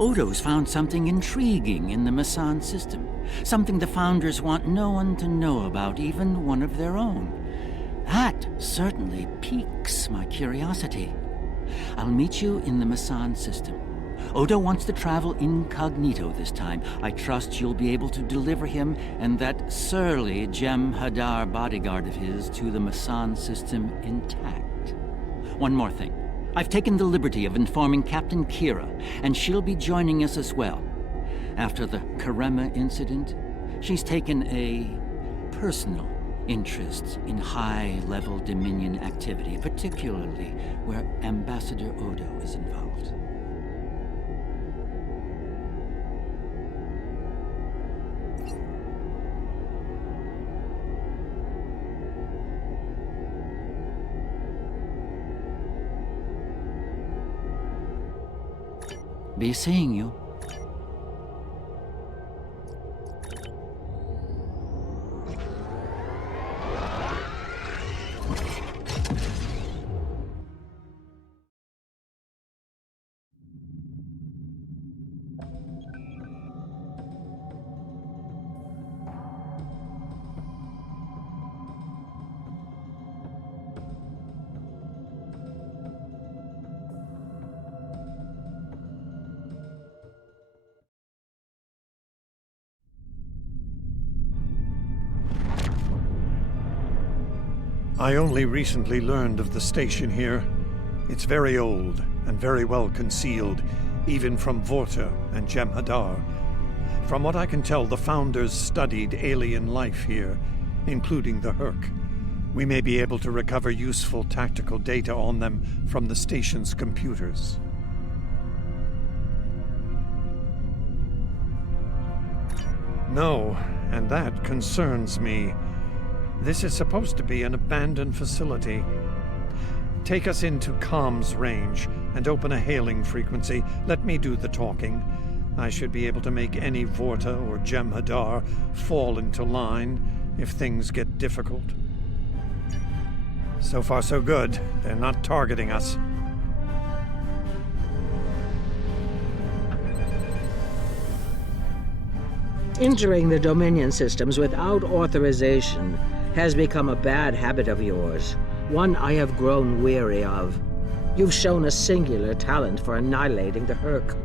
Odo's found something intriguing in the Masan system. Something the Founders want no one to know about, even one of their own. That certainly piques my curiosity. I'll meet you in the Masan system. Odo wants to travel incognito this time. I trust you'll be able to deliver him and that surly Jem'Hadar bodyguard of his to the Masan system intact. One more thing. I've taken the liberty of informing Captain Kira, and she'll be joining us as well. After the Karema incident, she's taken a personal interest in high-level Dominion activity, particularly where Ambassador Odo is involved. Be seeing you. I only recently learned of the station here. It's very old and very well concealed, even from Vorta and Jem'Hadar. From what I can tell, the Founders studied alien life here, including the Hur'q. We may be able to recover useful tactical data on them from the station's computers. No, and that concerns me. This is supposed to be an abandoned facility. Take us into comms range and open a hailing frequency. Let me do the talking. I should be able to make any Vorta or Jem'Hadar fall into line if things get difficult. So far so good. They're not targeting us. Entering the Dominion systems without authorization has become a bad habit of yours, one I have grown weary of. You've shown a singular talent for annihilating the Hur'q.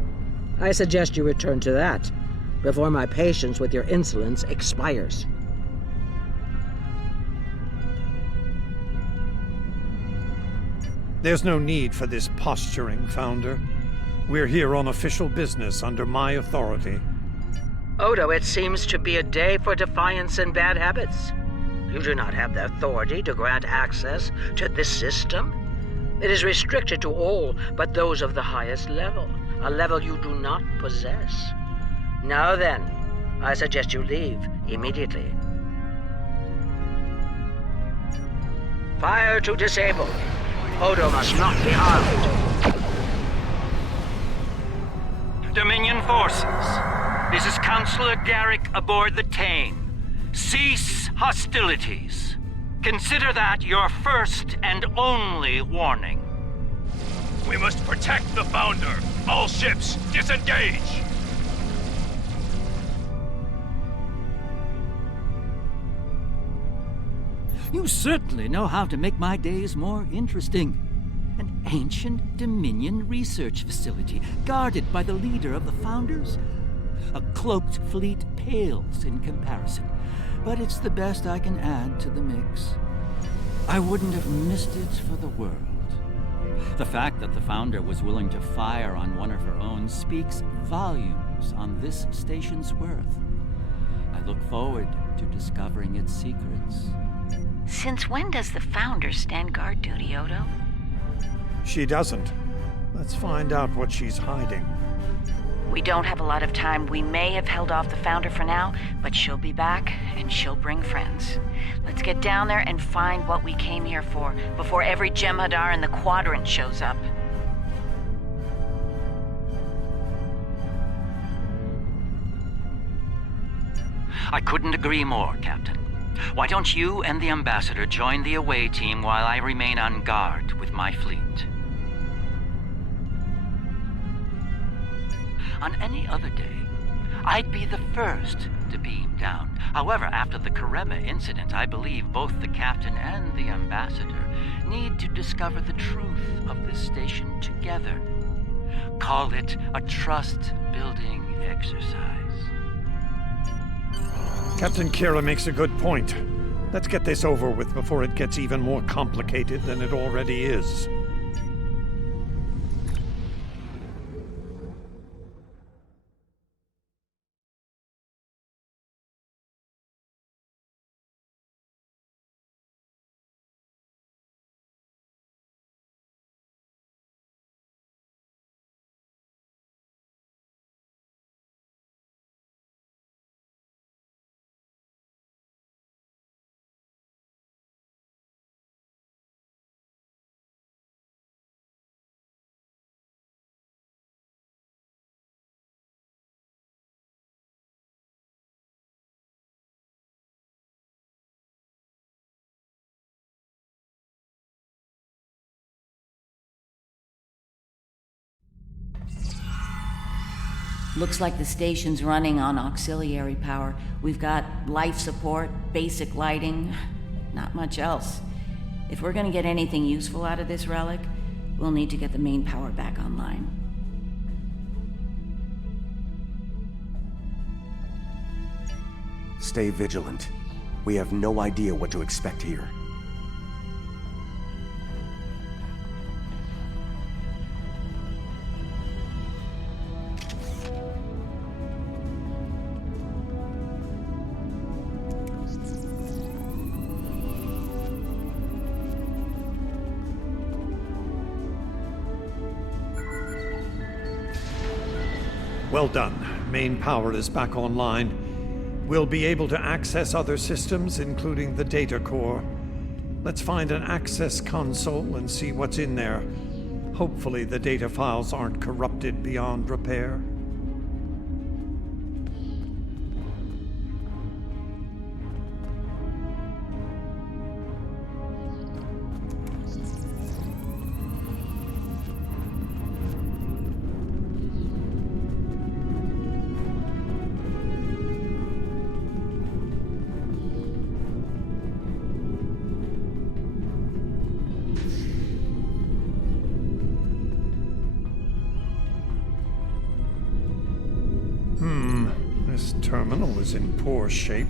I suggest you return to that before my patience with your insolence expires. There's no need for this posturing, Founder. We're here on official business under my authority. Odo, it seems to be a day for defiance and bad habits. You do not have the authority to grant access to this system. It is restricted to all but those of the highest level, a level you do not possess. Now then, I suggest you leave immediately. Fire to disable. Odo must not be harmed. Dominion forces, this is Councillor Garak aboard the Tane. Cease hostilities. Consider that your first and only warning. We must protect the Founder. All ships, disengage! You certainly know how to make my days more interesting. An ancient Dominion research facility, guarded by the leader of the Founders. A cloaked fleet pales in comparison, but it's the best I can add to the mix. I wouldn't have missed it for the world. The fact that the Founder was willing to fire on one of her own speaks volumes on this station's worth. I look forward to discovering its secrets. Since when does the Founder stand guard duty, Odo? She doesn't. Let's find out what she's hiding. We don't have a lot of time. We may have held off the Founder for now, but she'll be back, and she'll bring friends. Let's get down there and find what we came here for, before every Jem'Hadar in the Quadrant shows up. I couldn't agree more, Captain. Why don't you and the Ambassador join the away team while I remain on guard with my fleet? On any other day, I'd be the first to beam down. However, after the Karema incident, I believe both the captain and the ambassador need to discover the truth of this station together. Call it a trust-building exercise. Captain Kira makes a good point. Let's get this over with before it gets even more complicated than it already is. Looks like the station's running on auxiliary power. We've got life support, basic lighting, not much else. If we're gonna get anything useful out of this relic, we'll need to get the main power back online. Stay vigilant. We have no idea what to expect here. Well done. Main power is back online. We'll be able to access other systems, including the data core. Let's find an access console and see what's in there. Hopefully the data files aren't corrupted beyond repair. This terminal is in poor shape.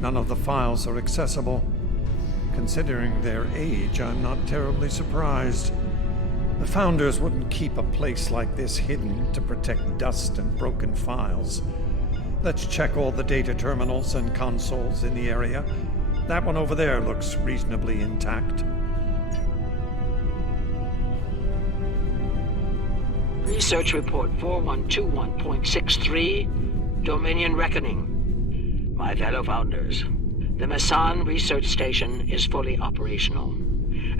None of the files are accessible. Considering their age, I'm not terribly surprised. The Founders wouldn't keep a place like this hidden to protect dust and broken files. Let's check all the data terminals and consoles in the area. That one over there looks reasonably intact. Research Report 4121.63, Dominion Reckoning. My fellow Founders, the Mesan Research Station is fully operational.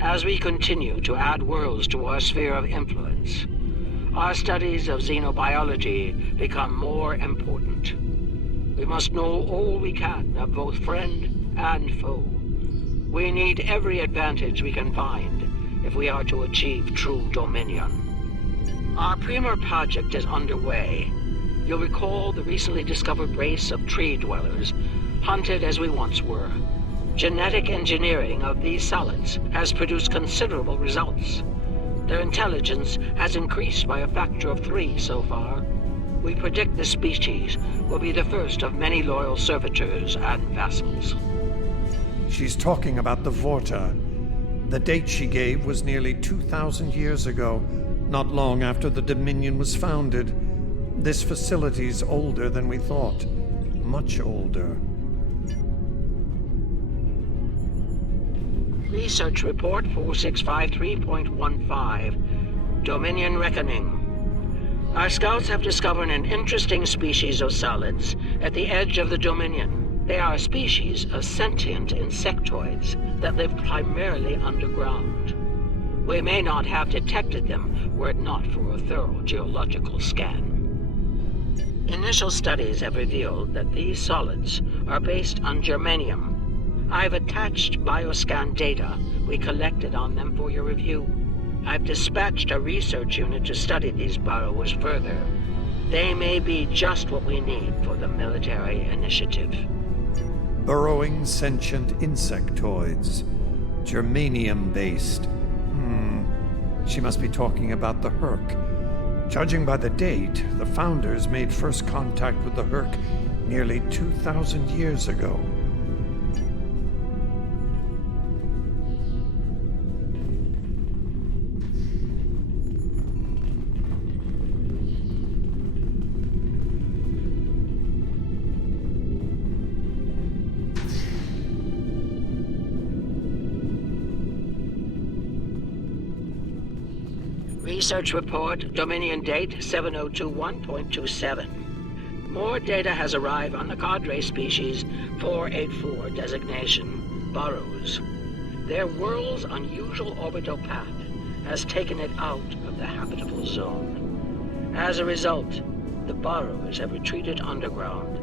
As we continue to add worlds to our sphere of influence, our studies of xenobiology become more important. We must know all we can of both friend and foe. We need every advantage we can find if we are to achieve true dominion. Our Premier project is underway. You'll recall the recently discovered race of tree dwellers, hunted as we once were. Genetic engineering of these solids has produced considerable results. Their intelligence has increased by a factor of 3 so far. We predict this species will be the first of many loyal servitors and vassals. She's talking about the Vorta. The date she gave was nearly 2,000 years ago, not long after the Dominion was founded. This facility's older than we thought. Much older. Research Report 4653.15, Dominion Reckoning. Our scouts have discovered an interesting species of solids at the edge of the Dominion. They are a species of sentient insectoids that live primarily underground. We may not have detected them were it not for a thorough geological scan. Initial studies have revealed that these solids are based on germanium. I've attached bioscan data we collected on them for your review. I've dispatched a research unit to study these burrows further. They may be just what we need for the military initiative. Burrowing sentient insectoids. Germanium-based. She must be talking about the Hur'q. Judging by the date, the Founders made first contact with the Hur'q nearly 2,000 years ago. Research report, Dominion date 7021.27. More data has arrived on the cadre species 484 designation, Burrows. Their world's unusual orbital path has taken it out of the habitable zone. As a result, the Burrows have retreated underground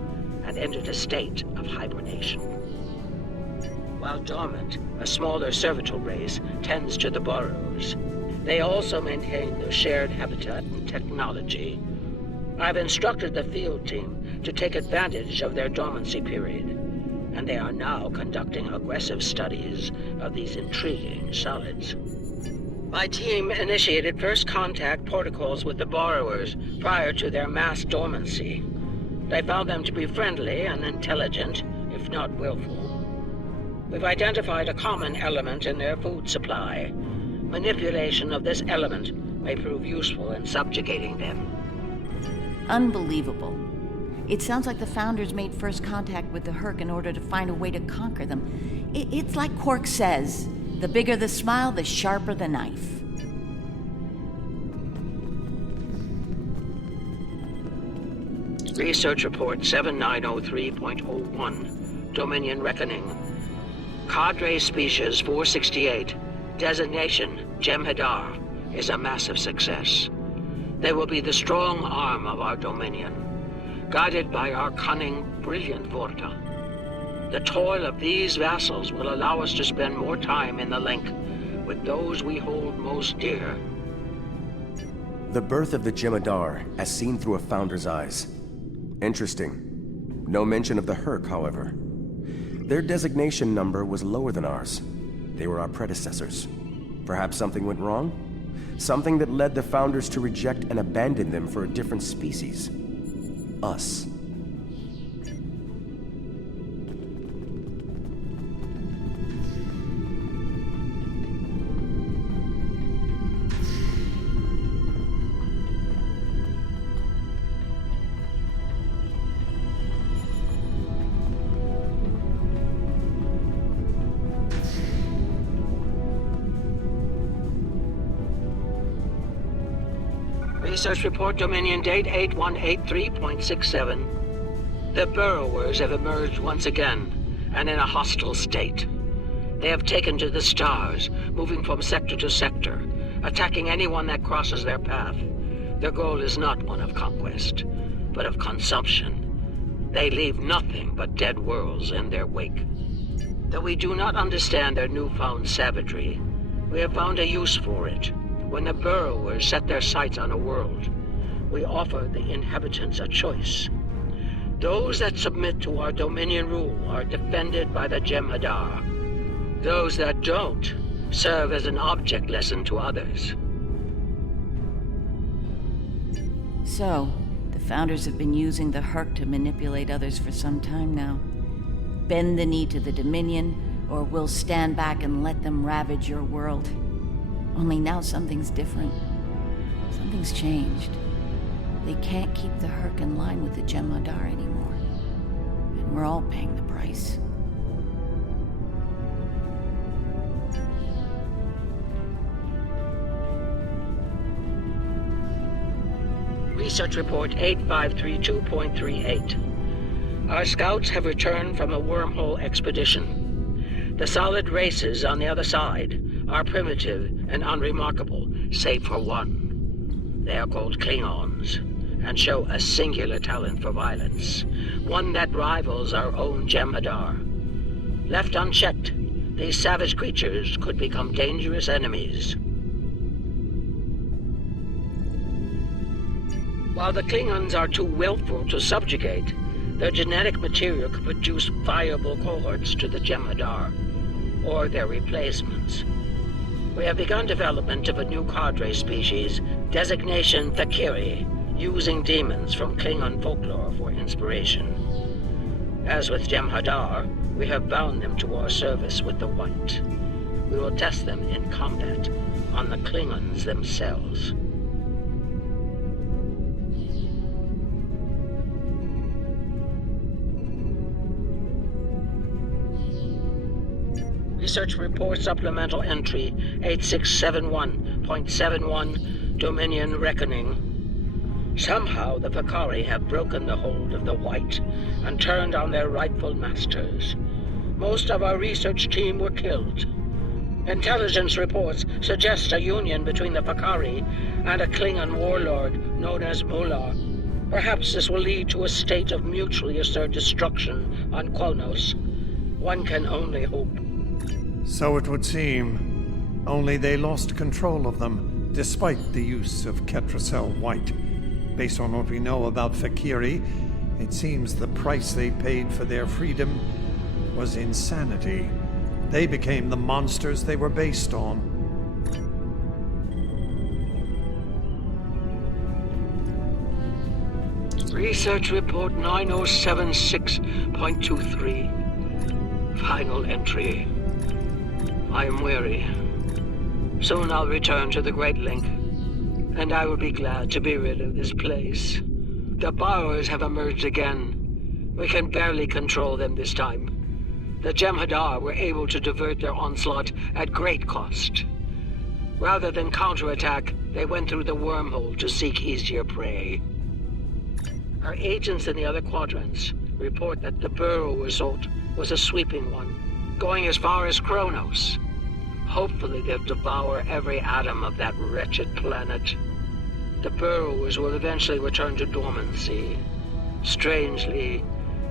and entered a state of hibernation. While dormant, a smaller servitor race tends to the Burrows. They also maintain their shared habitat and technology. I've instructed the field team to take advantage of their dormancy period, and they are now conducting aggressive studies of these intriguing solids. My team initiated first contact protocols with the borrowers prior to their mass dormancy. They found them to be friendly and intelligent, if not willful. We've identified a common element in their food supply. Manipulation of this element may prove useful in subjugating them. Unbelievable. It sounds like the Founders made first contact with the Hur'q in order to find a way to conquer them. It's like Quark says, the bigger the smile, the sharper the knife. Research report 7903.01, Dominion Reckoning. Cadre species 468, designation Jem'Hadar, is a massive success. They will be the strong arm of our Dominion, guided by our cunning, brilliant Vorta. The toil of these vassals will allow us to spend more time in the link with those we hold most dear. The birth of the Jem'Hadar, as seen through a Founder's eyes. Interesting. No mention of the Hur'q, however. Their designation number was lower than ours. They were our predecessors. Perhaps something went wrong? Something that led the Founders to reject and abandon them for a different species. Us. Research report Dominion date 8183.67. The burrowers have emerged once again, and in a hostile state. They have taken to the stars, moving from sector to sector, attacking anyone that crosses their path. Their goal is not one of conquest, but of consumption. They leave nothing but dead worlds in their wake. Though we do not understand their newfound savagery, we have found a use for it. When the burrowers set their sights on a world, we offer the inhabitants a choice. Those that submit to our Dominion rule are defended by the Jem'Hadar. Those that don't serve as an object lesson to others. So, the Founders have been using the Hur'q to manipulate others for some time now. Bend the knee to the Dominion, or we'll stand back and let them ravage your world. Only now something's different. Something's changed. They can't keep the Hur'q in line with the Jem'Hadar anymore. And we're all paying the price. Research report 8532.38. Our scouts have returned from a wormhole expedition. The solid races on the other side are primitive and unremarkable, save for one. They are called Klingons, and show a singular talent for violence, one that rivals our own Jem'Hadar. Left unchecked, these savage creatures could become dangerous enemies. While the Klingons are too willful to subjugate, their genetic material could produce viable cohorts to the Jem'Hadar, or their replacements. We have begun development of a new cadre species, designation Thakiri, using demons from Klingon folklore for inspiration. As with Jem'Hadar, we have bound them to our service with the White. We will test them in combat on the Klingons themselves. Research Report Supplemental Entry 8671.71, Dominion Reckoning. Somehow the Vakari have broken the hold of the White and turned on their rightful masters. Most of our research team were killed. Intelligence reports suggest a union between the Vakari and a Klingon warlord known as Mullah. Perhaps this will lead to a state of mutually assured destruction on Kronos. One can only hope. So it would seem. Only they lost control of them, despite the use of Ketracel White. Based on what we know about Thakiri, it seems the price they paid for their freedom was insanity. They became the monsters they were based on. Research Report 9076.23. Final entry. I am weary. Soon I'll return to the Great Link, and I will be glad to be rid of this place. The borrowers have emerged again. We can barely control them this time. The Jem'Hadar were able to divert their onslaught at great cost. Rather than counterattack, they went through the wormhole to seek easier prey. Our agents in the other quadrants report that the burrow assault was a sweeping one, going as far as Kronos. Hopefully they'll devour every atom of that wretched planet. The burrowers will eventually return to dormancy. Strangely,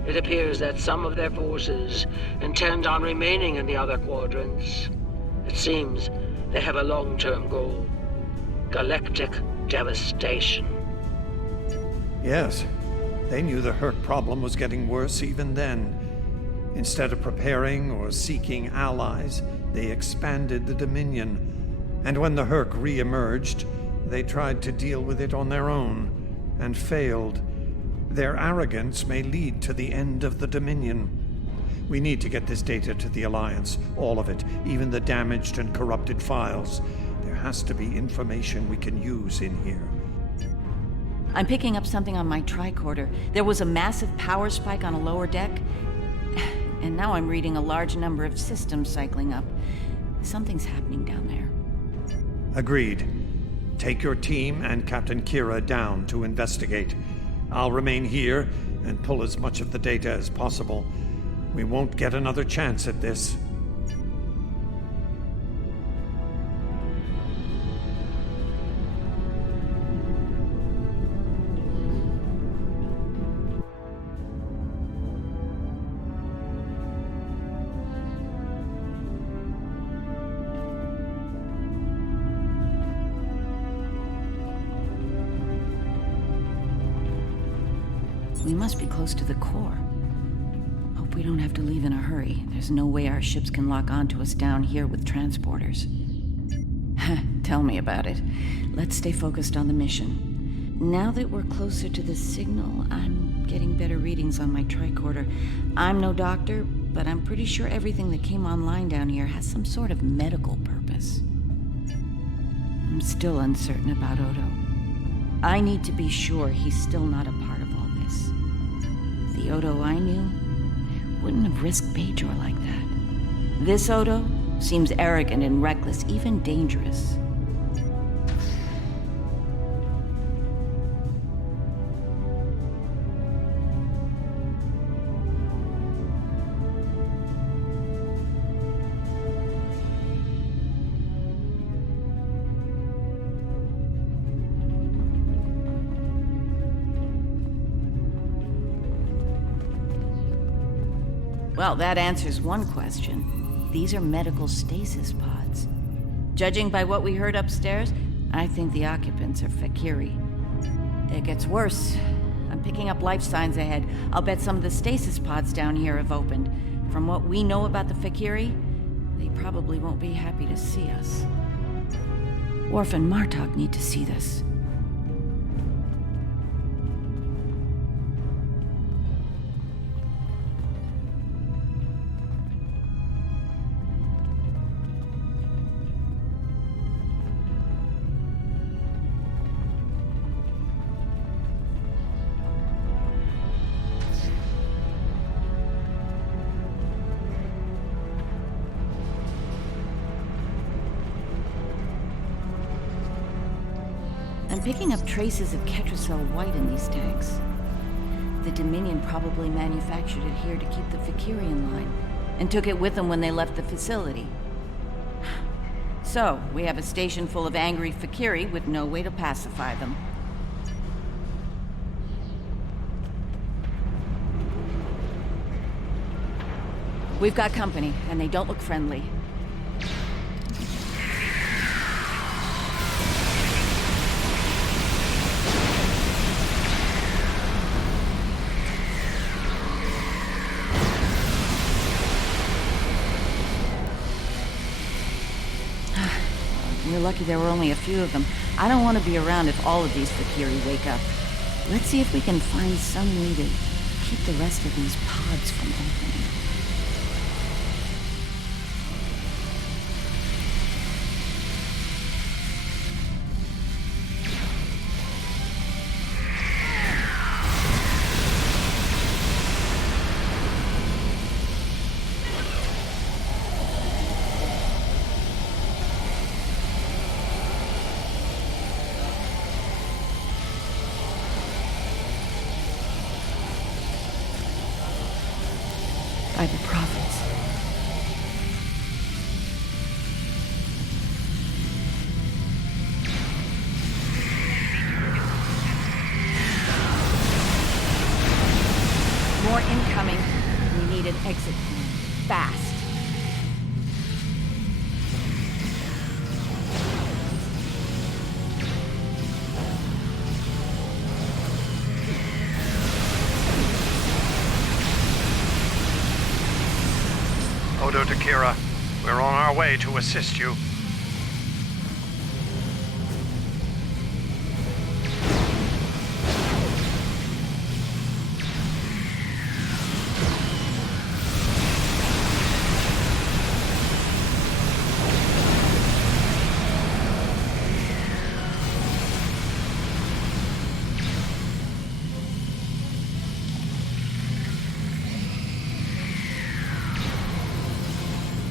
it appears that some of their forces intend on remaining in the other quadrants. It seems they have a long-term goal: galactic devastation. Yes, they knew the Hur'q problem was getting worse even then. Instead of preparing or seeking allies, they expanded the Dominion. And when the Hur'q re-emerged, they tried to deal with it on their own, and failed. Their arrogance may lead to the end of the Dominion. We need to get this data to the Alliance, all of it, even the damaged and corrupted files. There has to be information we can use in here. I'm picking up something on my tricorder. There was a massive power spike on a lower deck, and now I'm reading a large number of systems cycling up. Something's happening down there. Agreed. Take your team and Captain Kira down to investigate. I'll remain here and pull as much of the data as possible. We won't get another chance at this. We must be close to the core. Hope we don't have to leave in a hurry. There's no way our ships can lock onto us down here with transporters. Tell me about it. Let's stay focused on the mission. Now that we're closer to the signal, I'm getting better readings on my tricorder. I'm no doctor, but I'm pretty sure everything that came online down here has some sort of medical purpose. I'm still uncertain about Odo. I need to be sure he's still not a part of all this. The Odo I knew wouldn't have risked Bajor like that. This Odo seems arrogant and reckless, even dangerous. Well, that answers one question. These are medical stasis pods. Judging by what we heard upstairs, I think the occupants are Thakiri. It gets worse. I'm picking up life signs ahead. I'll bet some of the stasis pods down here have opened. From what we know about the Fakiri, they probably won't be happy to see us. Worf and Martok need to see this. I'm picking up traces of Ketracel white in these tanks. The Dominion probably manufactured it here to keep the Fakiri in line, and took it with them when they left the facility. So, we have a station full of angry Fakiri with no way to pacify them. We've got company, and they don't look friendly. We're lucky there were only a few of them. I don't want to be around if all of these Fakiri wake up. Let's see if we can find some way to keep the rest of these pods from opening. By the prophets. More incoming. We need an exit plan. Fast. Odo to Kira, we're on our way to assist you.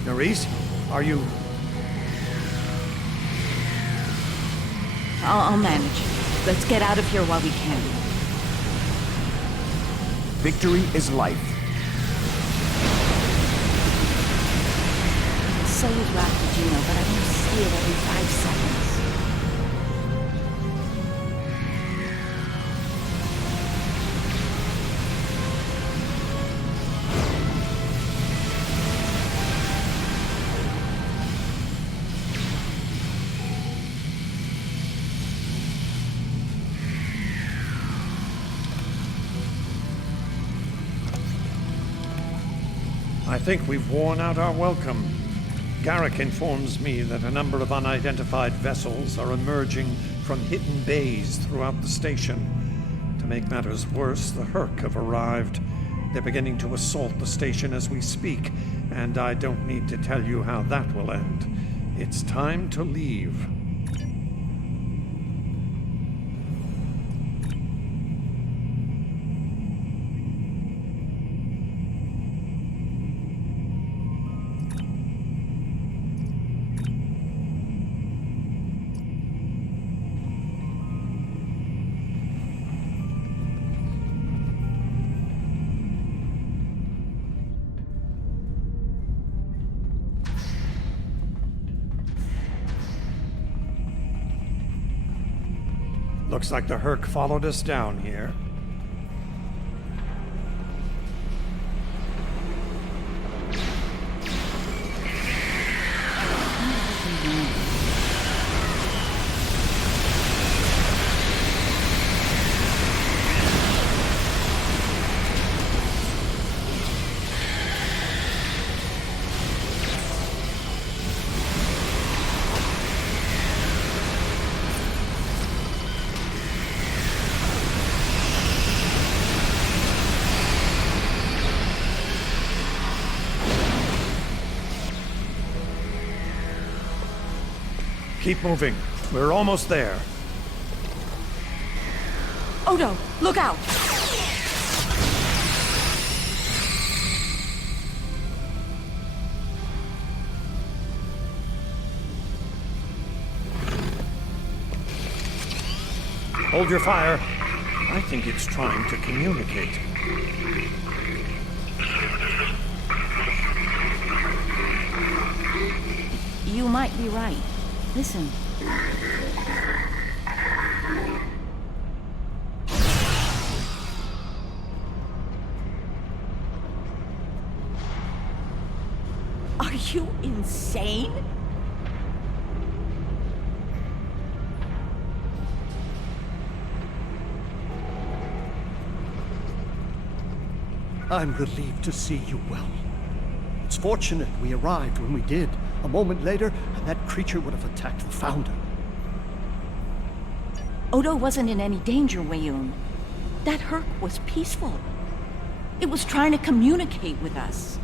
Nerys, are you... I'll manage. Let's get out of here while we can. Victory is life. I say it loud, Gino, but I don't see it every 5 seconds. I think we've worn out our welcome. Garak informs me that a number of unidentified vessels are emerging from hidden bays throughout the station. To make matters worse, the Hur'q have arrived. They're beginning to assault the station as we speak, and I don't need to tell you how that will end. It's time to leave. Looks like the Hur'q followed us down here. Keep moving. We're almost there. Odo, look out! Hold your fire. I think it's trying to communicate. You might be right. Listen. Are you insane? I'm relieved to see you well. It's fortunate we arrived when we did. A moment later, and that creature would have attacked the Founder. Odo wasn't in any danger, Wayun. That Hur'q was peaceful. It was trying to communicate with us.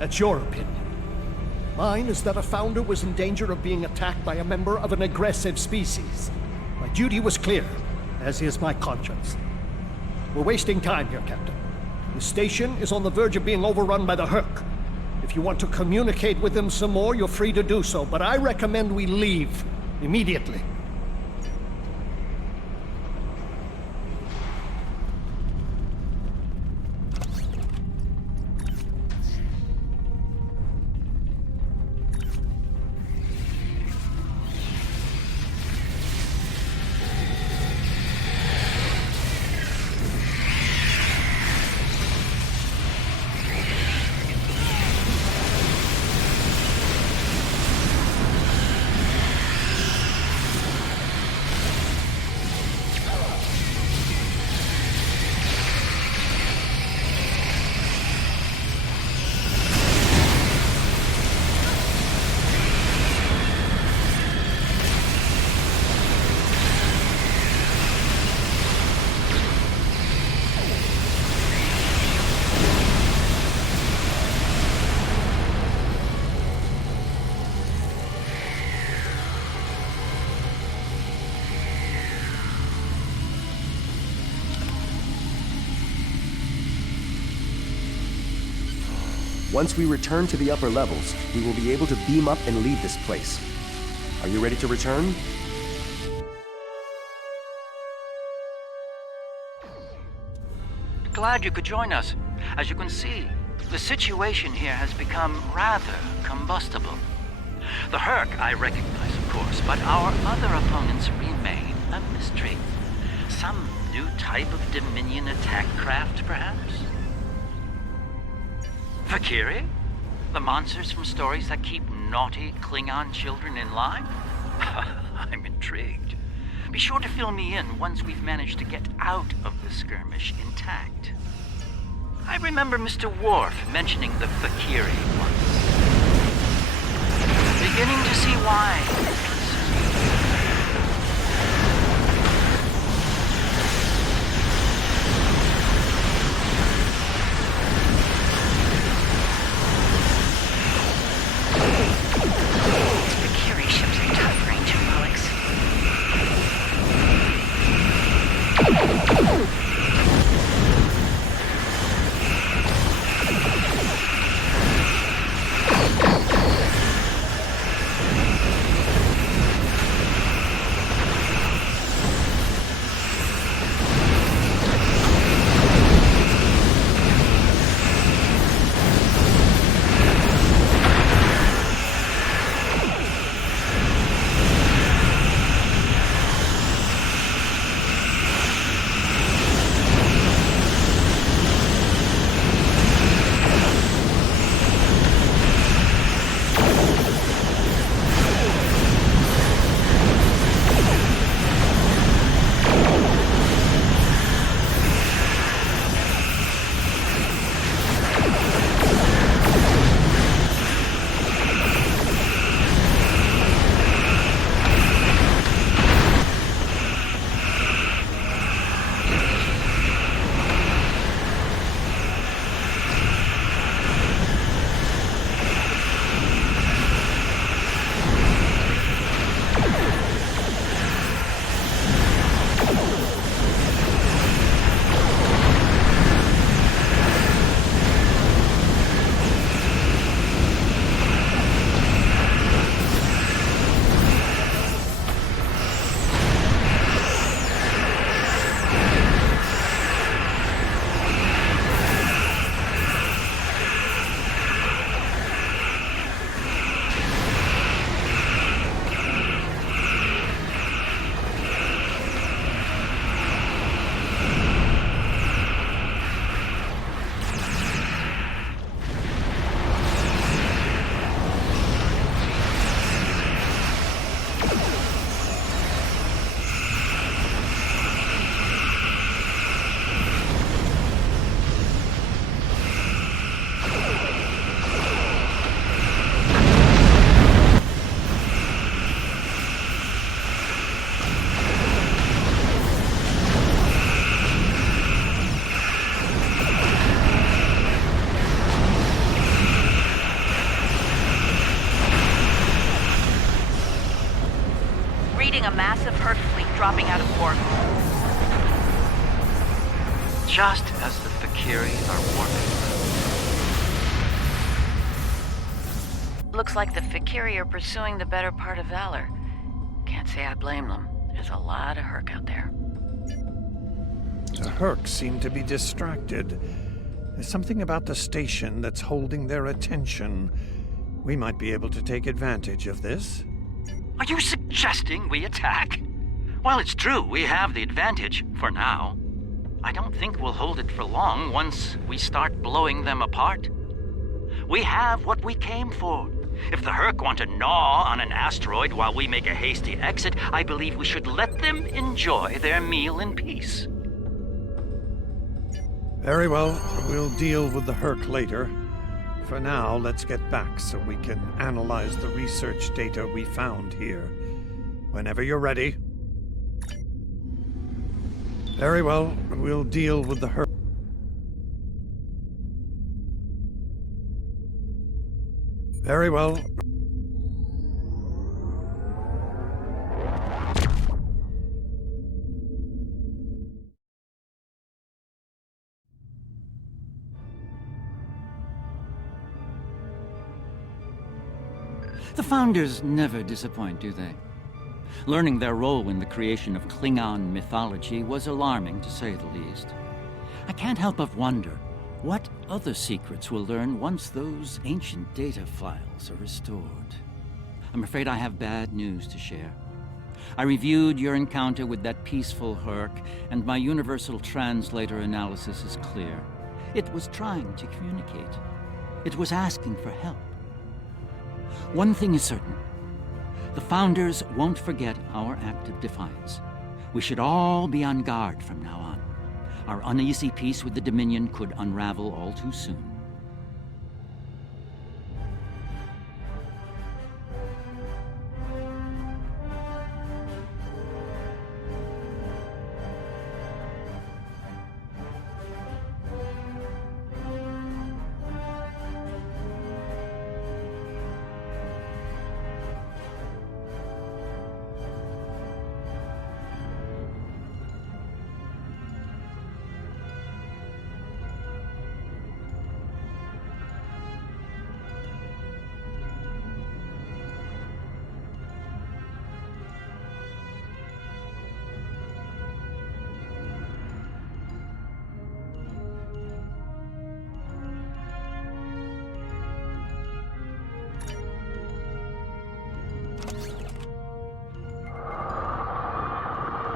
That's your opinion. Mine is that a Founder was in danger of being attacked by a member of an aggressive species. My duty was clear, as is my conscience. We're wasting time here, Captain. The station is on the verge of being overrun by the Hur'q. If you want to communicate with them some more, you're free to do so, but I recommend we leave immediately. Once we return to the upper levels, we will be able to beam up and leave this place. Are you ready to return? Glad you could join us. As you can see, the situation here has become rather combustible. The Hur'q I recognize, of course, but our other opponents remain a mystery. Some new type of Dominion attack craft, perhaps? Valkyrie? The monsters from stories that keep naughty Klingon children in line? I'm intrigued. Be sure to fill me in once we've managed to get out of the skirmish intact. I remember Mr. Worf mentioning the Valkyrie once. Beginning to see why. dropping out of port. Just as the Fakiri are warping. Looks like the Fakiri are pursuing the better part of Valor. Can't say I blame them. There's a lot of Hur'q out there. The Hur'q seem to be distracted. There's something about the station that's holding their attention. We might be able to take advantage of this. Are you suggesting we attack? While it's true, we have the advantage, for now. I don't think we'll hold it for long once we start blowing them apart. We have what we came for. If the Hur'q want to gnaw on an asteroid while we make a hasty exit, I believe we should let them enjoy their meal in peace. Very well, we'll deal with the Hur'q later. For now, let's get back so we can analyze the research data we found here. Whenever you're ready. Very well, we'll deal with the Hur'q. Very well. The Founders never disappoint, do they? Learning their role in the creation of Klingon mythology was alarming, to say the least. I can't help but wonder what other secrets we'll learn once those ancient data files are restored. I'm afraid I have bad news to share. I reviewed your encounter with that peaceful Hur'q, and my universal translator analysis is clear. It was trying to communicate. It was asking for help. One thing is certain. The Founders won't forget our act of defiance. We should all be on guard from now on. Our uneasy peace with the Dominion could unravel all too soon.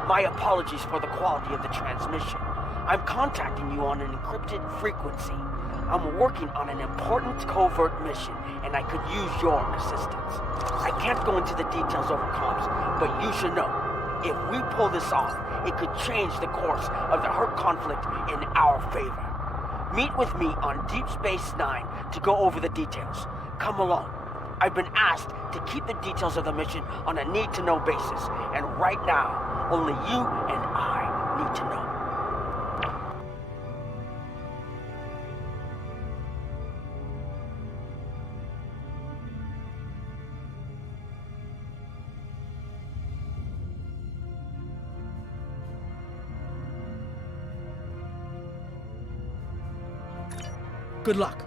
My apologies for the quality of the transmission. I'm contacting you on an encrypted frequency. I'm working on an important covert mission, and I could use your assistance. I can't go into the details over comms, but you should know, if we pull this off, it could change the course of the Hur'q conflict in our favor. Meet with me on Deep Space 9 to go over the details. Come along. I've been asked to keep the details of the mission on a need-to-know basis, and right now, only you and I need to know. Good luck.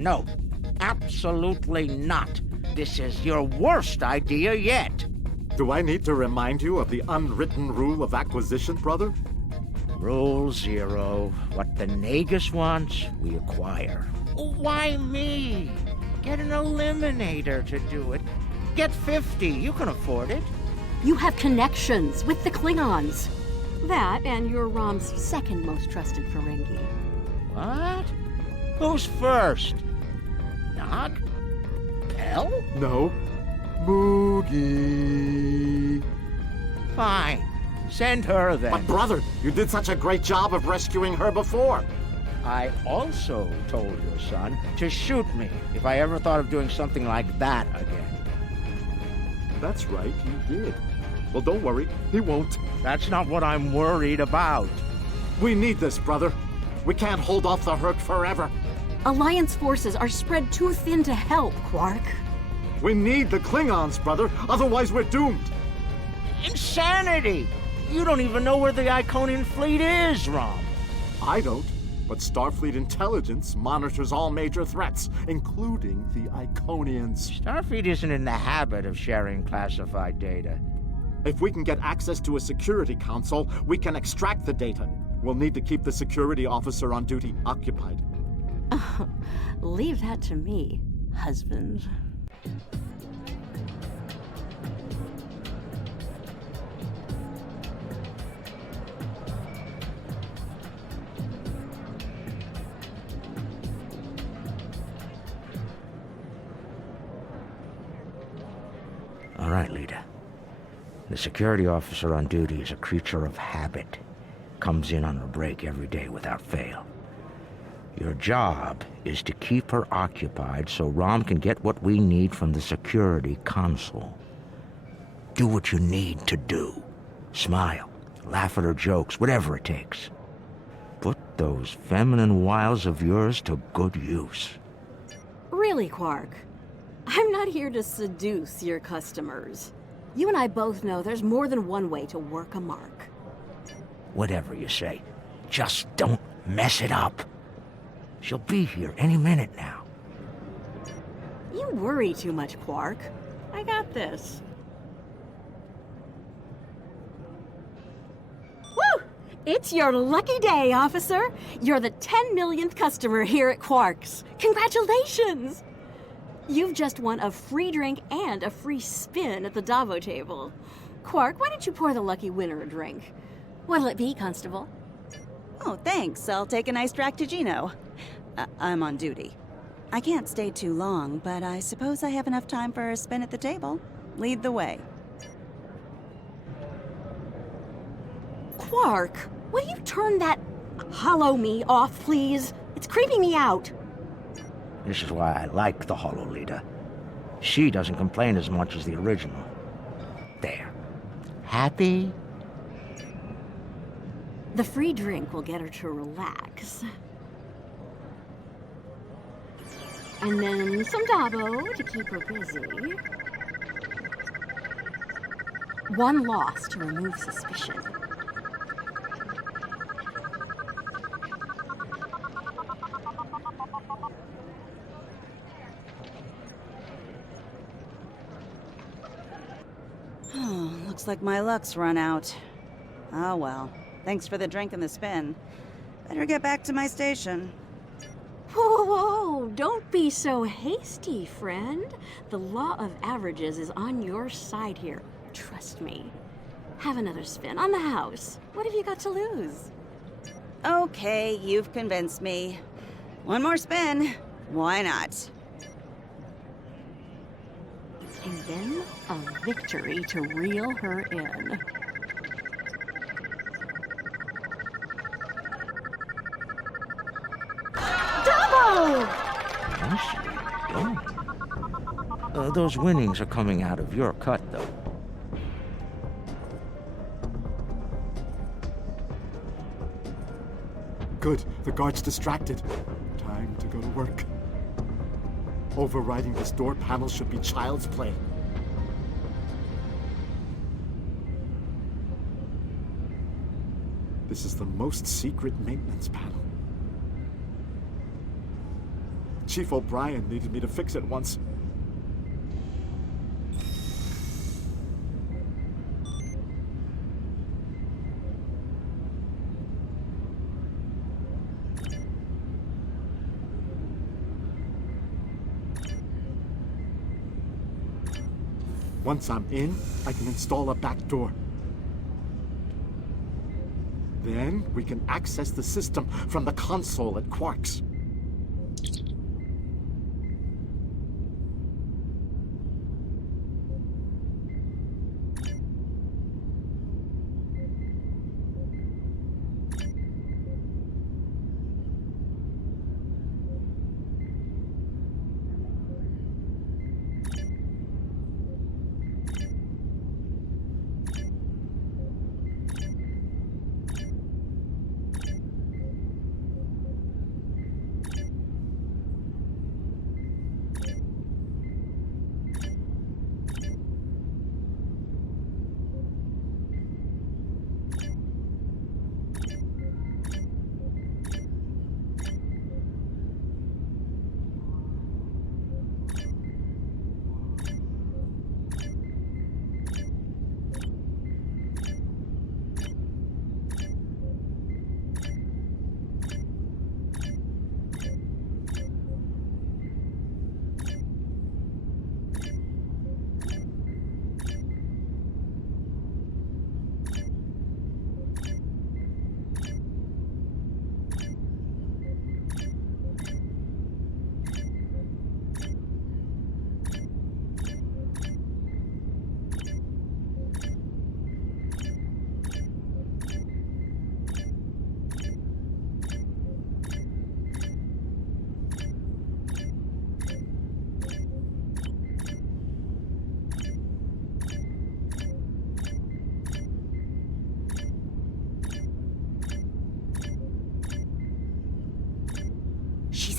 No. Absolutely not. This is your worst idea yet. Do I need to remind you of the unwritten rule of acquisition, brother? Rule 0. What the Nagus wants, we acquire. Why me? Get an eliminator to do it. Get 50. You can afford it. You have connections with the Klingons. That and you're Rom's second most trusted Ferengi. What? Who's first? Nog? Bell? No. Moogie. Fine. Send her then. But brother, you did such a great job of rescuing her before. I also told your son to shoot me if I ever thought of doing something like that again. That's right, you did. Well, don't worry, he won't. That's not what I'm worried about. We need this, brother. We can't hold off the Hur'q forever. Alliance forces are spread too thin to help, Quark. We need the Klingons, brother. Otherwise, we're doomed. Insanity! You don't even know where the Iconian fleet is, Rom. I don't, but Starfleet intelligence monitors all major threats, including the Iconians. Starfleet isn't in the habit of sharing classified data. If we can get access to a security console, we can extract the data. We'll need to keep the security officer on duty occupied. Oh, leave that to me, husband. All right, Lita. The security officer on duty is a creature of habit. Comes in on her break every day without fail. Your job is to keep her occupied so Rom can get what we need from the security console. Do what you need to do. Smile, laugh at her jokes, whatever it takes. Put those feminine wiles of yours to good use. Really, Quark? I'm not here to seduce your customers. You and I both know there's more than one way to work a mark. Whatever you say, just don't mess it up. She'll be here any minute now. You worry too much, Quark. I got this. Woo! It's your lucky day, officer. You're the 10 millionth customer here at Quark's. Congratulations! You've just won a free drink and a free spin at the Davo table. Quark, why don't you pour the lucky winner a drink? What'll it be, Constable? Oh, thanks. I'll take an iced Ractigino. I'm on duty. I can't stay too long, but I suppose I have enough time for a spin at the table. Lead the way. Quark, will you turn that hollow me off, please? It's creeping me out. This is why I like the Hollow Leader. She doesn't complain as much as the original. There. Happy? The free drink will get her to relax. And then some Davo to keep her busy. One loss to remove suspicion. Looks like my luck's run out. Oh well. Thanks for the drink and the spin. Better get back to my station. Whoa, whoa, don't be so hasty, friend. The law of averages is on your side here. Trust me. Have another spin on the house. What have you got to lose? Okay, you've convinced me. One more spin. Why not? And then a victory to reel her in. Double! Those winnings are coming out of your cut, though. Good. The guard's distracted. Time to go to work. Overriding this door panel should be child's play. This is the most secret maintenance panel. Chief O'Brien needed me to fix it once. Once I'm in, I can install a back door. Then we can access the system from the console at Quark's.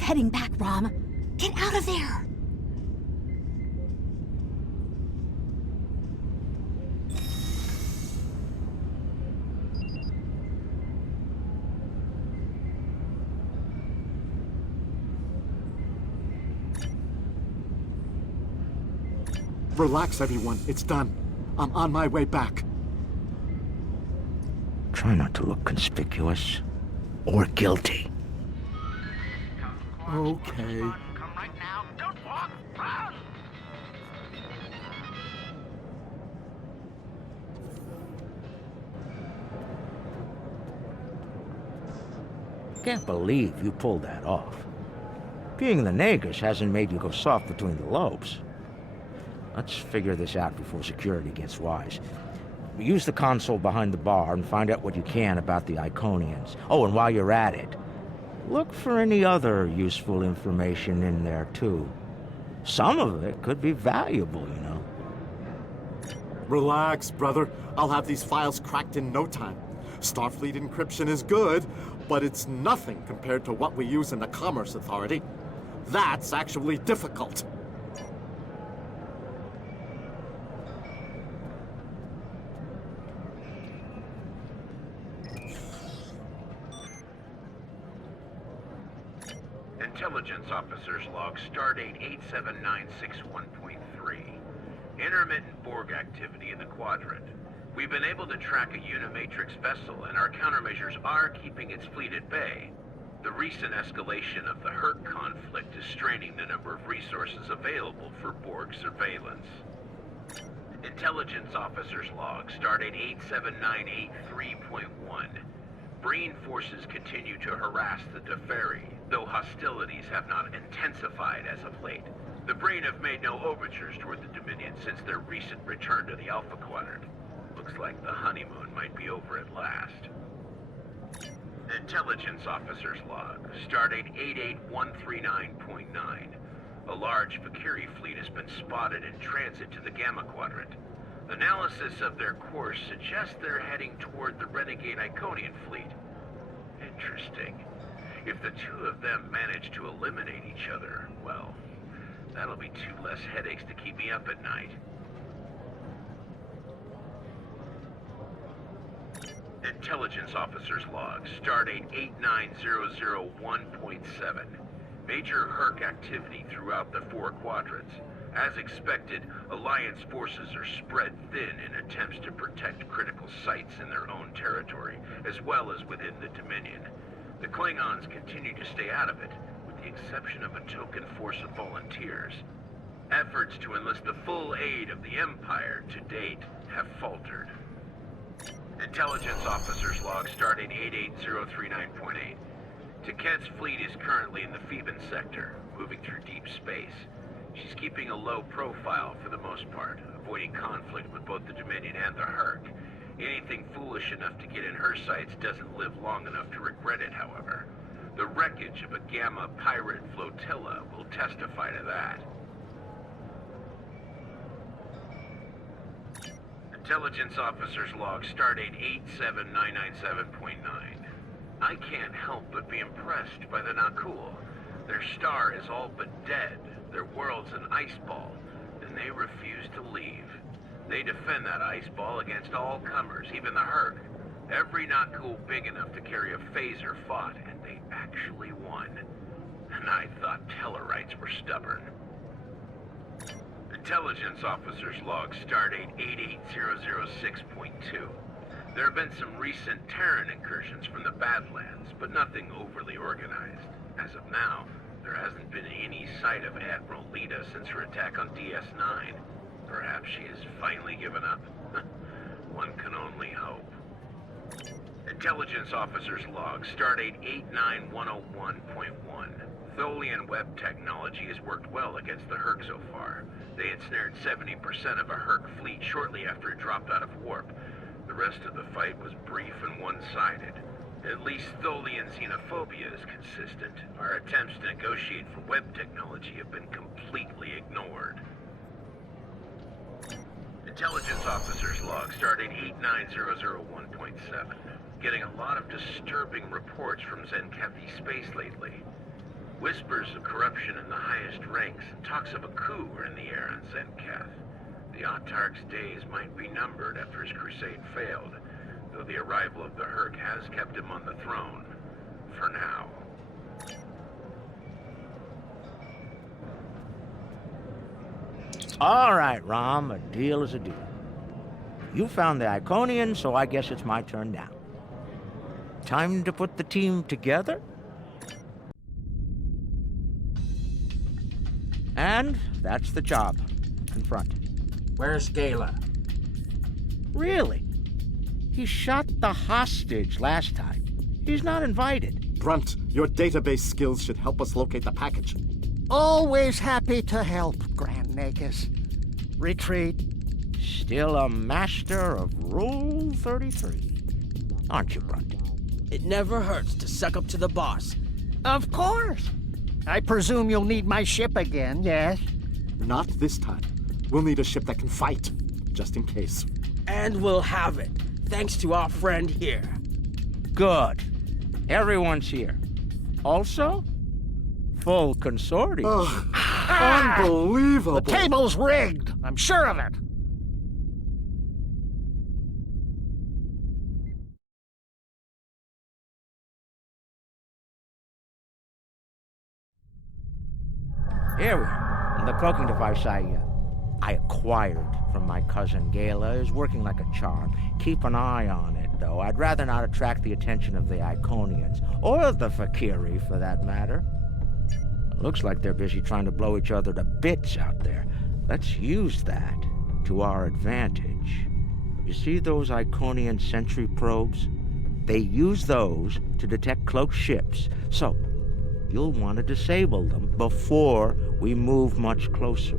Heading back, Rom. Get out of there! Relax, everyone. It's done. I'm on my way back. Try not to look conspicuous or guilty. Okay. Come right now. Don't walk. Run. Can't believe you pulled that off. Being the Nagus hasn't made you go soft between the lobes. Let's figure this out before security gets wise. Use the console behind the bar and find out what you can about the Iconians. Oh, and while you're at it, look for any other useful information in there, too. Some of it could be valuable, you know. Relax, brother. I'll have these files cracked in no time. Starfleet encryption is good, but it's nothing compared to what we use in the Commerce Authority. That's actually difficult. Intelligence Officer's Log, Stardate 87961.3. Intermittent Borg activity in the Quadrant. We've been able to track a Unimatrix vessel, and our countermeasures are keeping its fleet at bay. The recent escalation of the Hur'q conflict is straining the number of resources available for Borg surveillance. Intelligence Officer's Log, Stardate 87983.1. Breen forces continue to harass the Deferi, though hostilities have not intensified as of late. The Breen have made no overtures toward the Dominion since their recent return to the Alpha Quadrant. Looks like the honeymoon might be over at last. Intelligence Officer's Log, Stardate 88139.9. A large Vakiri fleet has been spotted in transit to the Gamma Quadrant. Analysis of their course suggests they're heading toward the renegade Iconian fleet. Interesting. If the two of them manage to eliminate each other, well, that'll be two less headaches to keep me up at night. Intelligence Officer's Log, Stardate 89001.7. Major Hur'q activity throughout the 4 quadrants. As expected, Alliance forces are spread thin in attempts to protect critical sites in their own territory, as well as within the Dominion. The Klingons continue to stay out of it, with the exception of a token force of volunteers. Efforts to enlist the full aid of the Empire to date have faltered. Intelligence Officer's Log starting 88039.8. Taket's fleet is currently in the Phoeban sector, moving through deep space. She's keeping a low profile for the most part, avoiding conflict with both the Dominion and the Hur'q. Anything foolish enough to get in her sights doesn't live long enough to regret it, however. The wreckage of a Gamma pirate flotilla will testify to that. Intelligence Officer's Log, stardate 87997.9. I can't help but be impressed by the Nakul. Their star is all but dead, their world's an ice ball, and they refuse to leave. They defend that ice ball against all comers, even the Hur'q. Every Nakul big enough to carry a phaser fought, and they actually won. And I thought Tellarites were stubborn. Intelligence Officer's Log, stardate 88006.2. There have been some recent Terran incursions from the Badlands, but nothing overly organized. As of now, there hasn't been any sight of Admiral Lita since her attack on DS9. Perhaps she has finally given up. One can only hope. Intelligence Officer's Log, stardate 89101.1. Tholian web technology has worked well against the Hur'q so far. They ensnared 70% of a Hur'q fleet shortly after it dropped out of warp. The rest of the fight was brief and one-sided. At least Tholian xenophobia is consistent. Our attempts to negotiate for web technology have been completely ignored. Intelligence Officer's Log, stardate 89001.7. Getting a lot of disturbing reports from Zenkethi space lately. Whispers of corruption in the highest ranks and talks of a coup are in the air on Zenketh. The Autarch's days might be numbered after his crusade failed, though the arrival of the Hur'q has kept him on the throne. For now. All right, Rom, a deal is a deal. You found the Iconian, so I guess it's my turn now. Time to put the team together? And that's the job. Confront. Where's Gala? Really? He shot the hostage last time. He's not invited. Brunt, your database skills should help us locate the package. Always happy to help, Grand Nagus. Retreat. Still a master of Rule 33. Aren't you, Brunt? It never hurts to suck up to the boss. Of course. I presume you'll need my ship again, yes? Not this time. We'll need a ship that can fight, just in case. And we'll have it, thanks to our friend here. Good. Everyone's here. Also, full consortium. Unbelievable! The table's rigged. I'm sure of it. Here we are. The cloaking device I acquired from my cousin Gala is working like a charm. Keep an eye on it, though. I'd rather not attract the attention of the Iconians, or the Fakiri, for that matter. Looks like they're busy trying to blow each other to bits out there. Let's use that to our advantage. You see those Iconian sentry probes? They use those to detect cloaked ships, so you'll want to disable them before we move much closer.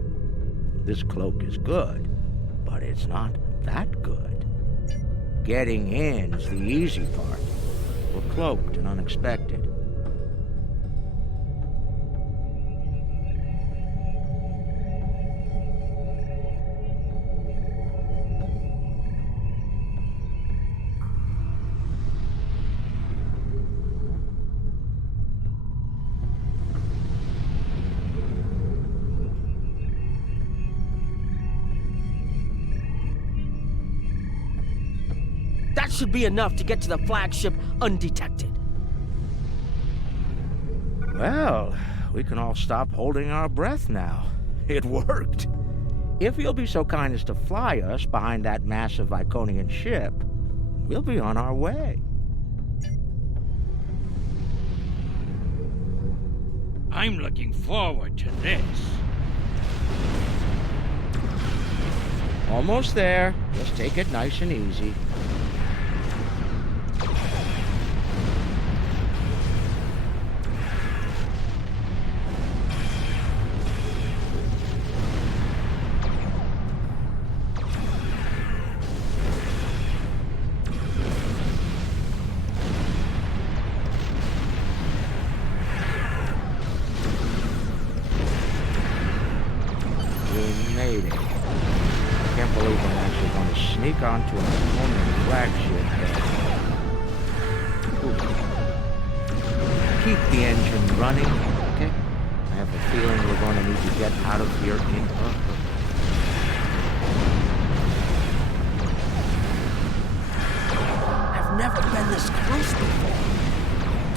This cloak is good, but it's not that good. Getting in's the easy part. We're cloaked and unexpected. Should be enough to get to the flagship undetected. Well, we can all stop holding our breath now. It worked. If you'll be so kind as to fly us behind that massive Iconian ship, we'll be on our way. I'm looking forward to this. Almost there. Just take it nice and easy. Onto a permanent flagship. Keep the engine running, okay? I have a feeling we're going to need to get out of here in a hurry. I've never been this close before.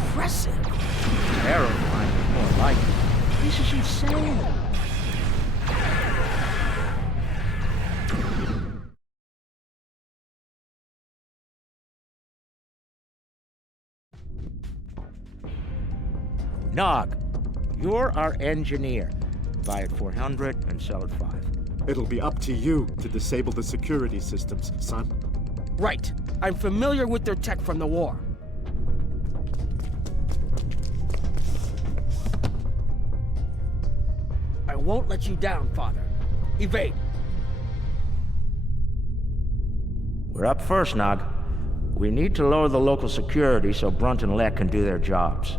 Impressive. Terrifying, more like it. This is insane. Nog, you're our engineer. Buy it 400 and sell it 5. It'll be up to you to disable the security systems, son. Right. I'm familiar with their tech from the war. I won't let you down, Father. Evade. We're up first, Nog. We need to lower the local security so Brunt and Lek can do their jobs.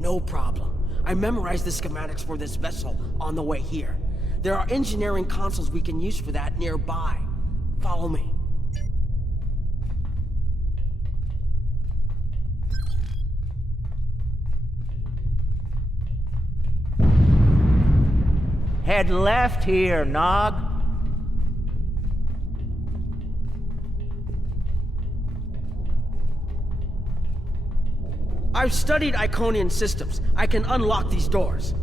No problem. I memorized the schematics for this vessel on the way here. There are engineering consoles we can use for that nearby. Follow me. Head left here, Nog. I've studied Iconian systems. I can unlock these doors.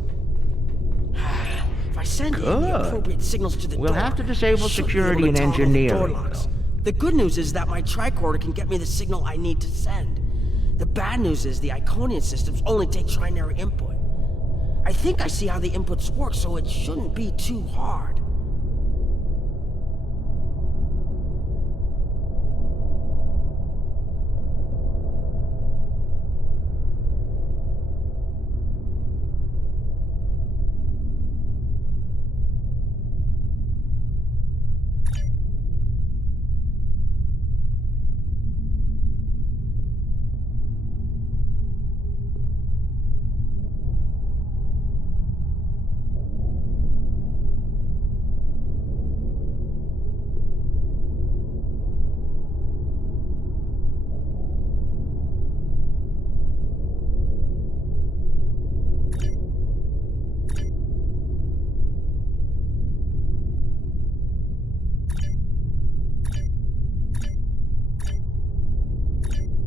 If I send in the appropriate signals to the door, we'll have to disable should be security able and to toggle the engineering. door locks. The good news is that my tricorder can get me the signal I need to send. The bad news is the Iconian systems only take trinary input. I think I see how the inputs work, so it shouldn't be too hard.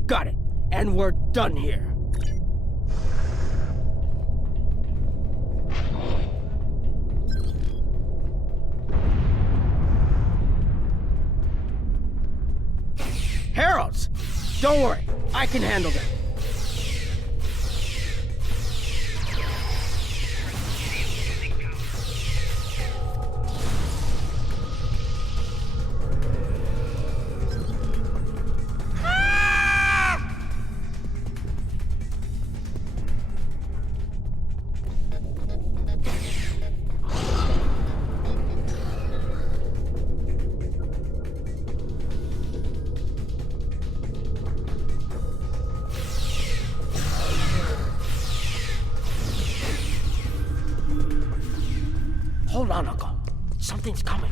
Got it. And we're done here. Heralds! Don't worry, I can handle them. Hold on, Uncle. Something's coming.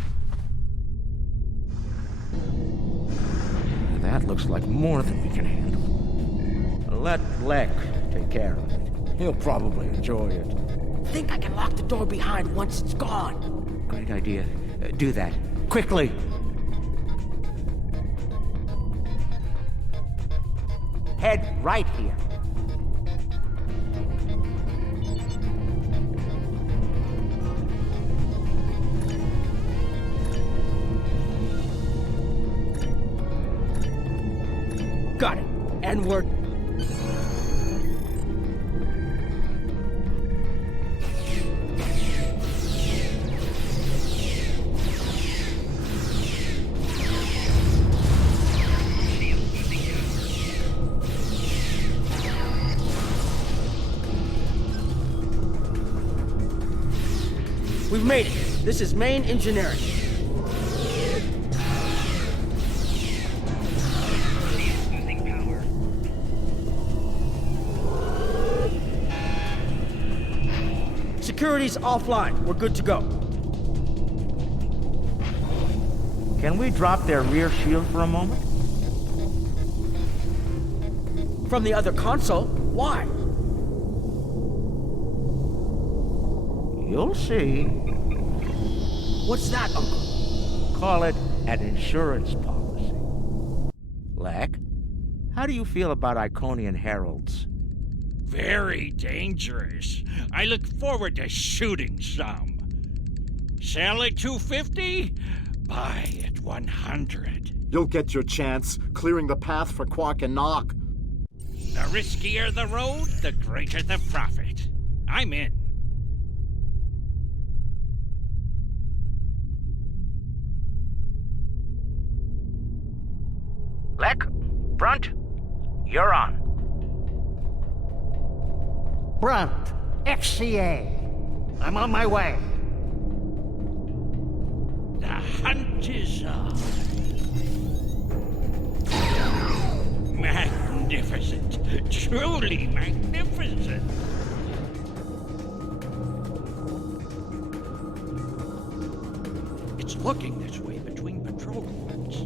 That looks like more than we can handle. Let Lek take care of it. He'll probably enjoy it. Think I can lock the door behind once it's gone. Great idea. Do that. Quickly! Head right here. Got it. And we're... We've made it. This is main engineering. Security's offline. We're good to go. Can we drop their rear shield for a moment? From the other console? Why? You'll see. What's that, Uncle? Call it an insurance policy. Lek, how do you feel about Iconian heralds? Very dangerous. I look forward to shooting some. Sell at 250? Buy at 100. You'll get your chance, clearing the path for Quark and Nog. The riskier the road, the greater the profit. I'm in. Lek, Brunt, you're on. Brunt, FCA. I'm on my way. The hunt is on. Magnificent. Truly magnificent. It's looking this way between patrol points.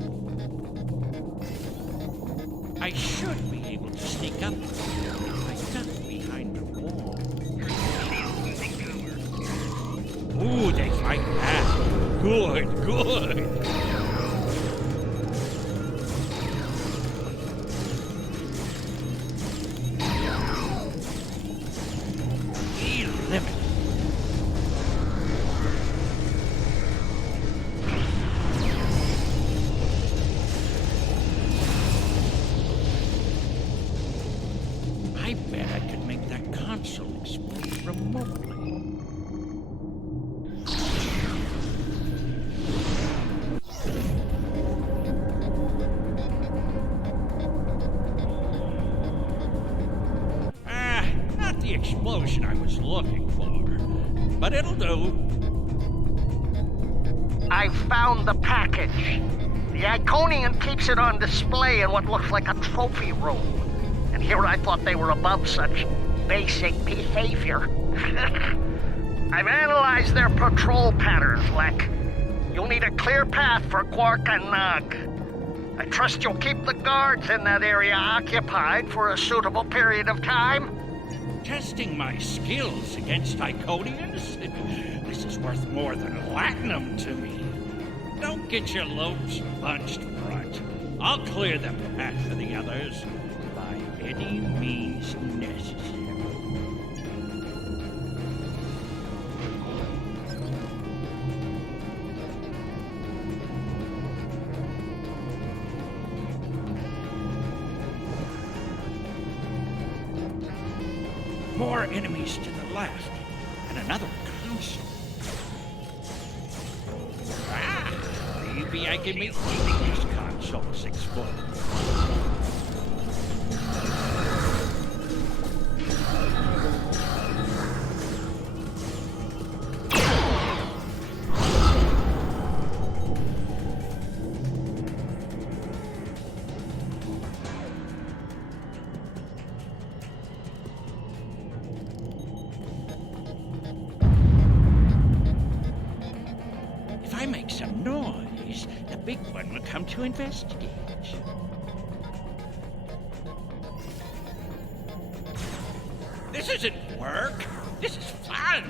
I should be able to sneak up. I duck behind the wall. Ooh, they fight back. Good, good. Eliminate. I bet I could make that console explode remotely. Not the explosion I was looking for, but it'll do. I found the package. The Iconian keeps it on display in what looks like a trophy room. And here I thought they were above such basic behavior. I've analyzed their patrol patterns, Lek. You'll need a clear path for Quark and Nog. I trust you'll keep the guards in that area occupied for a suitable period of time. Testing my skills against Iconians? This is worth more than platinum to me. Don't get your lopes bunched, Brunt. I'll clear the path for the others by any means necessary. More enemies to the left, and another console. Maybe I can make these consoles explode. If I make some noise, the big one will come to investigate. This isn't work. This is fun.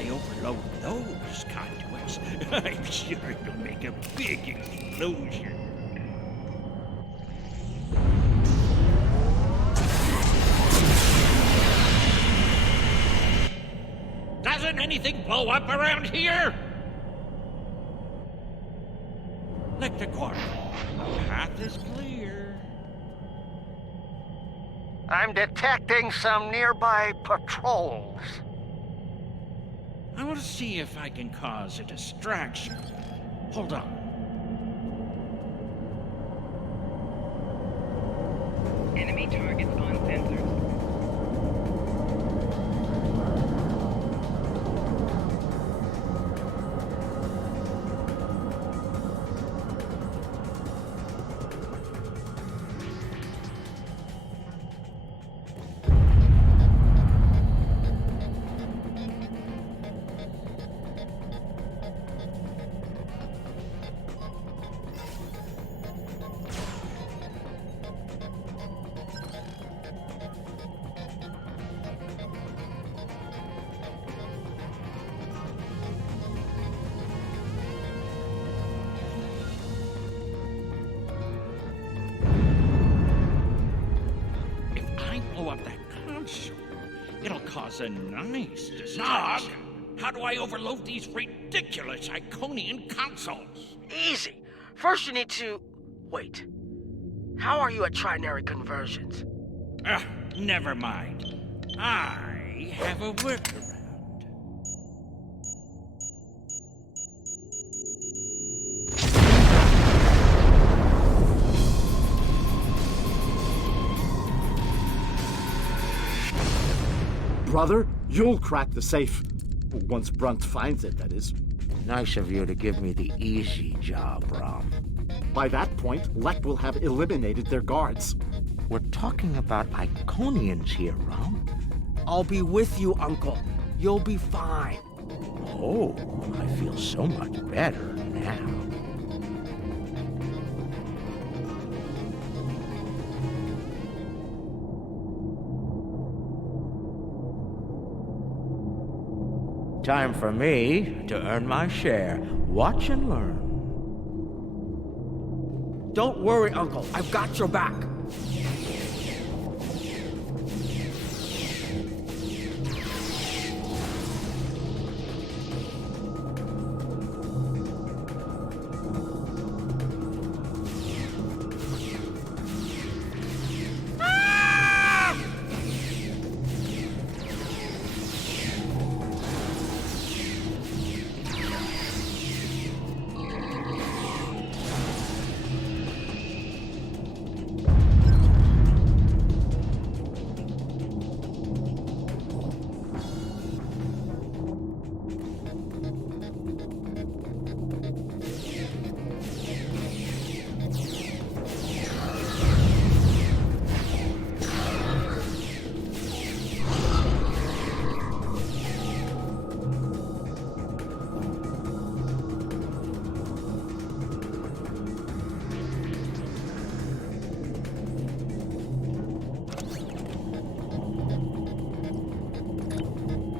I overload those conduits, I'm sure it'll make a big explosion. Doesn't anything blow up around here? Lector Quark, the path is clear. I'm detecting some nearby patrols. I will see if I can cause a distraction. Hold on. Enemy targets on sensors. Up that console, it'll cause a nice distraction. How do I overload these ridiculous Iconian consoles? Easy. First you need to... Wait. How are you at trinary conversions? Never mind. I have a workaround. Brother, you'll crack the safe. Once Brunt finds it, that is. Nice of you to give me the easy job, Rom. By that point, Lek will have eliminated their guards. We're talking about Iconians here, Rom. I'll be with you, Uncle. You'll be fine. Oh, I feel so much better now. Time for me to earn my share. Watch and learn. Don't worry, Uncle. I've got your back.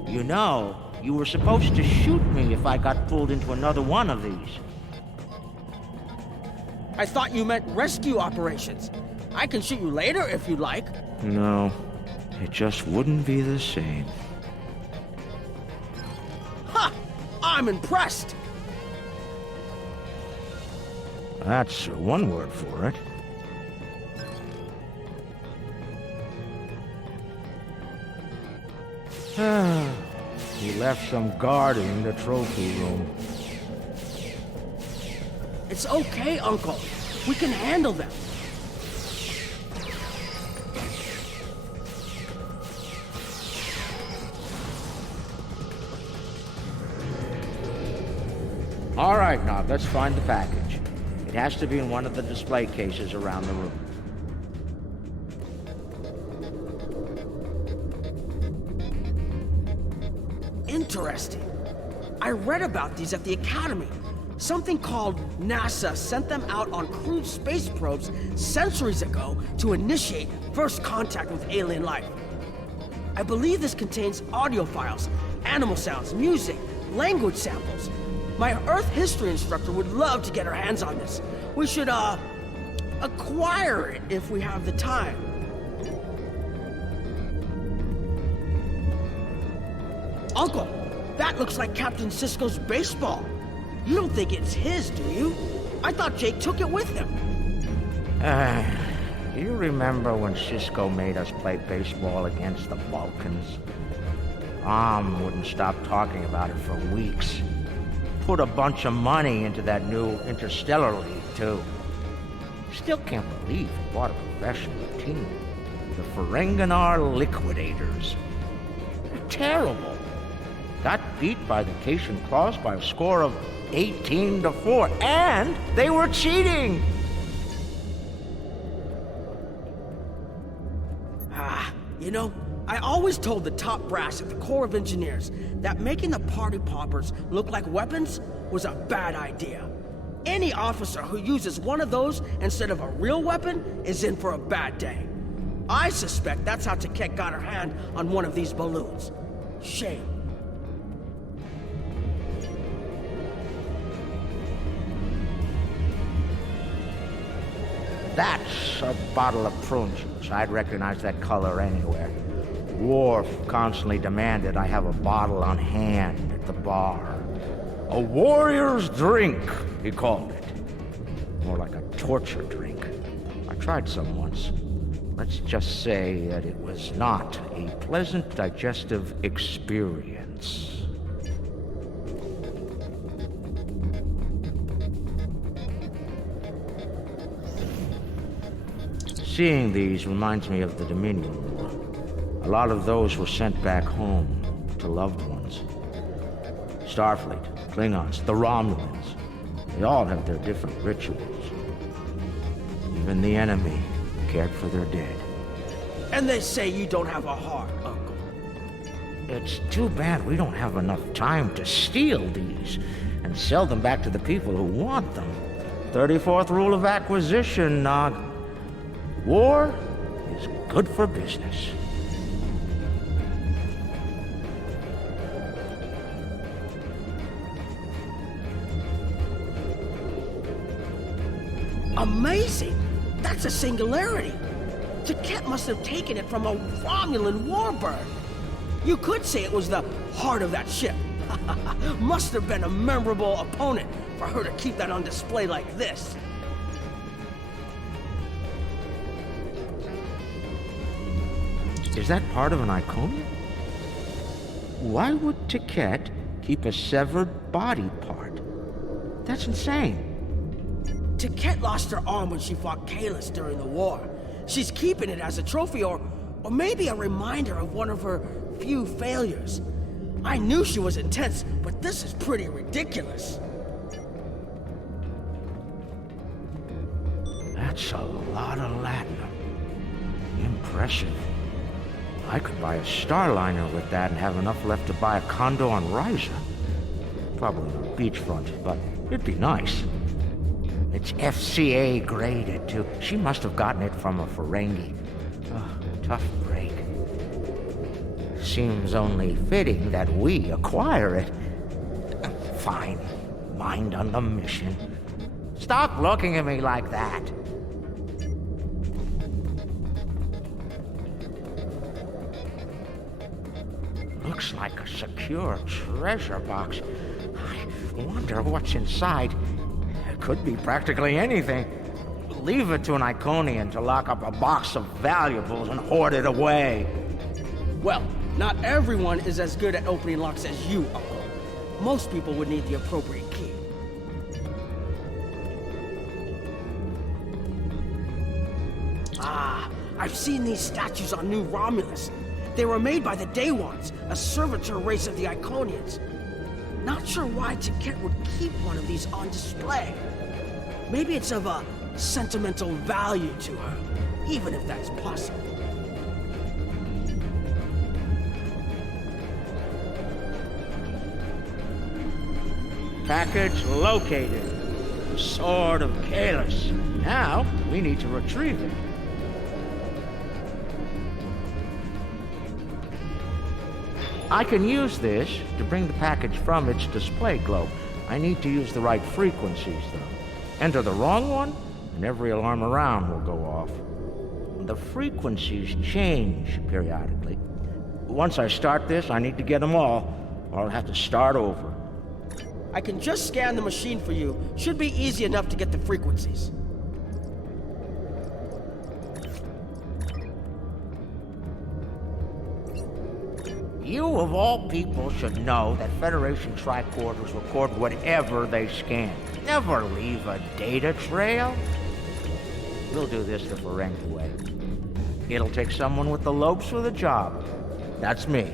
You know, you were supposed to shoot me if I got pulled into another one of these. I thought you meant rescue operations. I can shoot you later if you'd like. No, it just wouldn't be the same. Ha! I'm impressed! That's one word for it. He left some guarding the trophy room. It's okay, Uncle. We can handle them. All right, now let's find the package. It has to be in one of the display cases around the room. Interesting. I read about these at the Academy. Something called NASA sent them out on crewed space probes centuries ago to initiate first contact with alien life. I believe this contains audio files Animal sounds, music, language samples. My Earth history instructor would love to get her hands on this. We should, acquire it if we have the time. Uncle, that looks like Captain Sisko's baseball. You don't think it's his, do you? I thought Jake took it with him. Do you remember when Sisko made us play baseball against the Vulcans? Wouldn't stop talking about it for weeks. Put a bunch of money into that new interstellar league, too. Still can't believe he bought a professional team. The Ferenginar Liquidators. They're terrible. Got beat by the Cation Claws by a score of 18-4, and they were cheating! You know, I always told the top brass at the Corps of Engineers that making the party poppers look like weapons was a bad idea. Any officer who uses one of those instead of a real weapon is in for a bad day. I suspect that's how Taket got her hand on one of these balloons. Shame. That's a bottle of prune juice. I'd recognize that color anywhere. Worf constantly demanded I have a bottle on hand at the bar. A warrior's drink, he called it. More like a torture drink. I tried some once. Let's just say that it was not a pleasant digestive experience. Seeing these reminds me of the Dominion War. A lot of those were sent back home to loved ones. Starfleet, Klingons, the Romulans, they all have their different rituals. Even the enemy cared for their dead. And they say you don't have a heart, Uncle. It's too bad we don't have enough time to steal these and sell them back to the people who want them. 34th rule of acquisition, Nog. War is good for business. Amazing! That's a singularity. Taket must have taken it from a Romulan warbird. You could say it was the heart of that ship. Must have been a memorable opponent for her to keep that on display like this. Is that part of an Iconium? Why would Taket keep a severed body part? That's insane. Taket lost her arm when she fought Kahless during the war. She's keeping it as a trophy or maybe a reminder of one of her few failures. I knew she was intense, but this is pretty ridiculous. That's a lot of latinum. Impressive. I could buy a Starliner with that and have enough left to buy a condo on Ryza. Probably not beachfront, but it'd be nice. It's FCA graded, too. She must have gotten it from a Ferengi. Tough break. Seems only fitting that we acquire it. Fine. Mind on the mission. Stop looking at me like that. Looks like a secure treasure box. I wonder what's inside. It could be practically anything. Leave it to an Iconian to lock up a box of valuables and hoard it away. Well, not everyone is as good at opening locks as you, Uncle. Most people would need the appropriate key. I've seen these statues on New Romulus. They were made by the Daywans, a servitor race of the Iconians. Not sure why Taket would keep one of these on display. Maybe it's of a sentimental value to her, even if that's possible. Package located. The Sword of Kahless. Now, we need to retrieve it. I can use this to bring the package from its display globe. I need to use the right frequencies, though. Enter the wrong one, and every alarm around will go off. The frequencies change periodically. Once I start this, I need to get them all, or I'll have to start over. I can just scan the machine for you. Should be easy enough to get the frequencies. You, of all people, should know that Federation tricorders record whatever they scan. Never leave a data trail. We'll do this the Ferengi way. It'll take someone with the lopes for the job. That's me.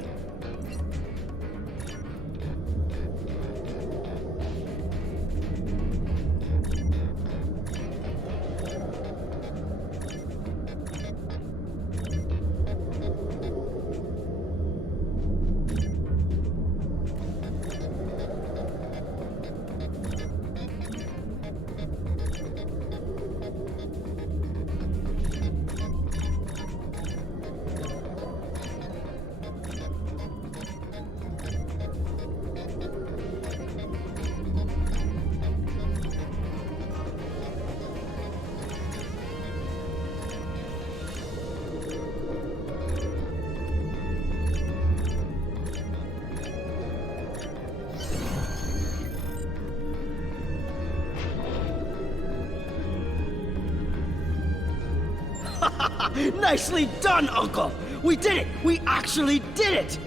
Nicely done, Uncle! We did it! We actually did it!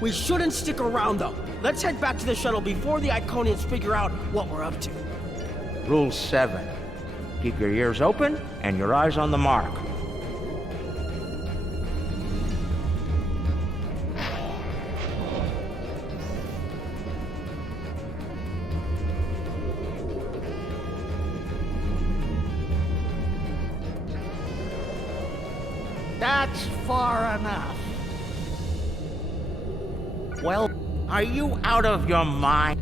We shouldn't stick around, though. Let's head back to the shuttle before the Iconians figure out what we're up to. Rule 7. Keep your ears open and your eyes on the mark. That's far enough. Well, are you out of your mind?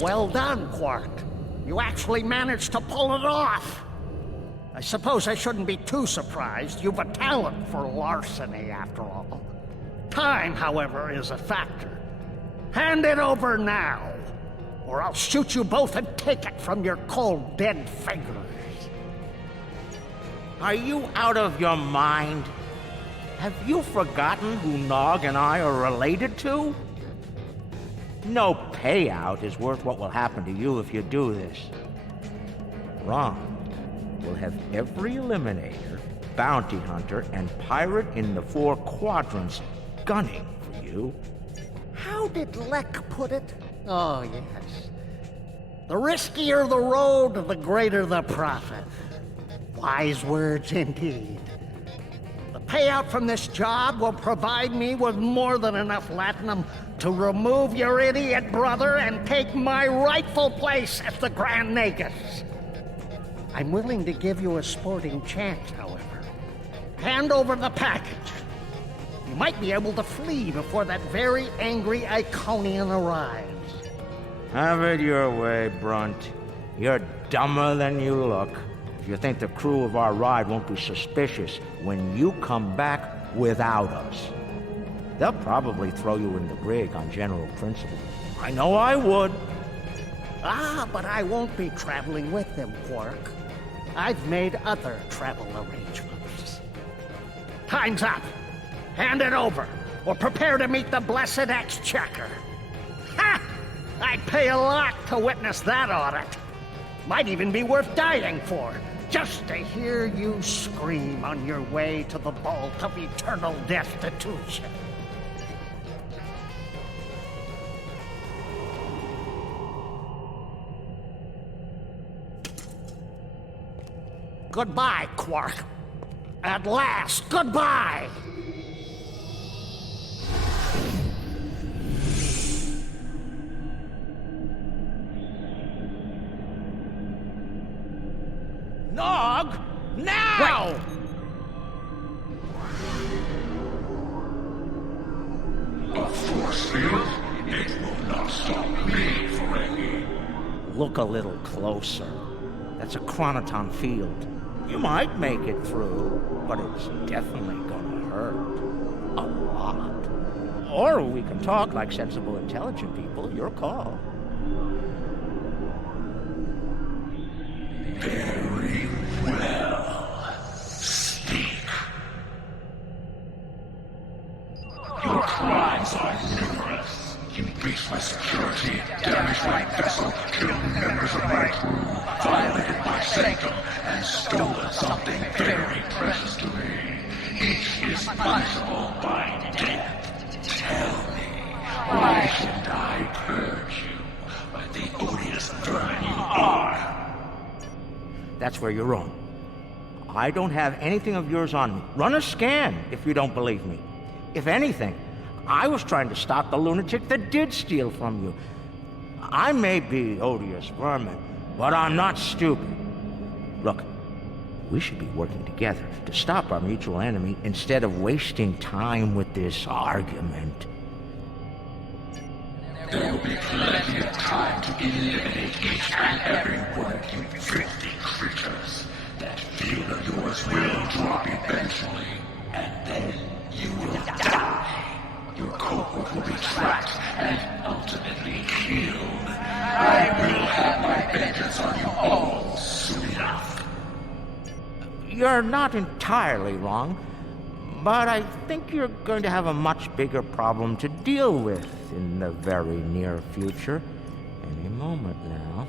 Well done, Quark. You actually managed to pull it off. I suppose I shouldn't be too surprised. You've a talent for larceny, after all. Time, however, is a factor. Hand it over now, or I'll shoot you both and take it from your cold, dead fingers. Are you out of your mind? Have you forgotten who Nog and I are related to? No payout is worth what will happen to you if you do this. Ron will have every eliminator, bounty hunter, and pirate in the 4 quadrants gunning for you. How did Lek put it? Oh, yes. The riskier the road, the greater the profit. Wise words indeed. The payout from this job will provide me with more than enough latinum to remove your idiot brother and take my rightful place as the Grand Nagus. I'm willing to give you a sporting chance, however. Hand over the package. You might be able to flee before that very angry Iconian arrives. Have it your way, Brunt. You're dumber than you look. If you think the crew of our ride won't be suspicious when you come back without us. They'll probably throw you in the brig on general principle. I know I would. Ah, but I won't be traveling with them, Quark. I've made other travel arrangements. Time's up. Hand it over, or prepare to meet the blessed exchequer. Ha! I'd pay a lot to witness that audit. Might even be worth dying for, just to hear you scream on your way to the vault of eternal destitution. Goodbye, Quark. At last, goodbye! Nog! Now! Wait. A force field? It will not stop me, Ferengi. Look a little closer. That's a chronoton field. You might make it through, but it's definitely gonna hurt. A lot. Or we can talk like sensible, intelligent people. Your call. Very well. Speak. Your crimes are numerous. You breached my security, damaged my vessel, killed members of my crew, violated my sanctum, and stolen something very precious to me. Each is punishable by death. Tell me, why should I purge you like the odious vermin you are? That's where you're wrong. I don't have anything of yours on me. Run a scan if you don't believe me. If anything, I was trying to stop the lunatic that did steal from you. I may be odious vermin, but I'm not stupid. Look, we should be working together to stop our mutual enemy instead of wasting time with this argument. There will be plenty of time to eliminate each and every one of you filthy creatures. That field of yours will drop eventually, and then you will die. Your cohort will be tracked and ultimately killed. I will have my vengeance on you all soon enough. You're not entirely wrong, but I think you're going to have a much bigger problem to deal with in the very near future. Any moment now.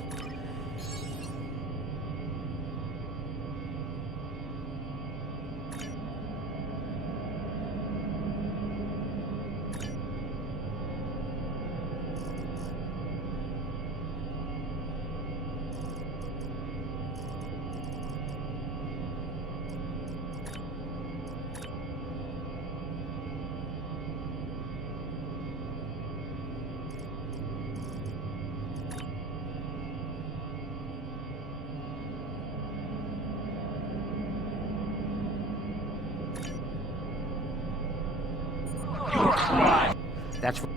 That's what...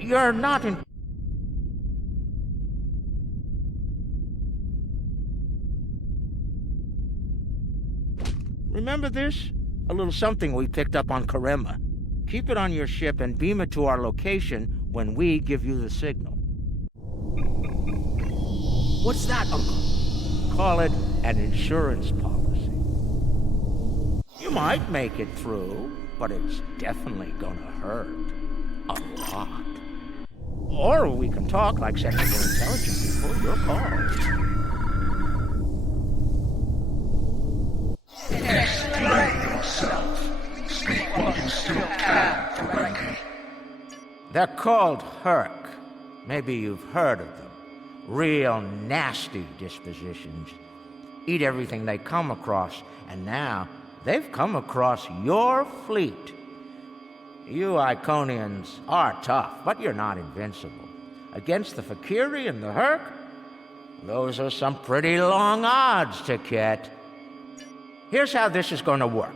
You're not in... Remember this? A little something we picked up on Karema. Keep it on your ship and beam it to our location when we give you the signal. What's that, Uncle? Call it an insurance policy. You might make it through, but it's definitely gonna hurt. A lot. Or we can talk like sensible, intelligent people. Your call. Explain yourself. Speak while you still can, Ferengi. They're called Hur'q. Maybe you've heard of them. Real nasty dispositions. Eat everything they come across, and now they've come across your fleet. You Iconians are tough, but you're not invincible. Against the Fakiri and the Hur'q, those are some pretty long odds to get. Here's how this is going to work.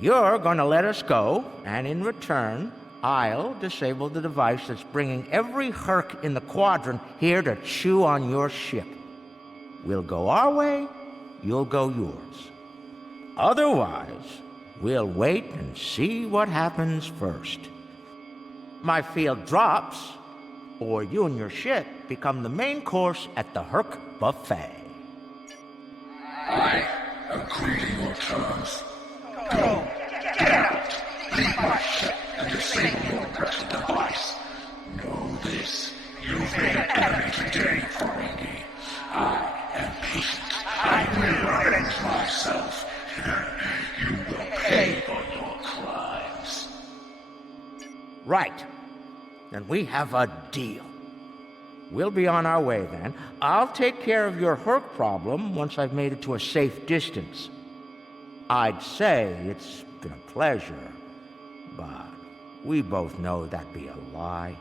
You're going to let us go, and in return, I'll disable the device that's bringing every Hur'q in the Quadrant here to chew on your ship. We'll go our way, you'll go yours. Otherwise, we'll wait and see what happens first. My field drops, or you and your ship become the main course at the Hur'q buffet. I agree to your terms. Go, get out, leave my ship, and disable your wretched device. Know this, you've made an enemy today, Ferengi. I am patient. I will avenge myself. You will pay for your crimes. Right. Then we have a deal. We'll be on our way then. I'll take care of your Hur'q problem once I've made it to a safe distance. I'd say it's been a pleasure, but we both know that'd be a lie.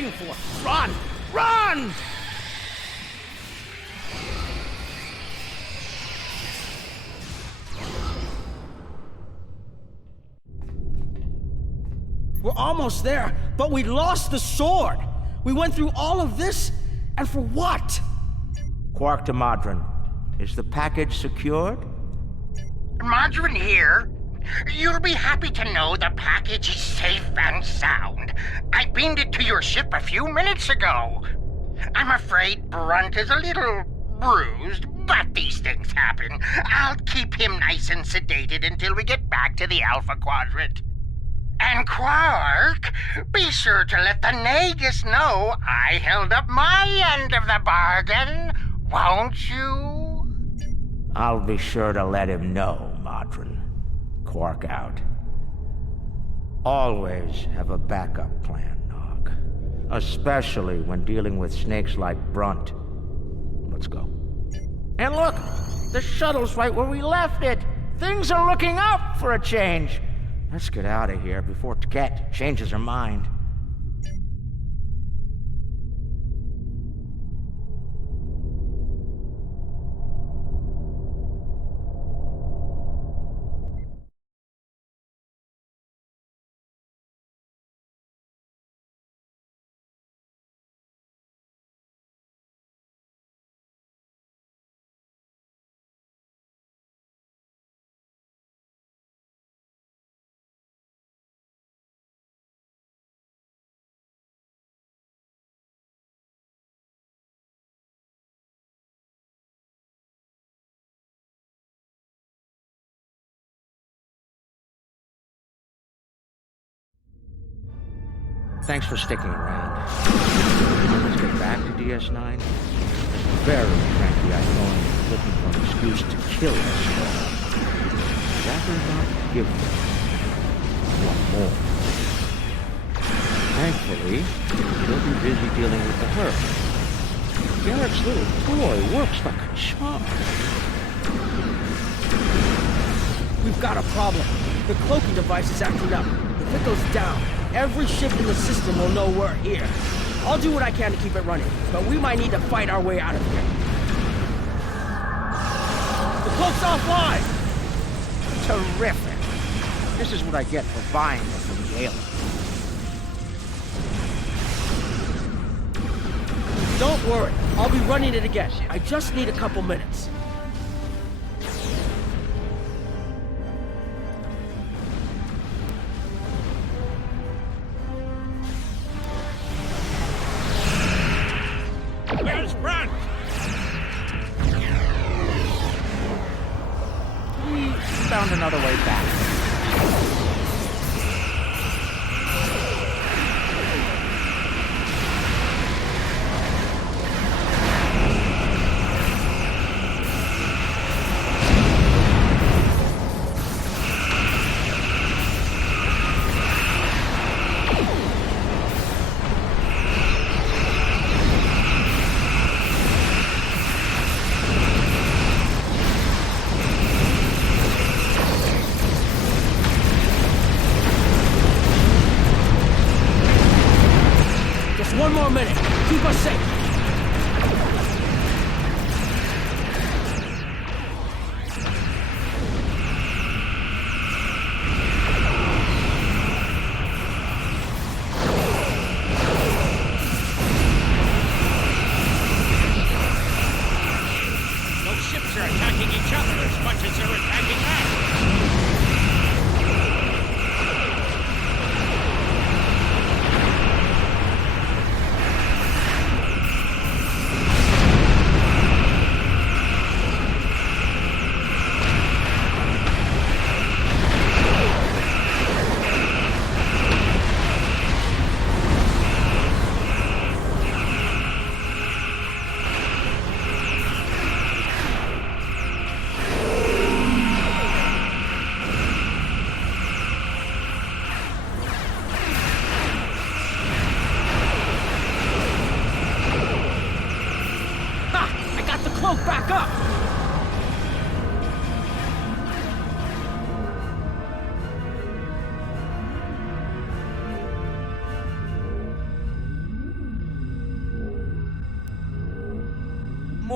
waiting for? Run! Run! We're almost there, but we lost the sword! We went through all of this, and for what? Quark to Modron. Is the package secured? Modron here. You'll be happy to know the package is safe and sound. I beamed it to your ship a few minutes ago. I'm afraid Brunt is a little bruised, but these things happen. I'll keep him nice and sedated until we get back to the Alpha Quadrant. And Quark, be sure to let the Nagus know I held up my end of the bargain, won't you? I'll be sure to let him know, Modron. Quark out. Always have a backup plan, Nog. Especially when dealing with snakes like Brunt. Let's go. And look! The shuttle's right where we left it! Things are looking up for a change! Let's get out of here before Tket changes her mind. Thanks for sticking around. Let's get back to DS9. Very cranky Iconian is looking for an excuse to kill us all. Rather not give them one more. Thankfully, he'll be busy dealing with the Hur'q. Garak's little toy works like a charm. We've got a problem. The cloaking device is acting up. If it goes down, every ship in the system will know we're here. I'll do what I can to keep it running, but we might need to fight our way out of here. The cloak's offline! Terrific. This is what I get for buying it from the aliens. Don't worry, I'll be running it again. I just need a couple minutes. Where's Brunt? We found another way back.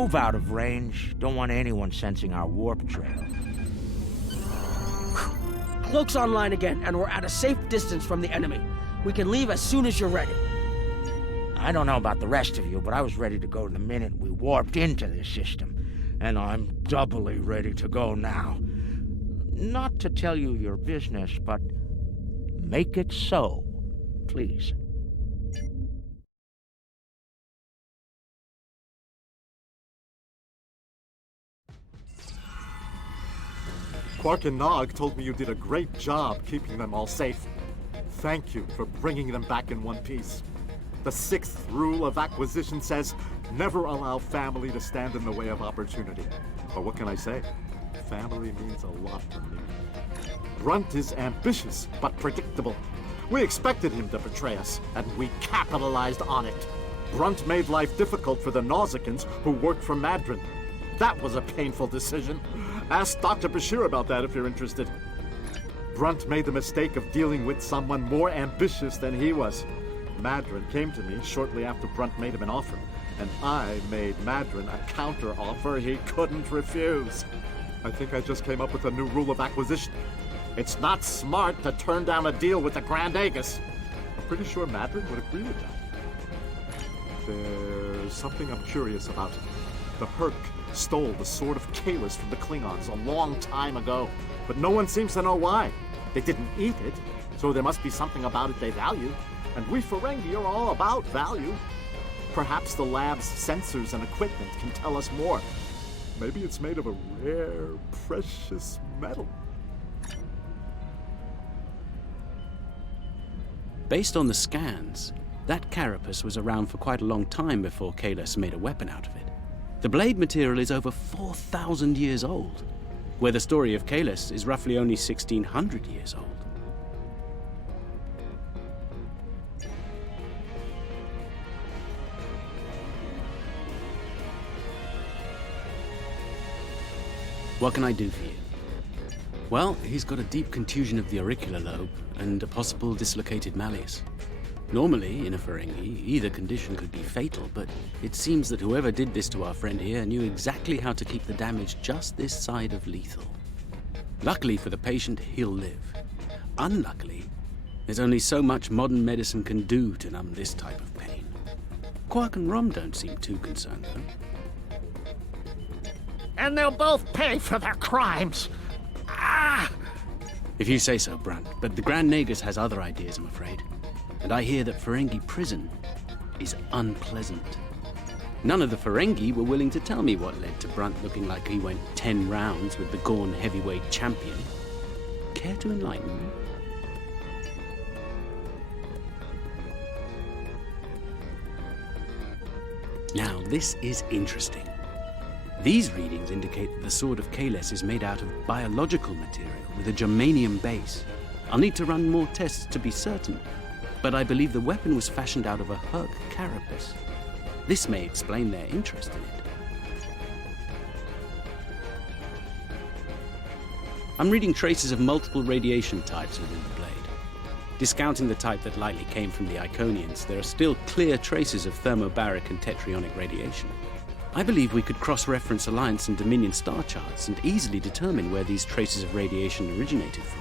Move out of range. Don't want anyone sensing our warp trail. Cloak's online again, and we're at a safe distance from the enemy. We can leave as soon as you're ready. I don't know about the rest of you, but I was ready to go the minute we warped into this system. And I'm doubly ready to go now. Not to tell you your business, but make it so, please. Quark and Nog told me you did a great job keeping them all safe. Thank you for bringing them back in one piece. The 6th rule of acquisition says, never allow family to stand in the way of opportunity. But what can I say? Family means a lot to me. Brunt is ambitious, but predictable. We expected him to betray us, and we capitalized on it. Brunt made life difficult for the Nausicans who worked for Madron. That was a painful decision. Ask Dr. Bashir about that if you're interested. Brunt made the mistake of dealing with someone more ambitious than he was. Madron came to me shortly after Brunt made him an offer, and I made Madron a counter-offer he couldn't refuse. I think I just came up with a new rule of acquisition. It's not smart to turn down a deal with the Grand Aegis. I'm pretty sure Madron would agree with that. There's something I'm curious about. The Hur'q stole the Sword of Kahless from the Klingons a long time ago, but no one seems to know why. They didn't eat it, so there must be something about it they value. And we Ferengi are all about value. Perhaps the lab's sensors and equipment can tell us more. Maybe it's made of a rare, precious metal. Based on the scans, that carapace was around for quite a long time before Kahless made a weapon out of it. The blade material is over 4,000 years old, where the story of Kahless is roughly only 1,600 years old. What can I do for you? Well, he's got a deep contusion of the auricular lobe and a possible dislocated malleus. Normally, in a Ferengi, either condition could be fatal, but it seems that whoever did this to our friend here knew exactly how to keep the damage just this side of lethal. Luckily for the patient, he'll live. Unluckily, there's only so much modern medicine can do to numb this type of pain. Quark and Rom don't seem too concerned, though. And they'll both pay for their crimes. Ah! If you say so, Brunt, but the Grand Nagus has other ideas, I'm afraid. And I hear that Ferengi prison is unpleasant. None of the Ferengi were willing to tell me what led to Brunt looking like he went 10 rounds with the Gorn heavyweight champion. Care to enlighten me? Now, this is interesting. These readings indicate that the Sword of Kahless is made out of biological material with a germanium base. I'll need to run more tests to be certain, but I believe the weapon was fashioned out of a Hur'q carapace. This may explain their interest in it. I'm reading traces of multiple radiation types within the blade. Discounting the type that likely came from the Iconians, there are still clear traces of thermobaric and tetrionic radiation. I believe we could cross-reference Alliance and Dominion star charts and easily determine where these traces of radiation originated from.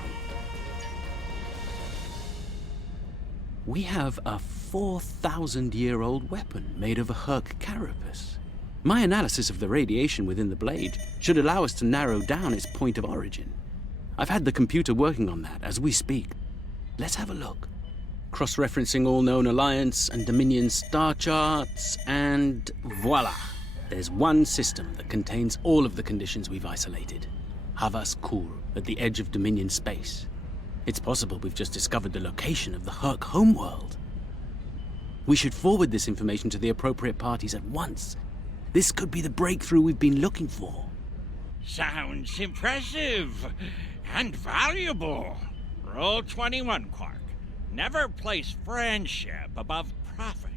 We have a 4,000-year-old weapon made of a Hur'q carapace. My analysis of the radiation within the blade should allow us to narrow down its point of origin. I've had the computer working on that as we speak. Let's have a look. Cross-referencing all known Alliance and Dominion star charts, and voila! There's one system that contains all of the conditions we've isolated. Havas Kur, at the edge of Dominion space. It's possible we've just discovered the location of the Hur'q homeworld. We should forward this information to the appropriate parties at once. This could be the breakthrough we've been looking for. Sounds impressive and valuable. Rule 21, Quark. Never place friendship above profit.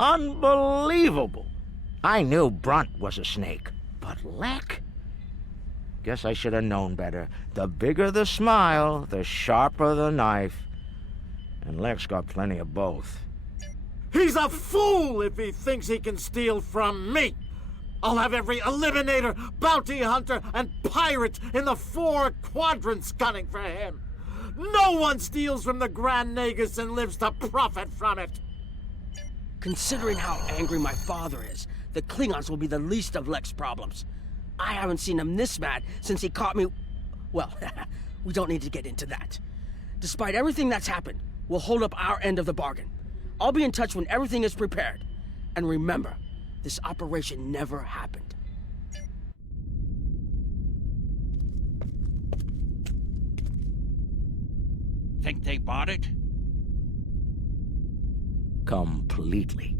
Unbelievable! I knew Brunt was a snake, but Lek? Guess I should have known better. The bigger the smile, the sharper the knife. And Lex got plenty of both. He's a fool if he thinks he can steal from me! I'll have every eliminator, bounty hunter, and pirate in the 4 quadrants gunning for him! No one steals from the Grand Nagus and lives to profit from it! Considering how angry my father is, the Klingons will be the least of Lex's problems. I haven't seen him this mad since he caught me... Well, we don't need to get into that. Despite everything that's happened, we'll hold up our end of the bargain. I'll be in touch when everything is prepared. And remember, this operation never happened. Think they bought it? Completely.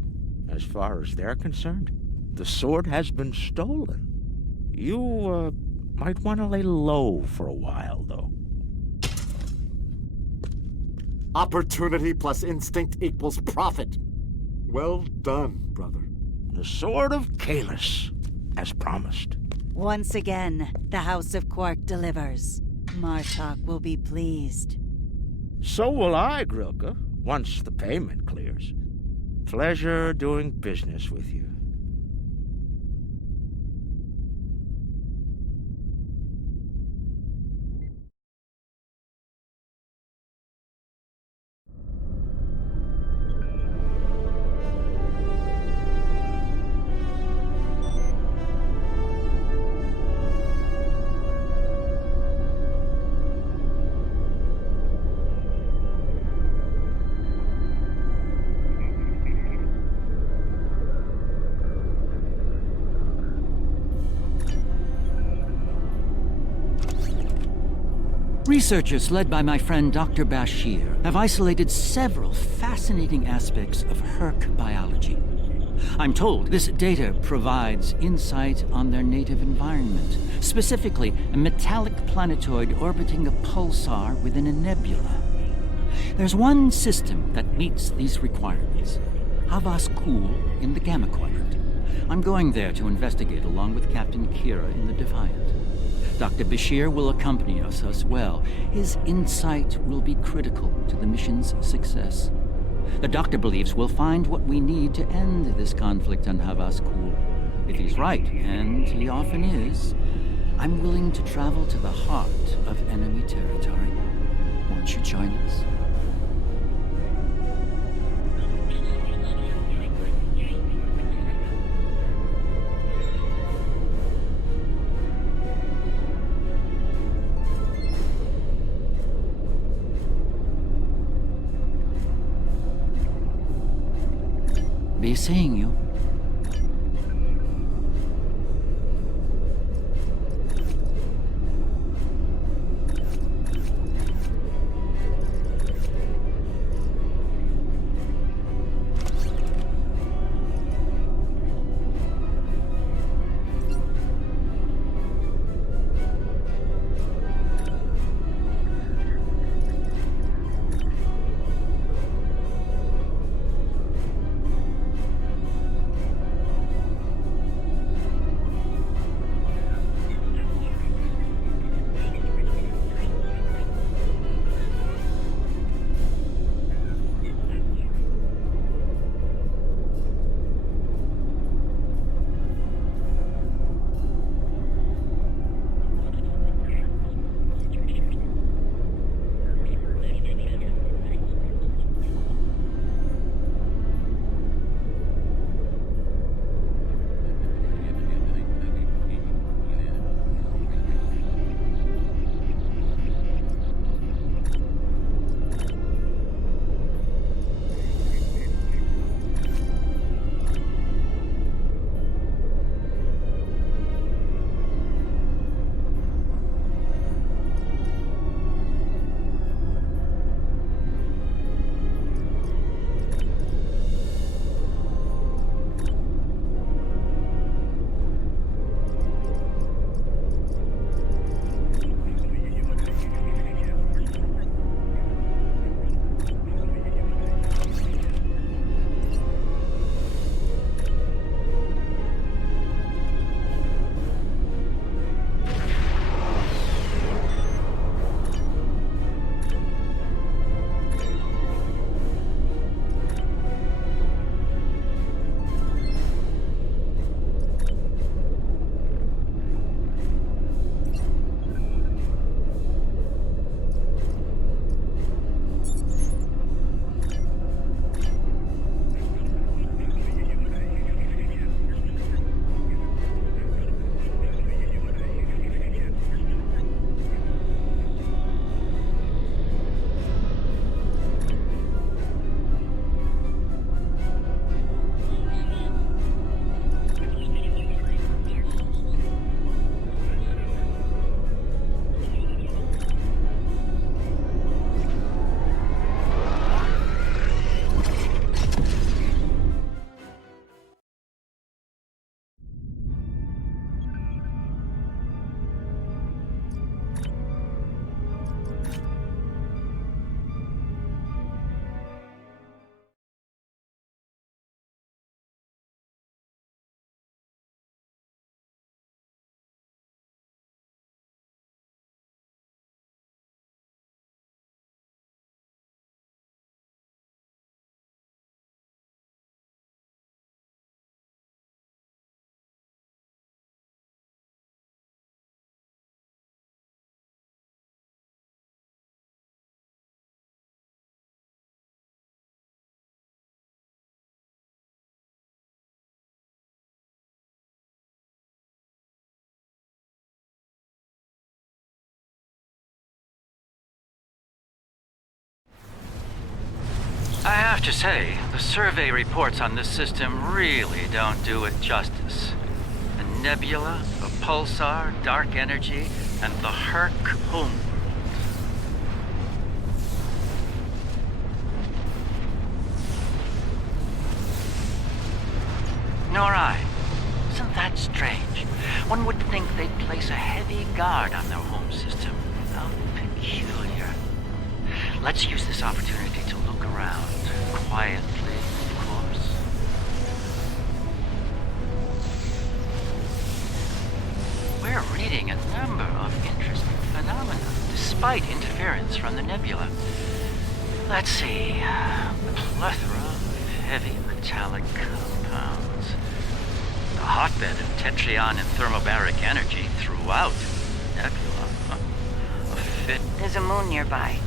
As far as they're concerned, the sword has been stolen. You, might want to lay low for a while, though. Opportunity plus instinct equals profit. Well done, brother. The Sword of Kahless, as promised. Once again, the House of Quark delivers. Martok will be pleased. So will I, Grilka, once the payment clears. Pleasure doing business with you. Researchers led by my friend Dr. Bashir have isolated several fascinating aspects of Hur'q biology. I'm told this data provides insight on their native environment, specifically a metallic planetoid orbiting a pulsar within a nebula. There's one system that meets these requirements, Havas Kul in the Gamma Quadrant. I'm going there to investigate along with Captain Kira in the Defiant. Dr. Bashir will accompany us as well. His insight will be critical to the mission's success. The doctor believes we'll find what we need to end this conflict on Havas Kul. If he's right, and he often is, I'm willing to travel to the heart of enemy territory. Won't you join us? Be seeing you. have to say, the survey reports on this system really don't do it justice. A nebula, a pulsar, dark energy, and the Hur'q homeworld. Nor I. Isn't that strange? One would think they'd place a heavy guard on their home system. How peculiar. Let's use this opportunity to look around. Quietly, of course. We're reading a number of interesting phenomena, despite interference from the nebula. Let's see. A plethora of heavy metallic compounds. A hotbed of tetryon and thermobaric energy throughout the nebula. A fit. There's a moon nearby.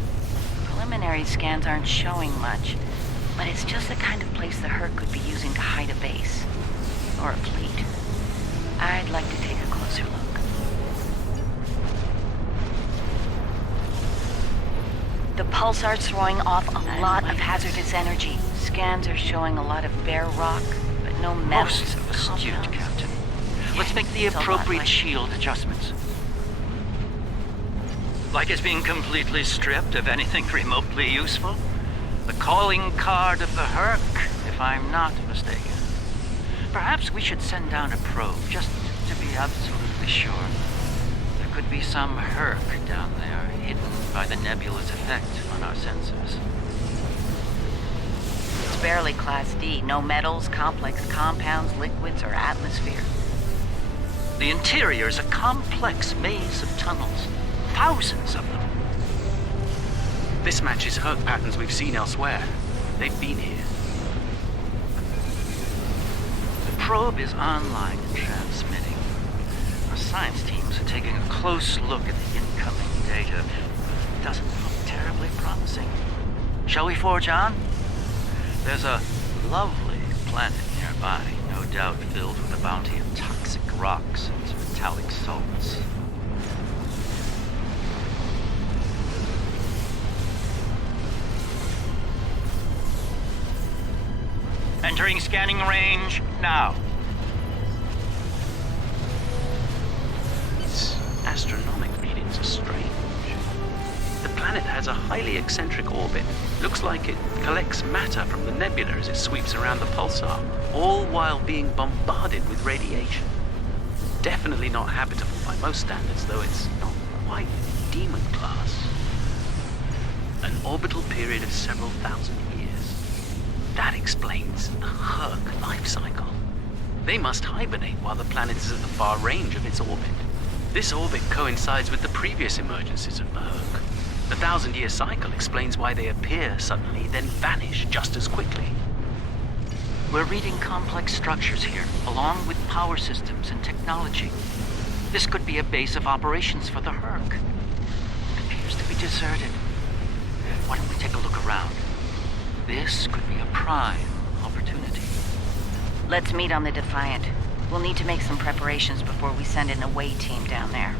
Preliminary scans aren't showing much, but it's just the kind of place the Hur'q could be using to hide a base. Or a fleet. I'd like to take a closer look. The pulsar's throwing off a lot of hazardous energy. Scans are showing a lot of bare rock, but no metals. Most astute, Captain. Let's make the appropriate shield adjustments. Like it's being completely stripped of anything remotely useful? The calling card of the Hur'q, if I'm not mistaken. Perhaps we should send down a probe, just to be absolutely sure. There could be some Hur'q down there, hidden by the nebula's effect on our sensors. It's barely Class D. No metals, complex compounds, liquids, or atmosphere. The interior is a complex maze of tunnels. Thousands of them. This matches Hur'q patterns we've seen elsewhere. They've been here. The probe is online and transmitting. Our science teams are taking a close look at the incoming data. It doesn't look terribly promising. Shall we forge on? There's a lovely planet nearby, no doubt filled with a bounty of toxic rocks and metallic salts. Entering scanning range now. These astronomic readings are strange. The planet has a highly eccentric orbit. Looks like it collects matter from the nebula as it sweeps around the pulsar, all while being bombarded with radiation. Definitely not habitable by most standards, though it's not quite demon class. An orbital period of several thousand years. That explains the Hur'q life cycle. They must hibernate while the planet is at the far range of its orbit. This orbit coincides with the previous emergencies of the Hur'q. The 1,000-year cycle explains why they appear suddenly, then vanish just as quickly. We're reading complex structures here, along with power systems and technology. This could be a base of operations for the Hur'q. It appears to be deserted. Why don't we take a look around? This could be a prime opportunity. Let's meet on the Defiant. We'll need to make some preparations before we send an away team down there.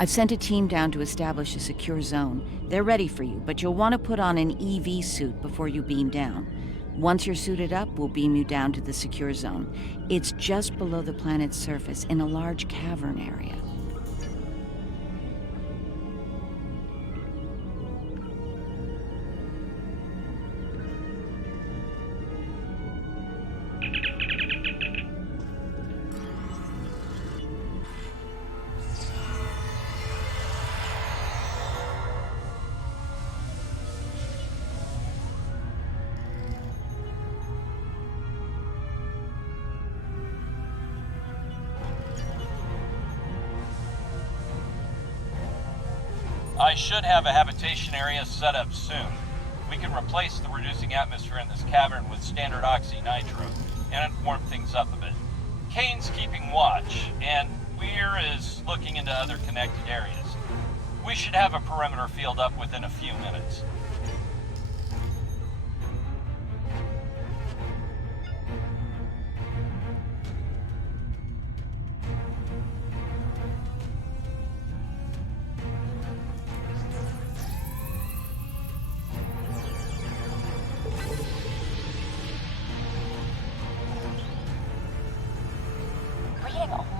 I've sent a team down to establish a secure zone. They're ready for you, but you'll want to put on an EV suit before you beam down. Once you're suited up, we'll beam you down to the secure zone. It's just below the planet's surface in a large cavern area. I should have a habitation area set up soon. We can replace the reducing atmosphere in this cavern with standard oxy-nitro and warm things up a bit. Kane's keeping watch, and Weir is looking into other connected areas. We should have a perimeter field up within a few minutes.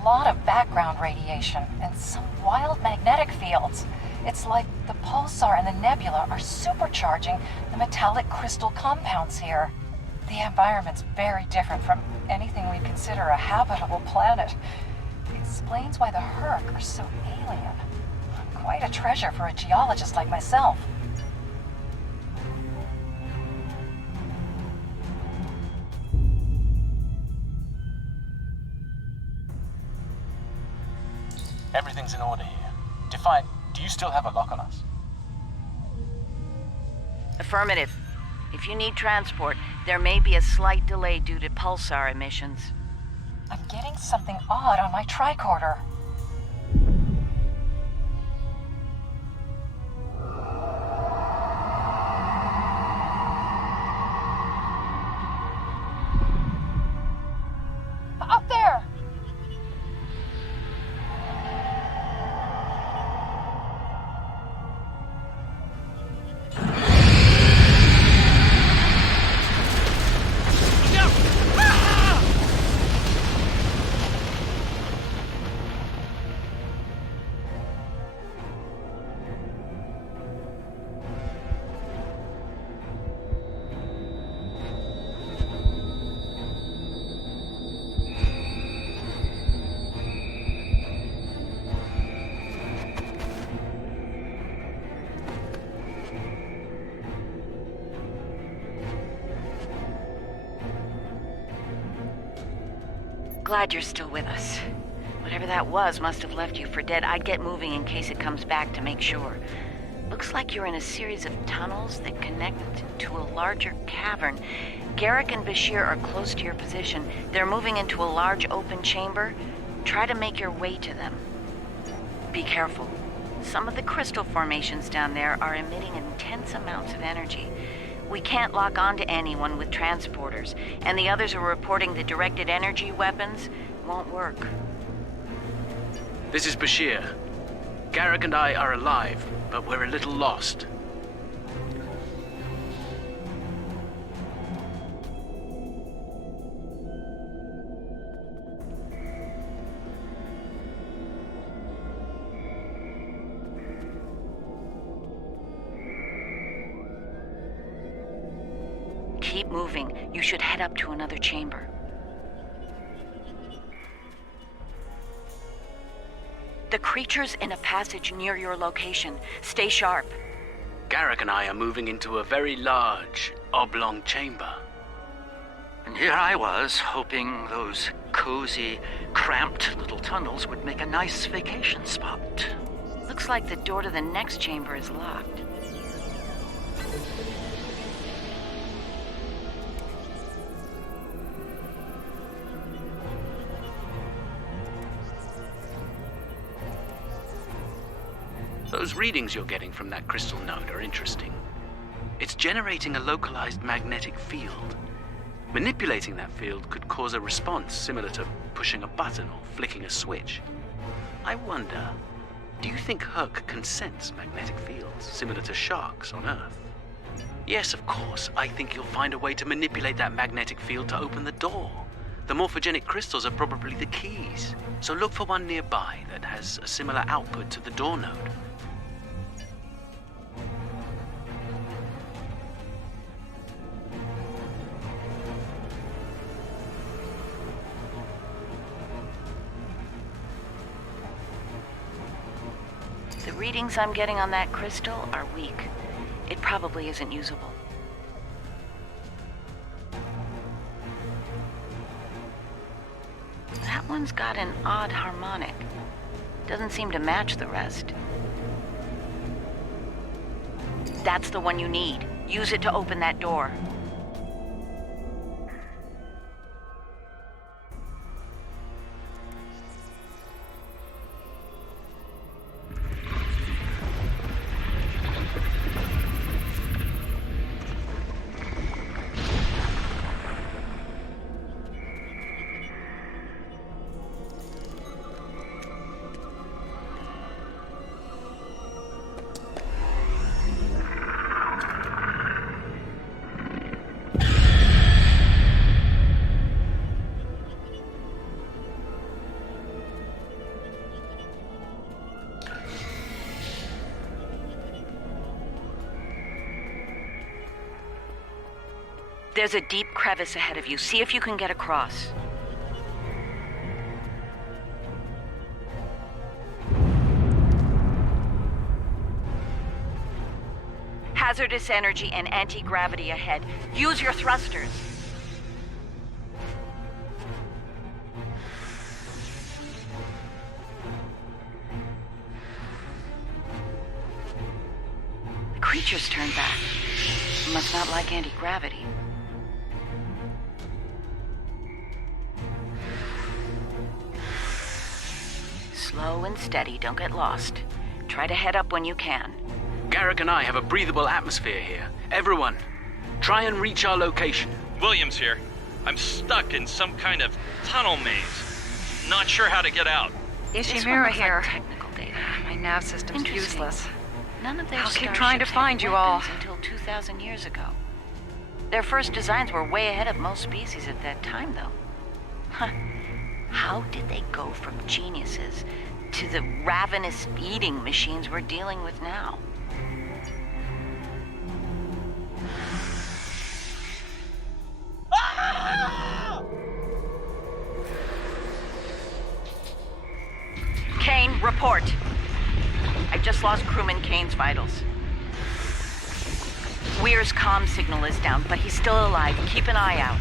lot of background radiation and some wild magnetic fields. It's like the pulsar and the nebula are supercharging the metallic crystal compounds here. The environment's very different from anything we'd consider a habitable planet. It explains why the Hur'q are so alien. Quite a treasure for a geologist like myself. Everything's in order here. Defiant, do you still have a lock on us? Affirmative. If you need transport, there may be a slight delay due to pulsar emissions. I'm getting something odd on my tricorder. Up there! Glad you're still with us. Whatever that was must have left you for dead. I'd get moving in case it comes back to make sure. Looks like you're in a series of tunnels that connect to a larger cavern. Garak and Bashir are close to your position. They're moving into a large open chamber. Try to make your way to them. Be careful. Some of the crystal formations down there are emitting intense amounts of energy. We can't lock onto anyone with transporters, and the others are reporting that directed energy weapons won't work. This is Bashir. Garak and I are alive, but we're a little lost. Keep moving. You should head up to another chamber. The creature's in a passage near your location. Stay sharp. Garak and I are moving into a very large, oblong chamber. And here I was, hoping those cozy, cramped little tunnels would make a nice vacation spot. Looks like the door to the next chamber is locked. Those readings you're getting from that crystal node are interesting. It's generating a localized magnetic field. Manipulating that field could cause a response similar to pushing a button or flicking a switch. I wonder, do you think Hur'q can sense magnetic fields similar to sharks on Earth? Yes, of course. I think you'll find a way to manipulate that magnetic field to open the door. The morphogenic crystals are probably the keys, so look for one nearby that has a similar output to the door node. The readings I'm getting on that crystal are weak. It probably isn't usable. That one's got an odd harmonic. Doesn't seem to match the rest. That's the one you need. Use it to open that door. There's a deep crevice ahead of you. See if you can get across. Hazardous energy and anti-gravity ahead. Use your thrusters. The creature's turned back. Must not like anti-gravity. Slow and steady, don't get lost. Try to head up when you can. Garak and I have a breathable atmosphere here. Everyone, try and reach our location. Williams here. I'm stuck in some kind of tunnel maze. Not sure how to get out. Ishimura here. Like technical data. My nav system's useless. None of their I'll keep starships trying to find had you all. weapons until 2,000 years ago. Their first designs were way ahead of most species at that time, though. Huh. How did they go from geniuses to the ravenous eating machines we're dealing with now? Kane, report. I just lost crewman Kane's vitals. Weir's comm signal is down, but he's still alive. Keep an eye out.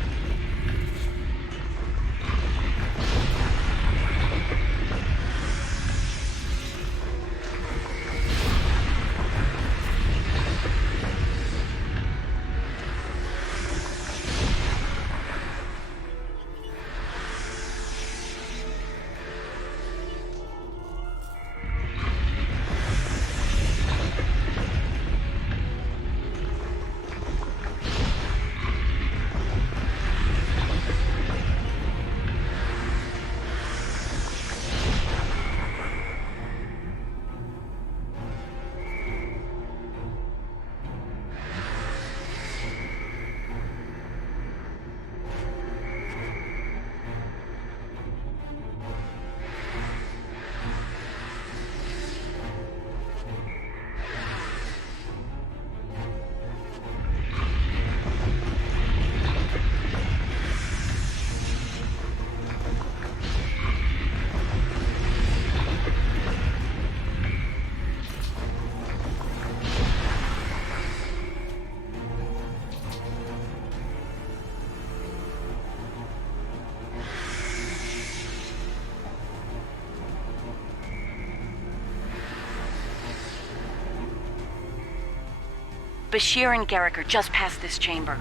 Bashir and Garak are just past this chamber.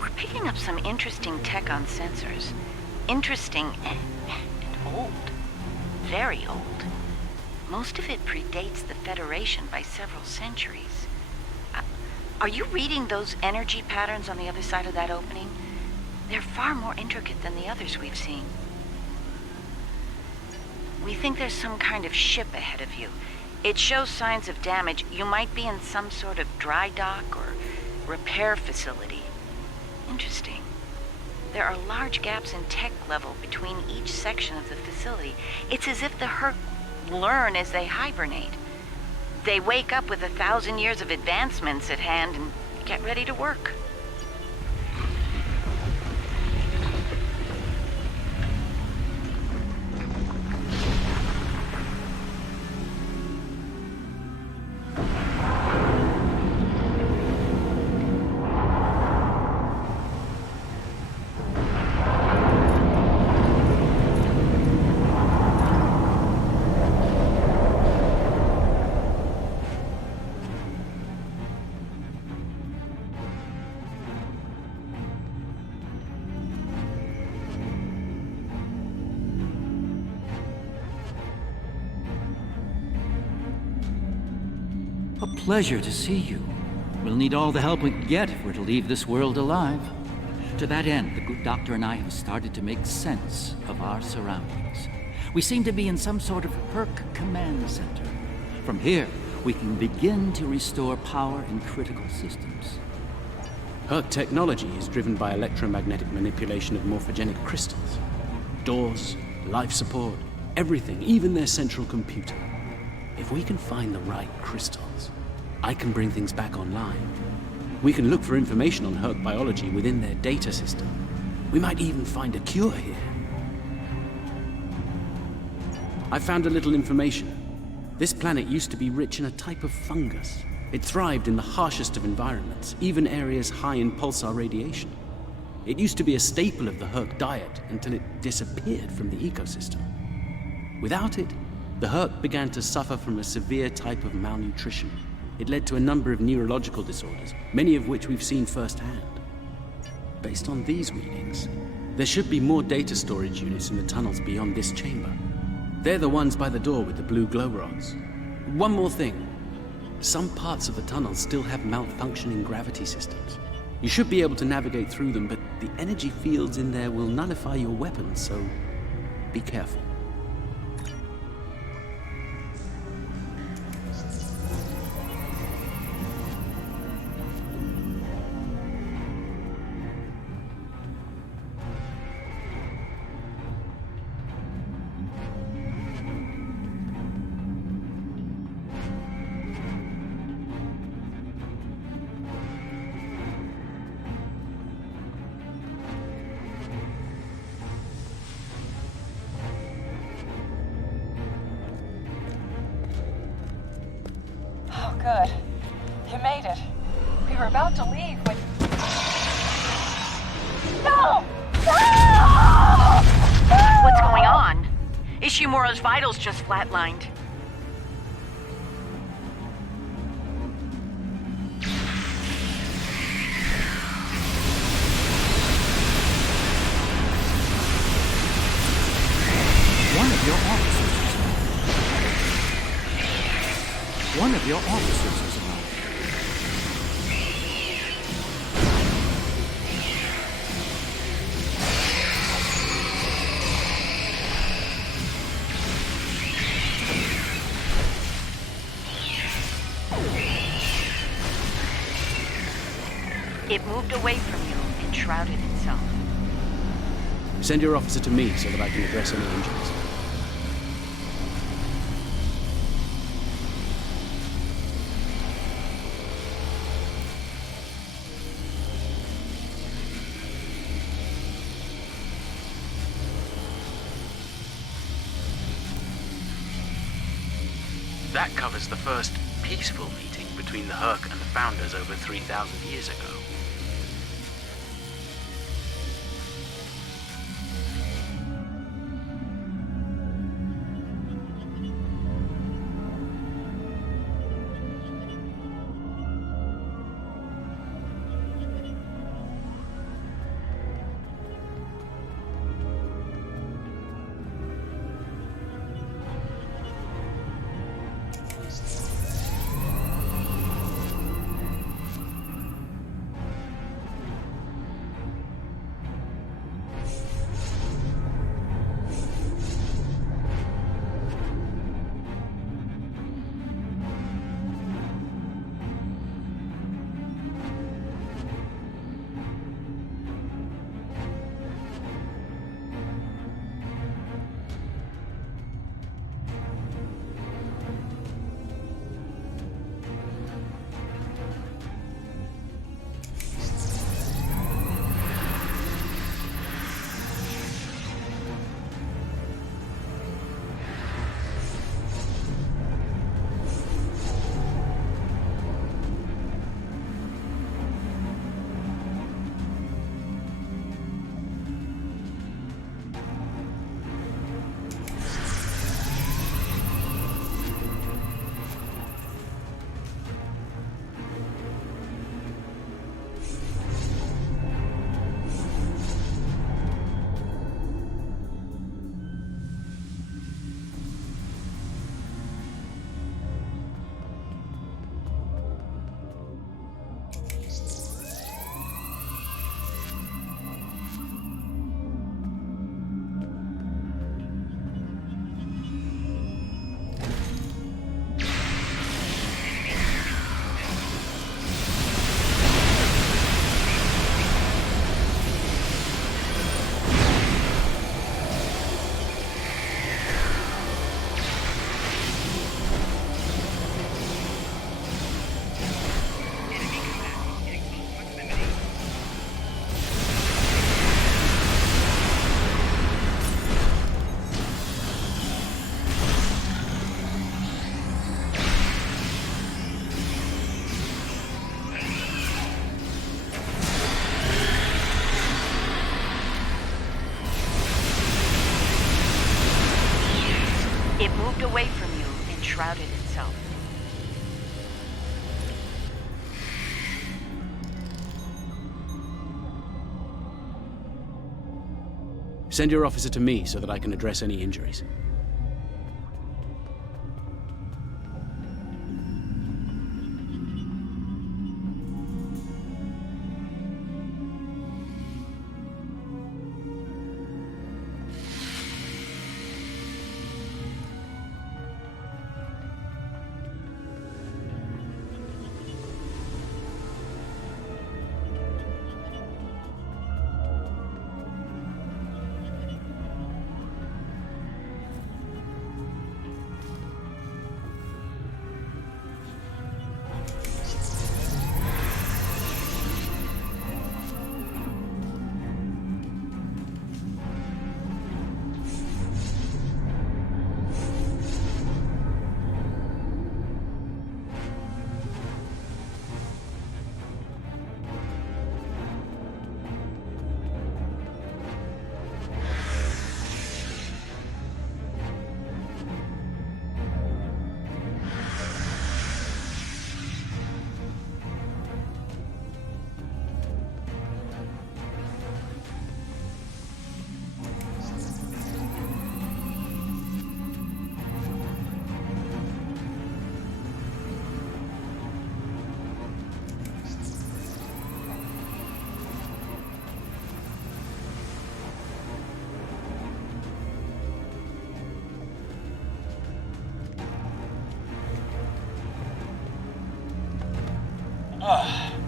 We're picking up some interesting tech on sensors. Interesting and old. Very old. Most of it predates the Federation by several centuries. Are you reading those energy patterns on the other side of that opening? They're far more intricate than the others we've seen. We think there's some kind of ship ahead of you. It shows signs of damage. You might be in some sort of dry dock or repair facility. Interesting. There are large gaps in tech level between each section of the facility. It's as if the Hur'q learn as they hibernate. They wake up with 1,000 years of advancements at hand and get ready to work. A pleasure to see you. We'll need all the help we can get if we're to leave this world alive. To that end, the good doctor and I have started to make sense of our surroundings. We seem to be in some sort of Hur'q command center. From here, we can begin to restore power in critical systems. Hur'q technology is driven by electromagnetic manipulation of morphogenic crystals. Doors, life support, everything, even their central computer. If we can find the right crystals, I can bring things back online. We can look for information on Hur'q biology within their data system. We might even find a cure here. I found a little information. This planet used to be rich in a type of fungus. It thrived in the harshest of environments, even areas high in pulsar radiation. It used to be a staple of the Hur'q diet until it disappeared from the ecosystem. Without it, the Hur'q began to suffer from a severe type of malnutrition. It led to a number of neurological disorders, many of which we've seen firsthand. Based on these readings, there should be more data storage units in the tunnels beyond this chamber. They're the ones by the door with the blue glow rods. One more thing. Some parts of the tunnels still have malfunctioning gravity systems. You should be able to navigate through them, but the energy fields in there will nullify your weapons, so be careful. Good. You made it. We were about to leave when... No! No! What's going on? Ishimura's vitals just flatlined. One of your officers is alive. It moved away from you and shrouded itself. Send your officer to me so that I can address any injuries. That covers the first peaceful meeting between the Hur'q and the Founders over 3,000 years ago. It moved away from you, enshrouded itself. Send your officer to me so that I can address any injuries.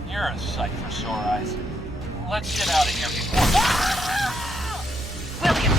You're a sight for sore eyes. Let's get out of here before... William!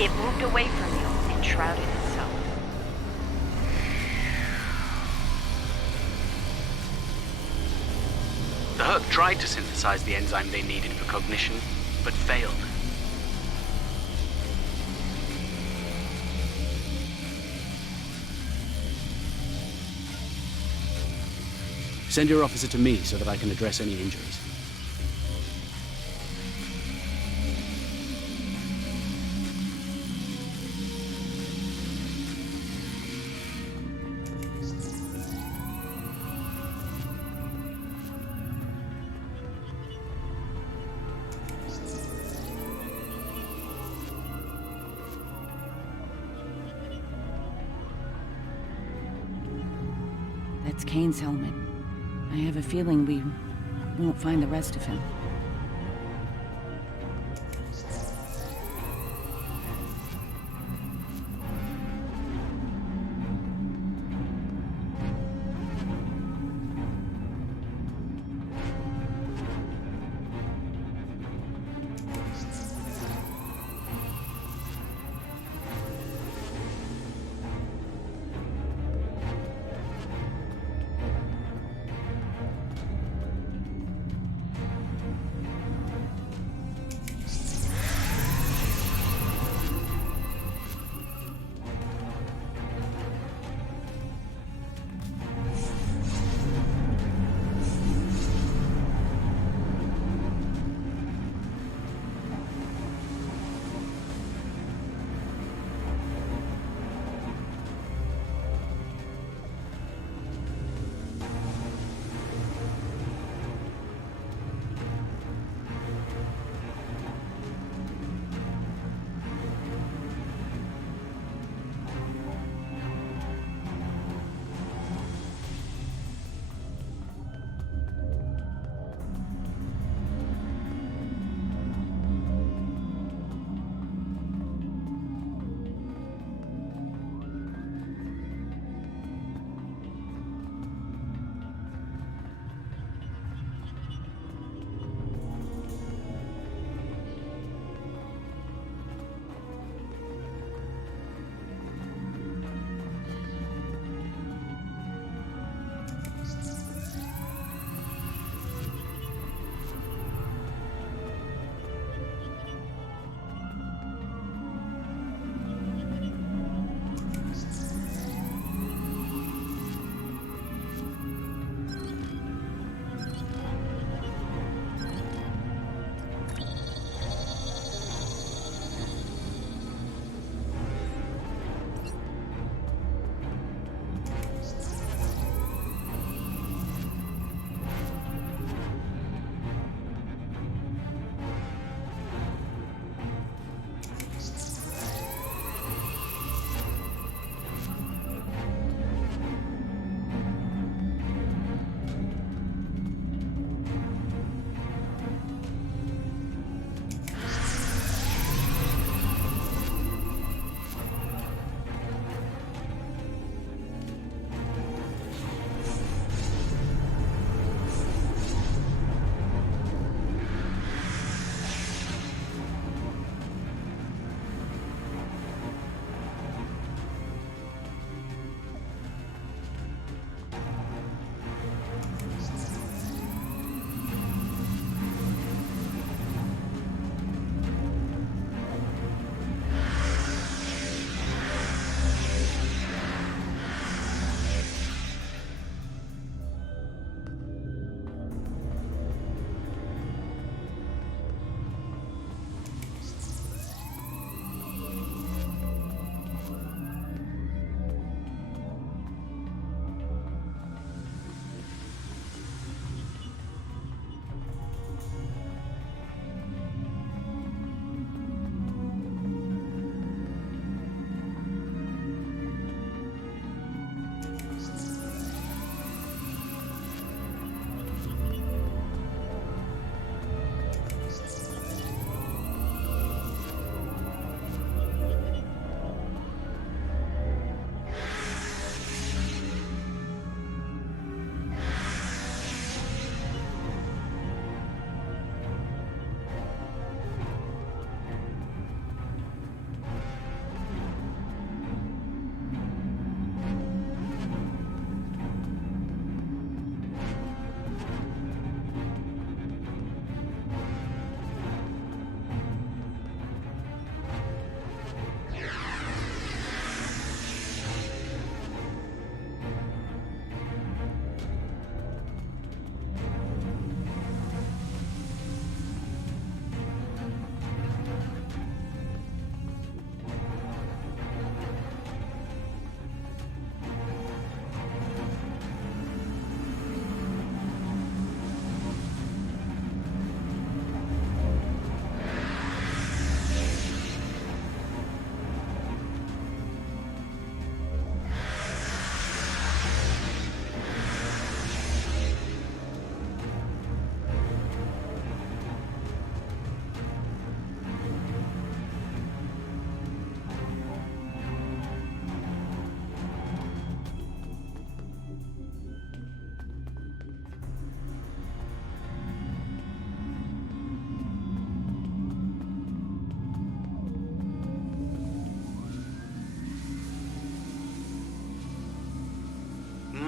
It moved away from you, enshrouded itself. The Hur'q tried to synthesize the enzyme they needed for cognition, but failed. Send your officer to me so that I can address any injuries. That's Kane's helmet. I have a feeling we won't find the rest of him.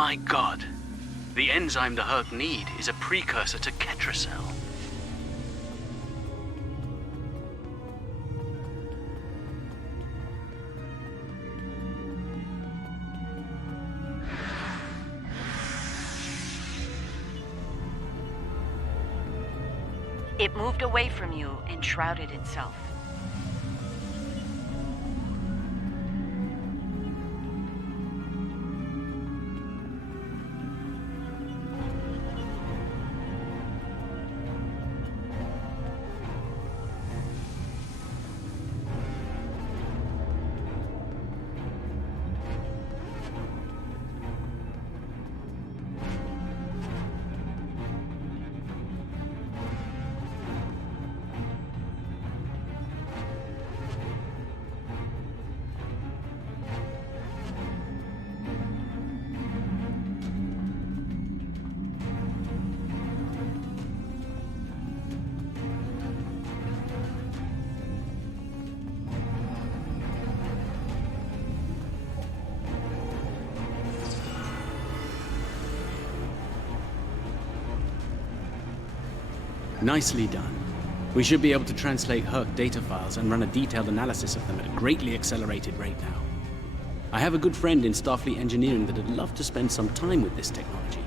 My god. The enzyme the Hur'q need is a precursor to Ketracel. It moved away from you and shrouded itself. Nicely done. We should be able to translate Hur'q data files and run a detailed analysis of them at a greatly accelerated rate now. I have a good friend in Starfleet engineering that would love to spend some time with this technology.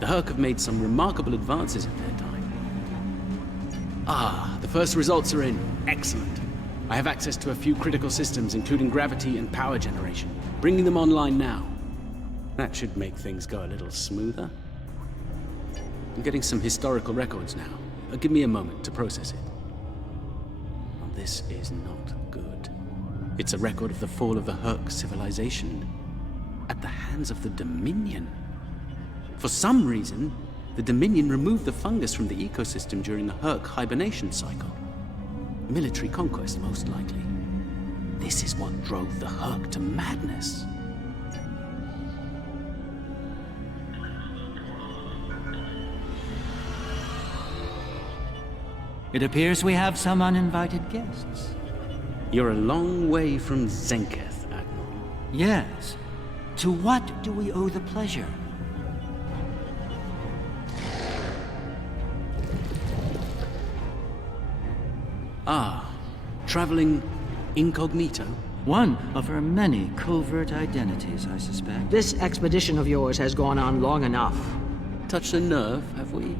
The Hur'q have made some remarkable advances in their time. Ah, the first results are in. Excellent. I have access to a few critical systems, including gravity and power generation. Bringing them online now. That should make things go a little smoother. I'm getting some historical records now. Give me a moment to process it. Well, this is not good. It's a record of the fall of the Hur'q civilization at the hands of the Dominion. For some reason, the Dominion removed the fungus from the ecosystem during the Hur'q hibernation cycle. Military conquest, most likely. This is what drove the Hur'q to madness. It appears we have some uninvited guests. You're a long way from Zenketh, Admiral. Yes. To what do we owe the pleasure? Ah, traveling incognito? One of her many covert identities, I suspect. This expedition of yours has gone on long enough. Touched a nerve, have we?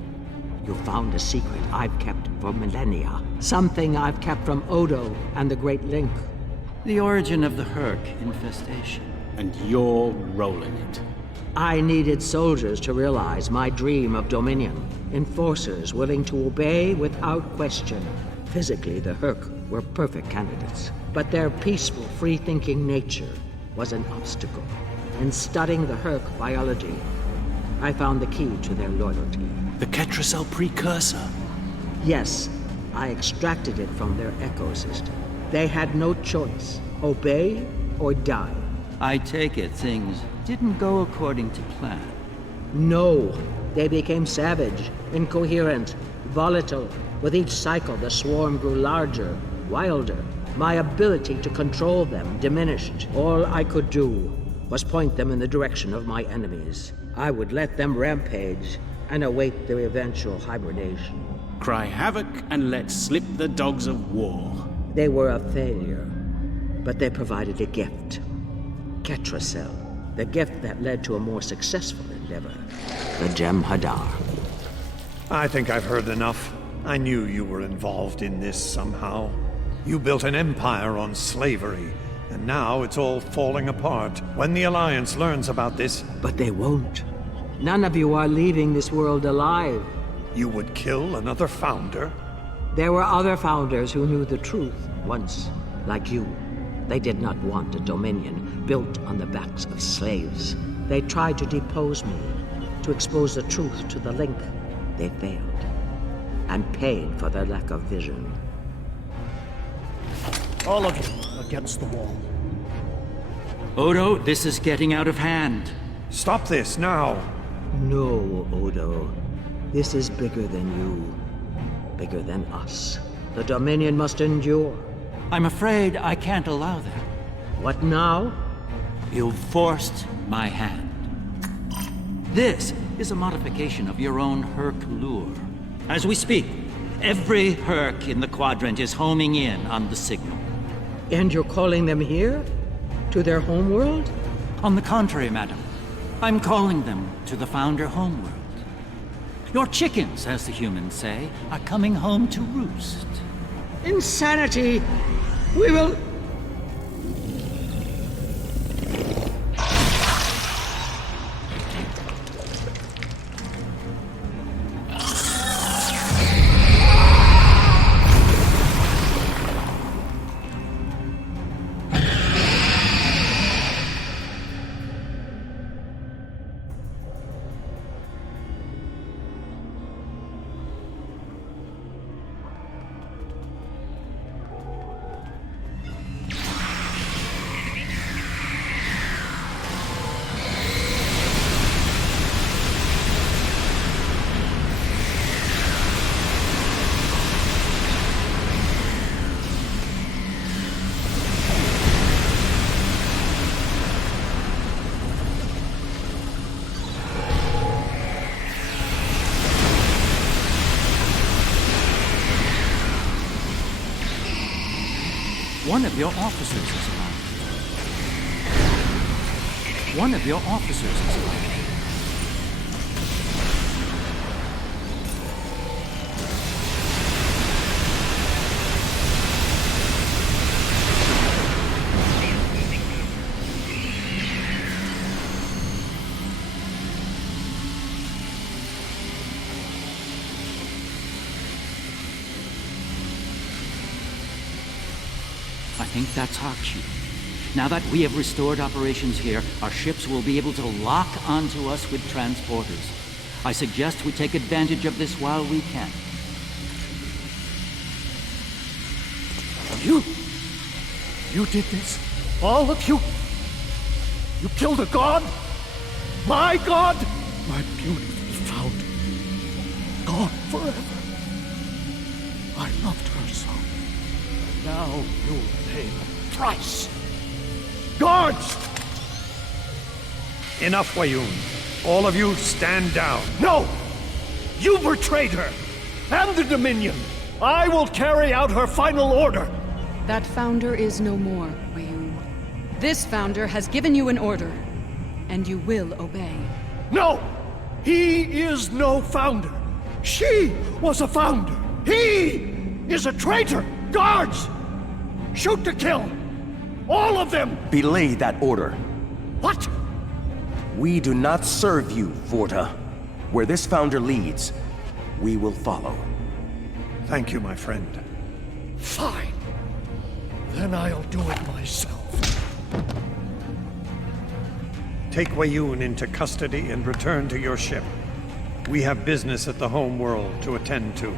You found a secret I've kept for millennia. Something I've kept from Odo and the Great Link. The origin of the Hur'q infestation. And you're rolling it. I needed soldiers to realize my dream of dominion. Enforcers willing to obey without question. Physically, the Hur'q were perfect candidates. But their peaceful, free-thinking nature was an obstacle. In studying the Hur'q biology, I found the key to their loyalty. The Ketracel precursor? Yes, I extracted it from their ecosystem. They had no choice. Obey or die. I take it things didn't go according to plan. No. They became savage, incoherent, volatile. With each cycle, the swarm grew larger, wilder. My ability to control them diminished. All I could do was point them in the direction of my enemies. I would let them rampage and await their eventual hibernation. Cry havoc and let slip the dogs of war. They were a failure, but they provided a gift. Ketracel, the gift that led to a more successful endeavor. The Jem'Hadar. I think I've heard enough. I knew you were involved in this somehow. You built an empire on slavery, and now it's all falling apart. When the Alliance learns about this... But they won't. None of you are leaving this world alive. You would kill another founder? There were other founders who knew the truth once, like you. They did not want a dominion built on the backs of slaves. They tried to depose me, to expose the truth to the Link. They failed, and paid for their lack of vision. All of you against the wall. Odo, this is getting out of hand. Stop this now. No, Odo. This is bigger than you. Bigger than us. The Dominion must endure. I'm afraid I can't allow that. What now? You've forced my hand. This is a modification of your own Hur'q lure. As we speak, every Hur'q in the Quadrant is homing in on the signal. And you're calling them here? To their homeworld? On the contrary, madam. I'm calling them to the Founder homeworld. Your chickens, as the humans say, are coming home to roost. Insanity! We will... One of your officers is alive. One of your officers is alive. I think that's Hur'q. Now that we have restored operations here, our ships will be able to lock onto us with transporters. I suggest we take advantage of this while we can. You did this? All of you? You killed a god? My god? My beautiful founder. Gone forever. I loved her so. Now you'll pay the price. Guards! Enough, Wayun. All of you stand down. No! You betrayed her! And the Dominion! I will carry out her final order! That founder is no more, Wayun. This founder has given you an order, and you will obey. No! He is no founder! She was a founder! He is a traitor! Guards! Shoot to kill! All of them! Belay that order. What? We do not serve you, Vorta. Where this founder leads, we will follow. Thank you, my friend. Fine. Then I'll do it myself. Take Wayun into custody and return to your ship. We have business at the home world to attend to.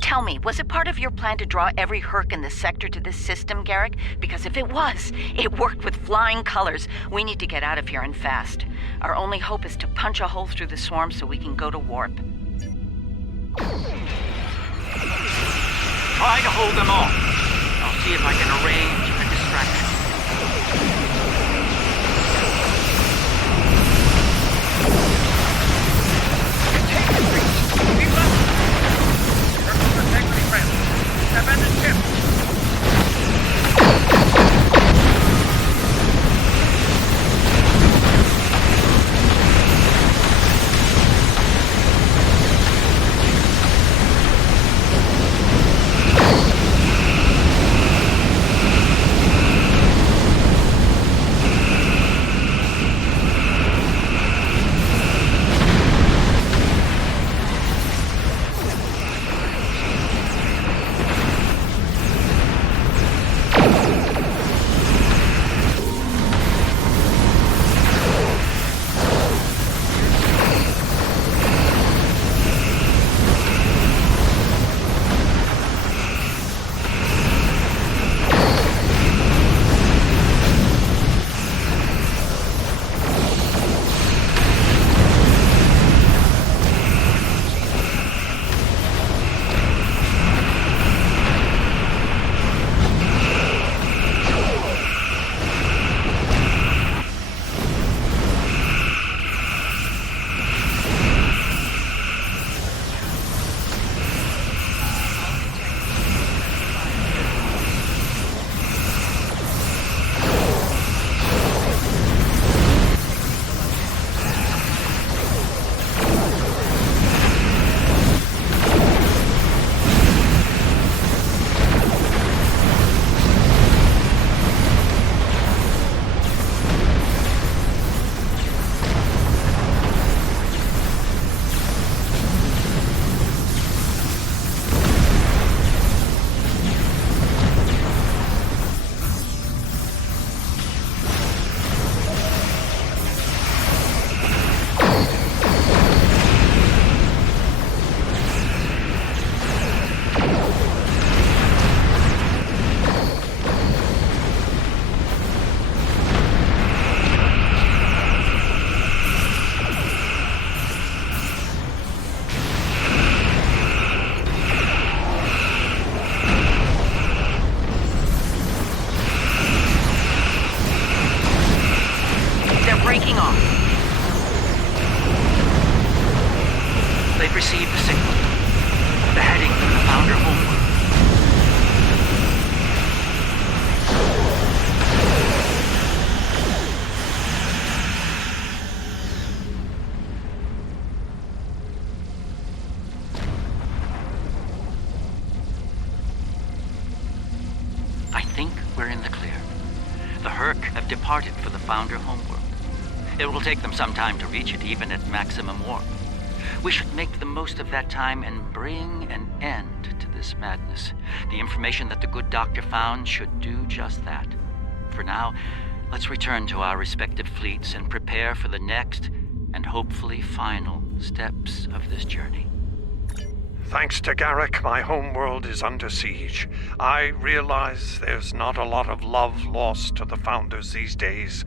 Tell me, was it part of your plan to draw every Hur'q in this sector to this system, Garak? Because if it was, it worked with flying colors. We need to get out of here and fast. Our only hope is to punch a hole through the swarm so we can go to warp. Try to hold them off. I'll see if I can arrange a distraction. Abandoned ship! breaking off. They've received the signal. They're heading for the Founder homeworld. I think we're in the clear. The Hur'q have departed for the Founder homeworld. It will take them some time to reach it, even at maximum warp. We should make the most of that time and bring an end to this madness. The information that the good doctor found should do just that. For now, let's return to our respective fleets and prepare for the next and hopefully final steps of this journey. Thanks to Garak, my homeworld is under siege. I realize there's not a lot of love lost to the Founders these days,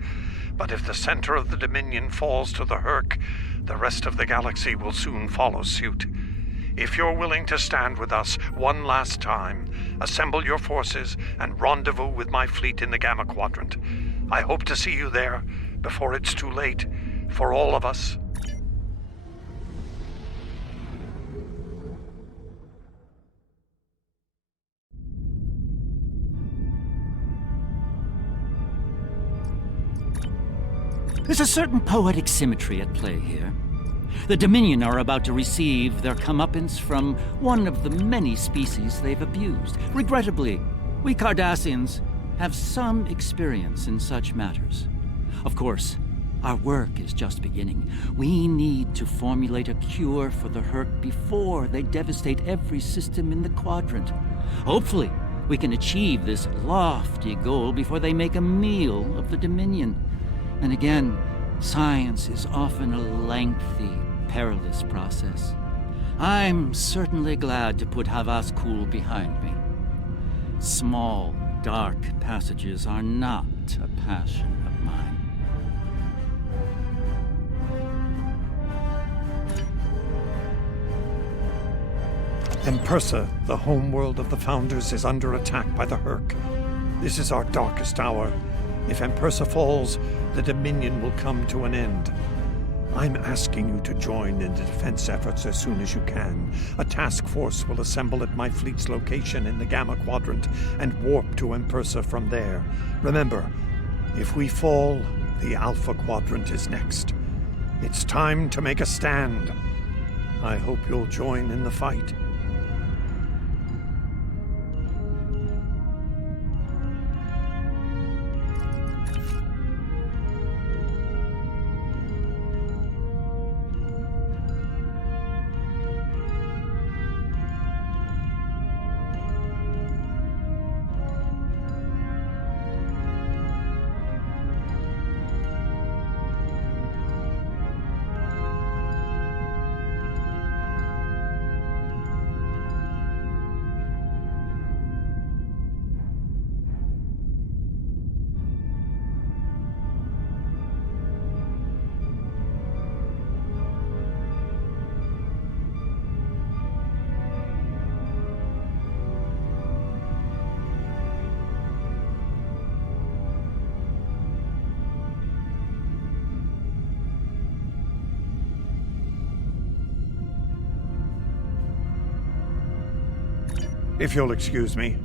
but if the center of the Dominion falls to the Hur'q, the rest of the galaxy will soon follow suit. If you're willing to stand with us one last time, assemble your forces and rendezvous with my fleet in the Gamma Quadrant. I hope to see you there before it's too late for all of us. There's a certain poetic symmetry at play here. The Dominion are about to receive their comeuppance from one of the many species they've abused. Regrettably, we Cardassians have some experience in such matters. Of course, our work is just beginning. We need to formulate a cure for the Hur'q before they devastate every system in the Quadrant. Hopefully, we can achieve this lofty goal before they make a meal of the Dominion. And again, science is often a lengthy, perilous process. I'm certainly glad to put Havas Kul behind me. Small, dark passages are not a passion of mine. Empersa, the homeworld of the Founders, is under attack by the Hur'q. This is our darkest hour. If Empersa falls, the Dominion will come to an end. I'm asking you to join in the defense efforts as soon as you can. A task force will assemble at my fleet's location in the Gamma Quadrant and warp to Empersa from there. Remember, if we fall, the Alpha Quadrant is next. It's time to make a stand. I hope you'll join in the fight. If you'll excuse me.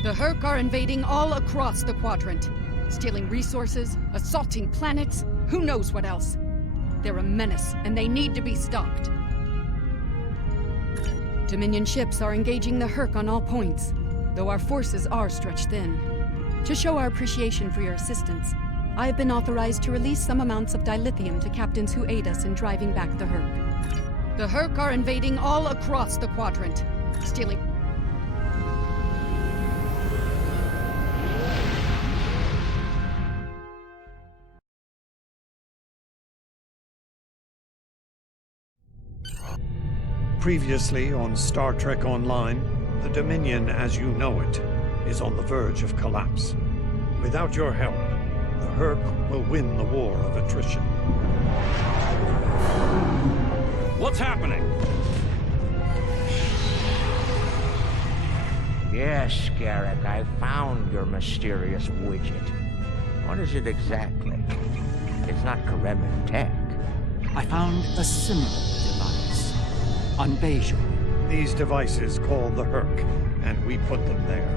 The Hur'q are invading all across the Quadrant. Stealing resources, assaulting planets, who knows what else. They're a menace, and they need to be stopped. Dominion ships are engaging the Hur'q on all points, though our forces are stretched thin. To show our appreciation for your assistance, I have been authorized to release some amounts of dilithium to captains who aid us in driving back the Hur'q. The Hur'q are invading all across the Quadrant, stealing... Previously on Star Trek Online, the Dominion as you know it is on the verge of collapse. Without your help, the Hur'q will win the war of attrition. What's happening? Yes, Garak, I found your mysterious widget. What is it exactly? It's not Kremen tech. I found a similar device on Bashir. These devices call the Hur'q, and we put them there.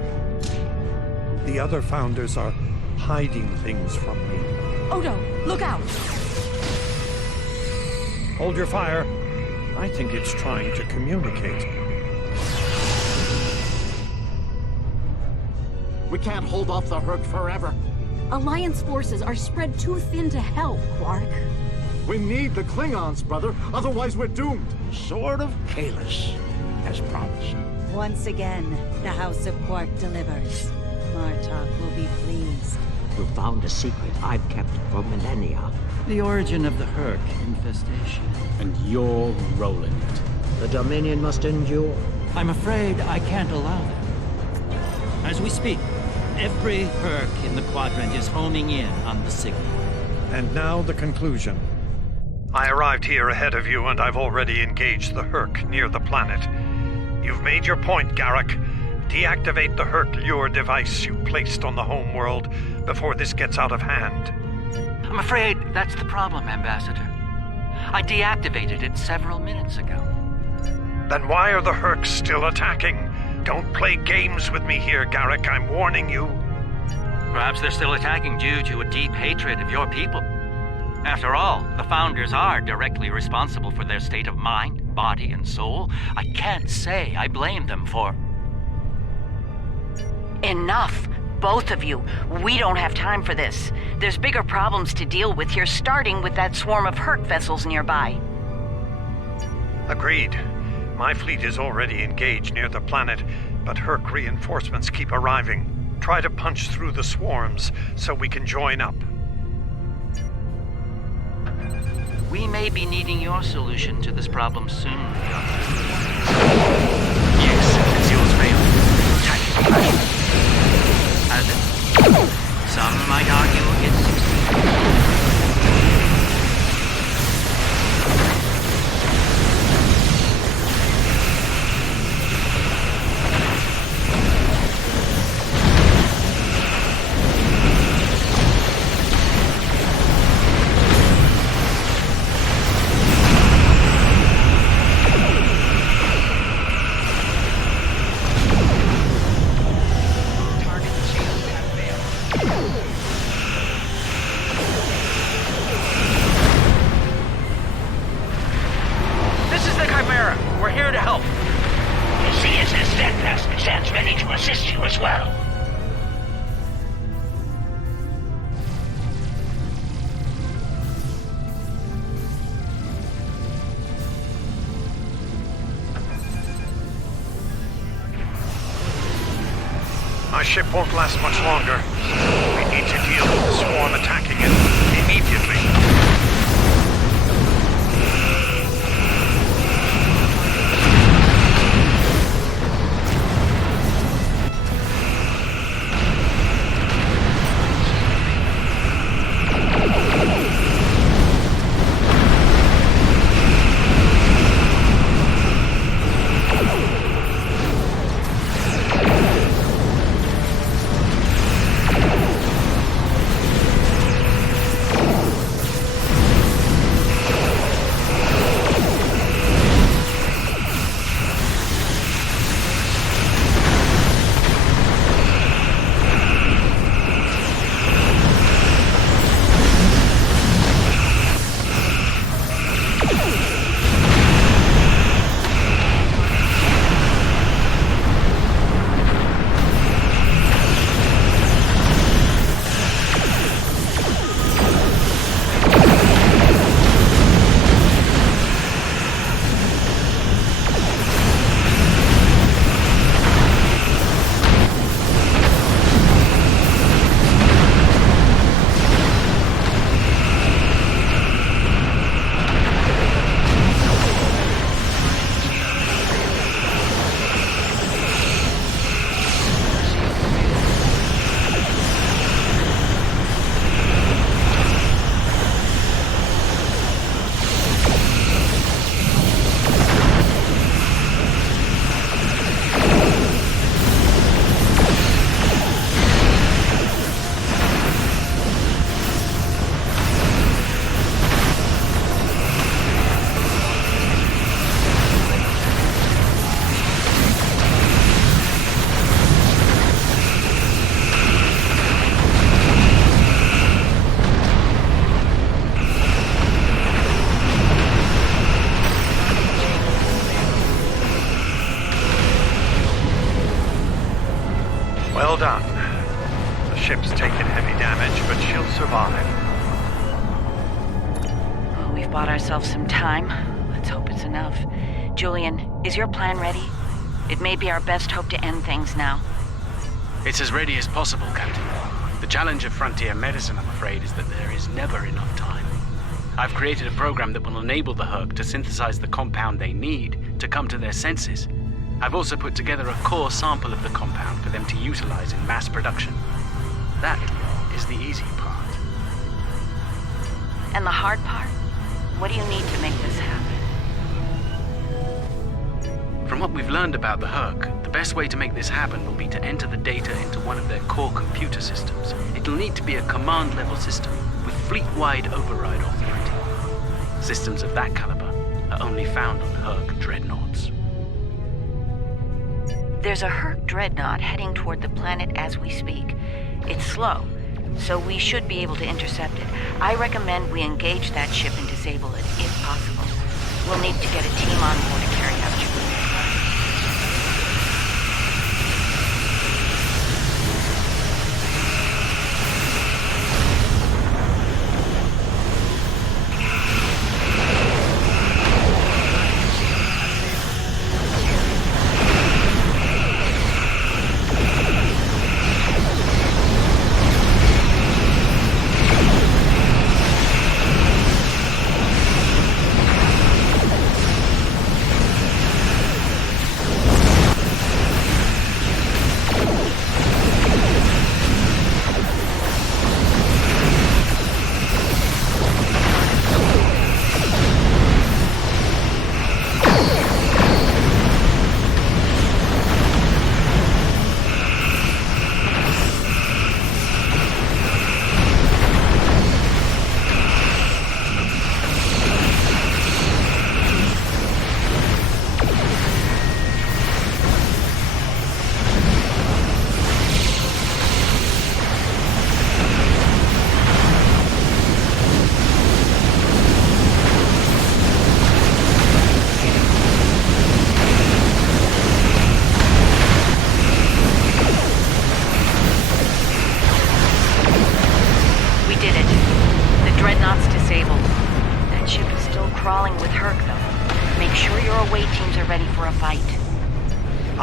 The other founders are hiding things from me. Odo, look out! Hold your fire. I think it's trying to communicate. We can't hold off the Hur'q forever. Alliance forces are spread too thin to help, Quark. We need the Klingons, brother. Otherwise, we're doomed. Sword of Kahless, as promised. Once again, the House of Quark delivers. Martok will be pleased. You found a secret I've kept for millennia. The origin of the Hur'q infestation. And you're rolling it. The Dominion must endure. I'm afraid I can't allow that. As we speak, every Hur'q in the Quadrant is homing in on the signal. And now the conclusion. I arrived here ahead of you, and I've already engaged the Hur'q near the planet. You've made your point, Garak. Deactivate the Hur'q lure device you placed on the home world before this gets out of hand. I'm afraid that's the problem, Ambassador. I deactivated it several minutes ago. Then why are the Hur'q still attacking? Don't play games with me here, Garak. I'm warning you. Perhaps they're still attacking due to a deep hatred of your people. After all, the Founders are directly responsible for their state of mind, body, and soul. I can't say I blame them for... Enough! Both of you. We don't have time for this. There's bigger problems to deal with here, starting with that swarm of Hur'q vessels nearby. Agreed. My fleet is already engaged near the planet, but Hur'q reinforcements keep arriving. Try to punch through the swarms so we can join up. We may be needing your solution to this problem soon, Johnson. Yes, conceals failed. Tactical fashion. Has it? Some might argue it's succeeded. My ship won't last much longer. We need to deal with the swarm attacking it immediately. ship's taken heavy damage, but she'll survive. We've bought ourselves some time. Let's hope it's enough. Julian, is your plan ready? It may be our best hope to end things now. It's as ready as possible, Captain. The challenge of frontier medicine, I'm afraid, is that there is never enough time. I've created a program that will enable the Hur'q to synthesize the compound they need to come to their senses. I've also put together a core sample of the compound for them to utilize in mass production. That is the easy part. And the hard part? What do you need to make this happen? From what we've learned about the Hur'q, the best way to make this happen will be to enter the data into one of their core computer systems. It'll need to be a command-level system with fleet-wide override authority. Systems of that caliber are only found on Hur'q dreadnoughts. There's a Hur'q dreadnought heading toward the planet as we speak. It's slow, so we should be able to intercept it. I recommend we engage that ship and disable it, if possible. We'll need to get a team on board to carry out your plan.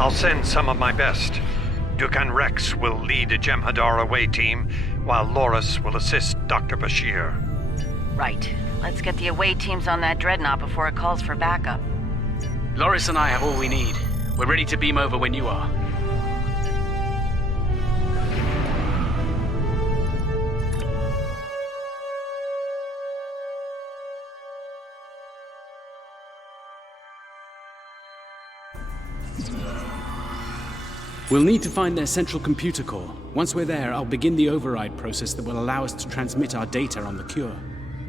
I'll send some of my best. Dukan Rex will lead a Jem'Hadar away team, while Loris will assist Dr. Bashir. Right. Let's get the away teams on that dreadnought before it calls for backup. Loris and I have all we need. We're ready to beam over when you are. We'll need to find their central computer core. Once we're there, I'll begin the override process that will allow us to transmit our data on the cure.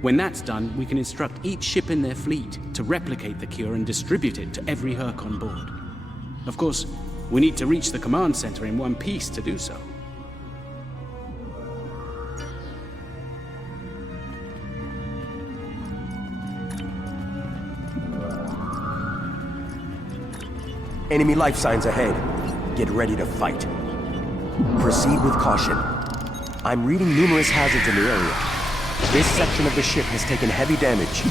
When that's done, we can instruct each ship in their fleet to replicate the cure and distribute it to every Hur'q on board. Of course, we need to reach the command center in one piece to do so. Enemy life signs ahead. Get ready to fight. Proceed with caution. I'm reading numerous hazards in the area. This section of the ship has taken heavy damage.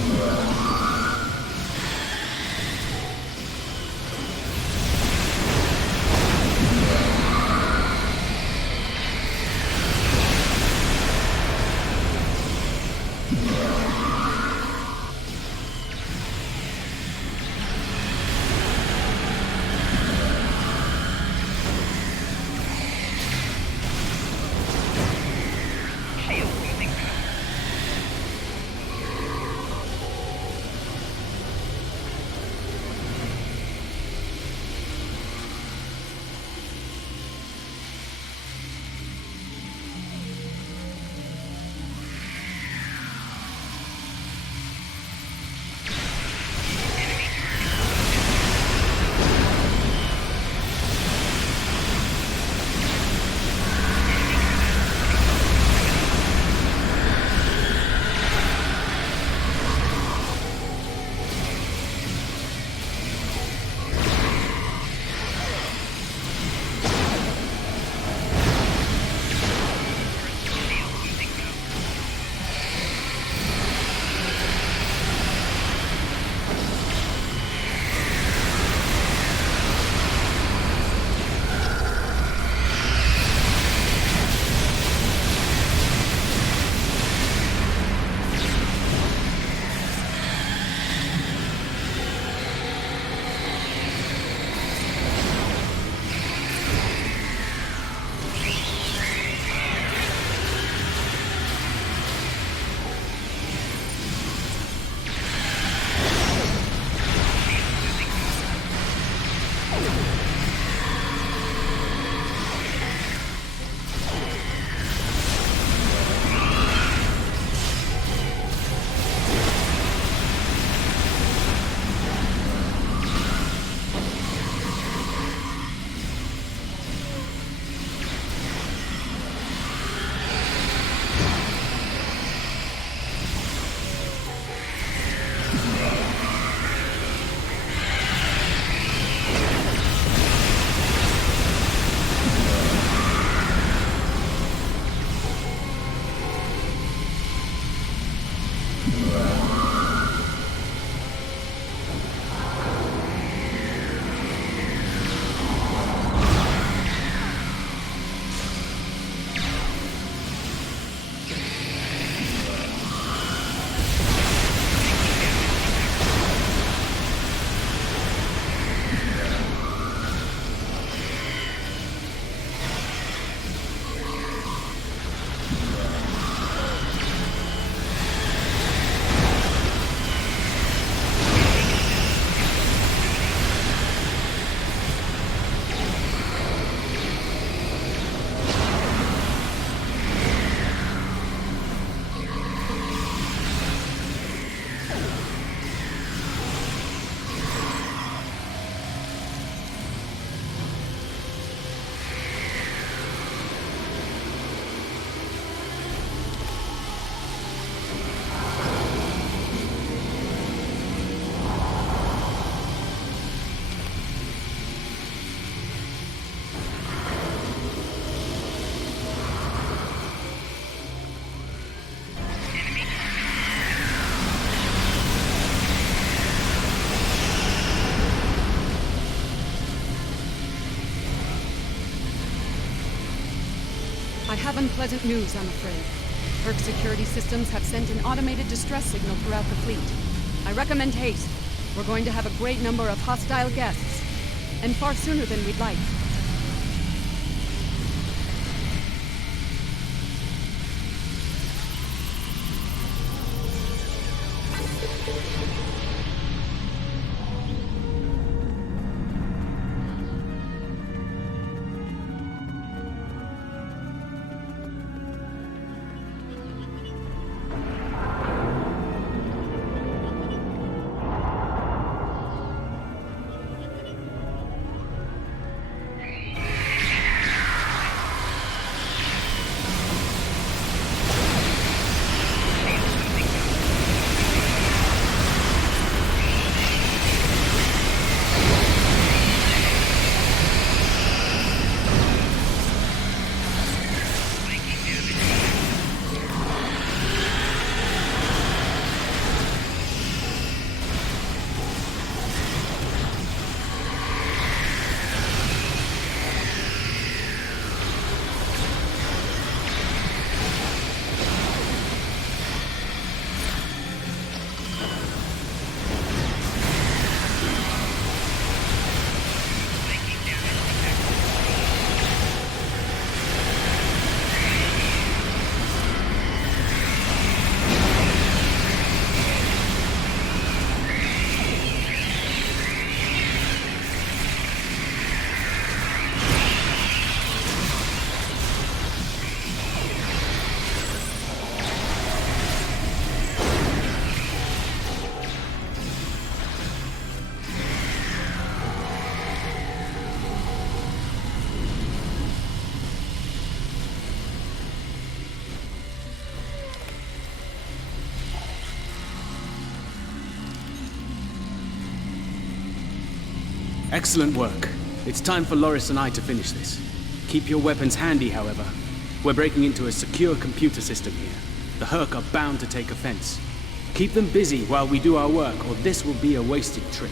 have unpleasant news, I'm afraid. Hur'q security systems have sent an automated distress signal throughout the fleet. I recommend haste. We're going to have a great number of hostile guests, and far sooner than we'd like. Excellent work. It's time for Loris and I to finish this. Keep your weapons handy, however. We're breaking into a secure computer system here. The Hur'q are bound to take offense. Keep them busy while we do our work, or this will be a wasted trip.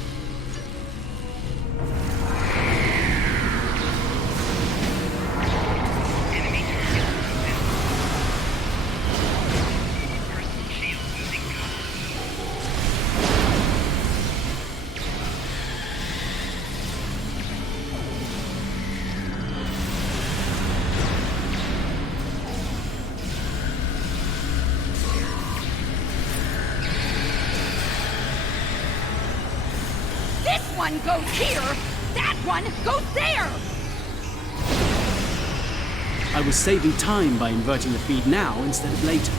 One goes here, that one goes there! I was saving time by inverting the feed now instead of later.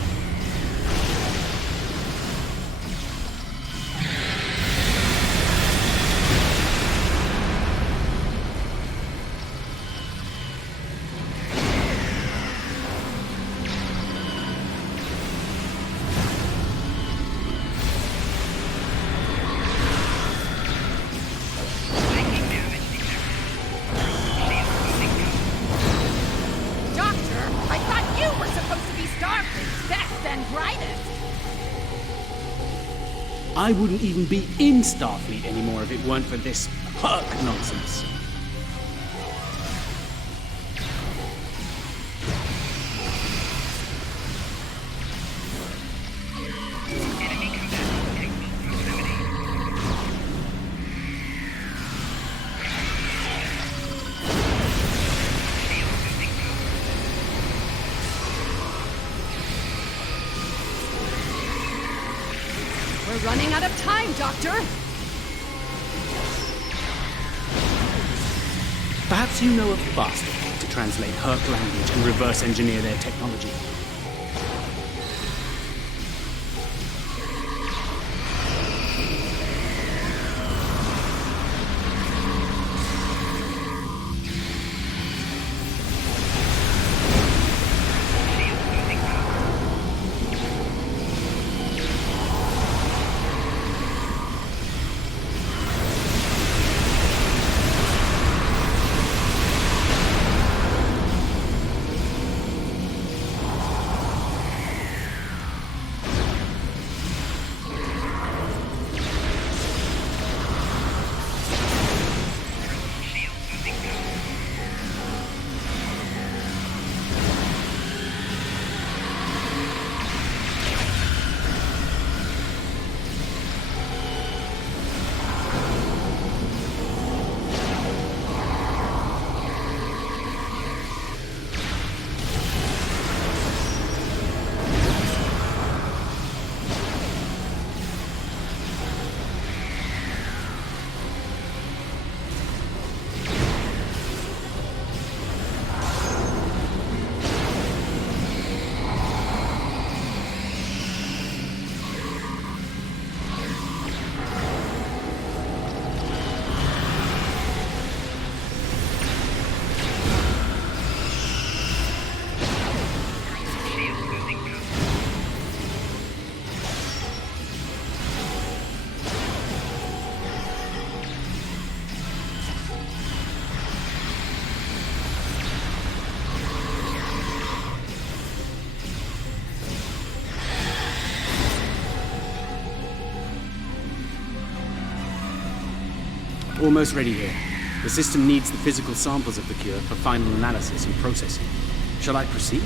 I wouldn't even be in Starfleet anymore if it weren't for this Hur'q nonsense. We're running out of time, Doctor! Perhaps you know a faster way to translate Hur'q language and reverse engineer their technology. Almost ready here. The system needs the physical samples of the cure for final analysis and processing. Shall I proceed?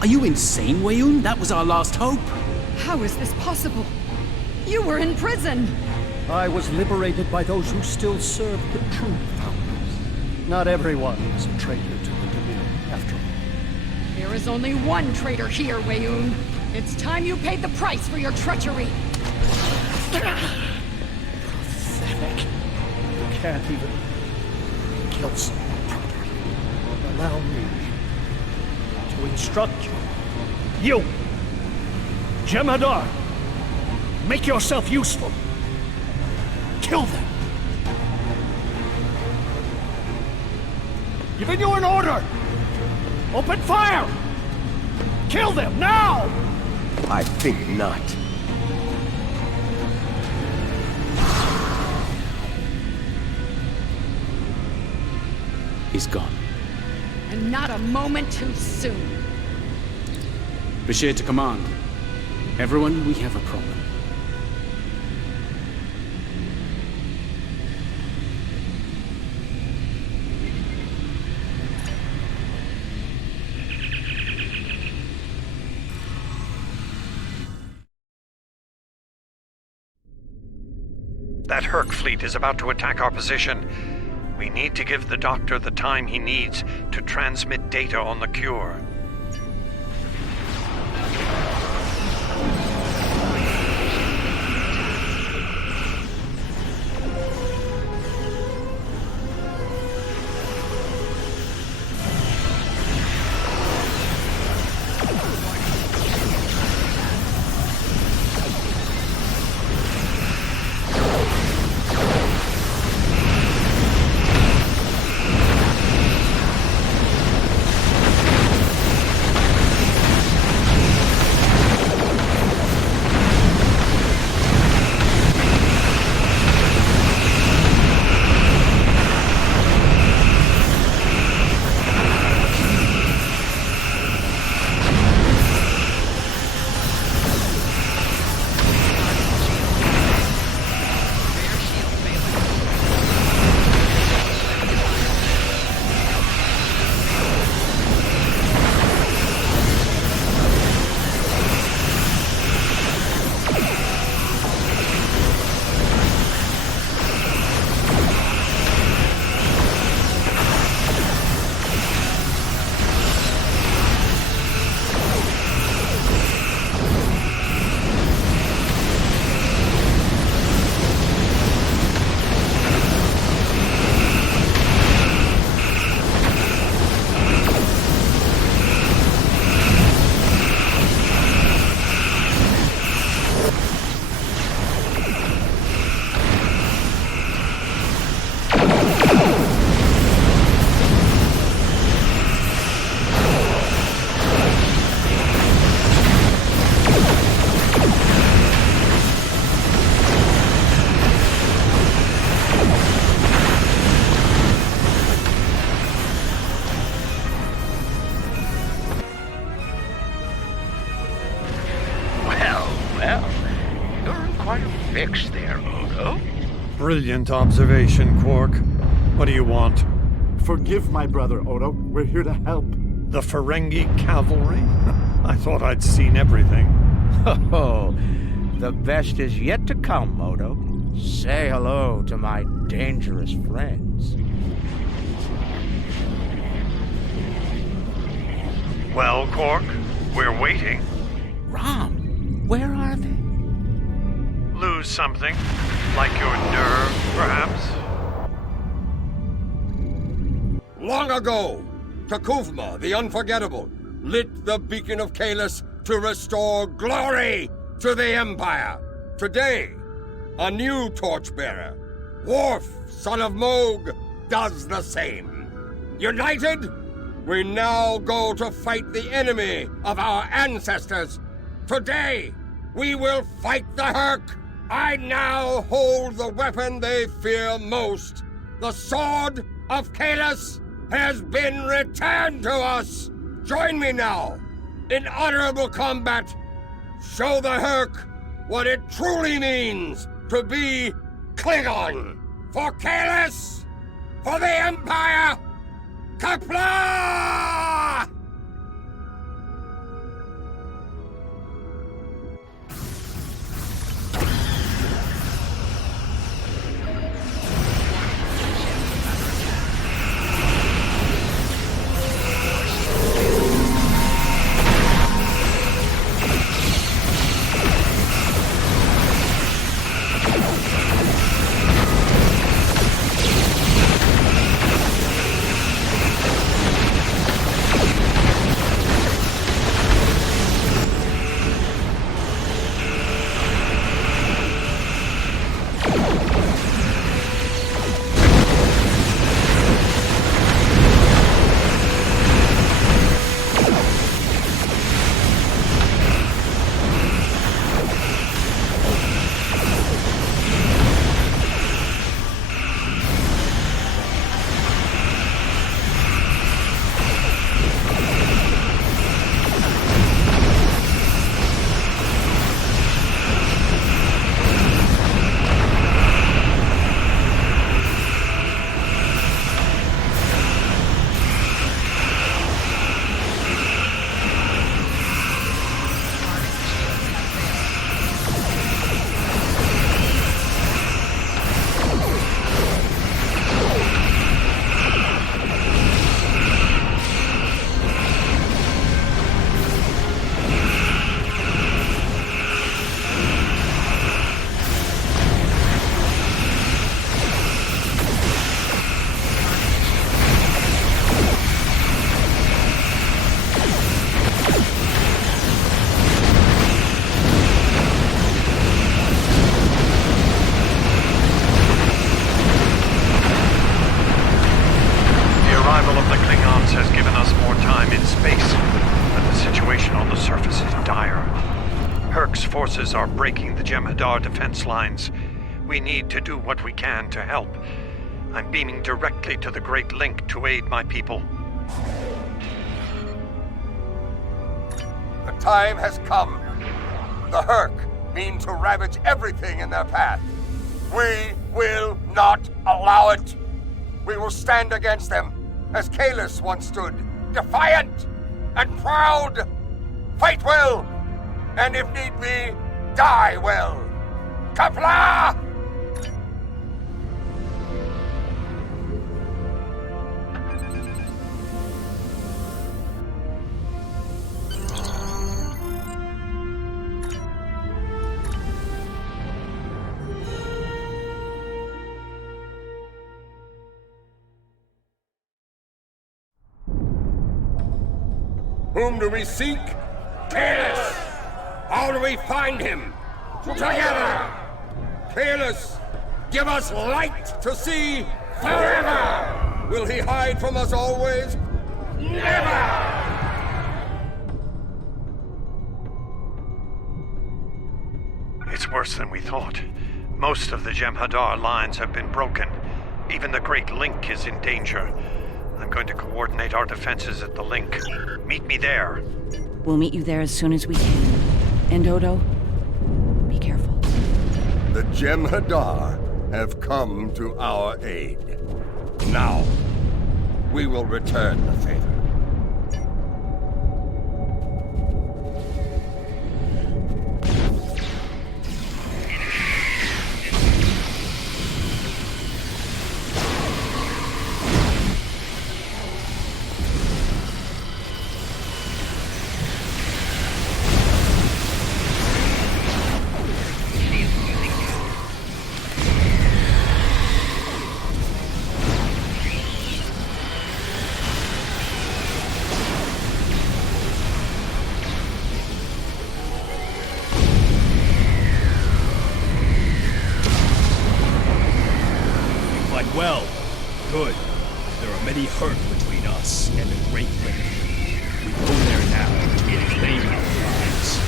Are you insane, Weyoun? That was our last hope. How is this possible? You were in prison! I was liberated by those who still served the true founders. Not everyone is a traitor to the Dominion, after all. There is only one traitor here, Weyoun. It's time you paid the price for your treachery. Pathetic. You can't even kill someone properly. Allow me to instruct you. You! Jem'Hadar! Make yourself useful. Kill them. Giving you an order. Open fire! Kill them, now! I think not. He's gone. And not a moment too soon. Bashir to command. Everyone, we have a problem. That Hur'q fleet is about to attack our position. We need to give the Doctor the time he needs to transmit data on the cure. fix there, Odo. Brilliant observation, Quark. What do you want? Forgive my brother, Odo. We're here to help. The Ferengi cavalry? I thought I'd seen everything. Oh, the best is yet to come, Odo. Say hello to my dangerous friends. Well, Quark, we're waiting. Rom, where are they? Lose something? Like your nerve, perhaps? Long ago, Takuvma, the Unforgettable, lit the beacon of Kahless to restore glory to the Empire. Today, a new torchbearer, Worf, son of Moog, does the same. United, we now go to fight the enemy of our ancestors. Today, we will fight the Hur'q. I now hold the weapon they fear most, The sword of Kahless has been returned to us! Join me now in honorable combat. Show the Hur'q what it truly means to be Klingon. For Kahless! For the Empire! Kapla! Forces are breaking the Jem'Hadar defense lines. We need to do what we can to help. I'm beaming directly to the Great Link to aid my people. The time has come. The Hur'q mean to ravage everything in their path. We will not allow it. We will stand against them, as Kahless once stood, defiant and proud. Fight well, and if need be, die well. Kapla! Whom do we seek? Kahless! How do we find him? Together! Kahless, give us light to see forever! Will he hide from us always? Never! It's worse than we thought. Most of the Jem'Hadar lines have been broken. Even the Great Link is in danger. I'm going to coordinate our defenses at the link. Meet me there. We'll meet you there as soon as we can. And Odo, be careful. The Jem'Hadar have come to our aid. Now, we will return the favor. Well, good. There are many Hur'q between us and the Great Link. We go there now and claim our lives.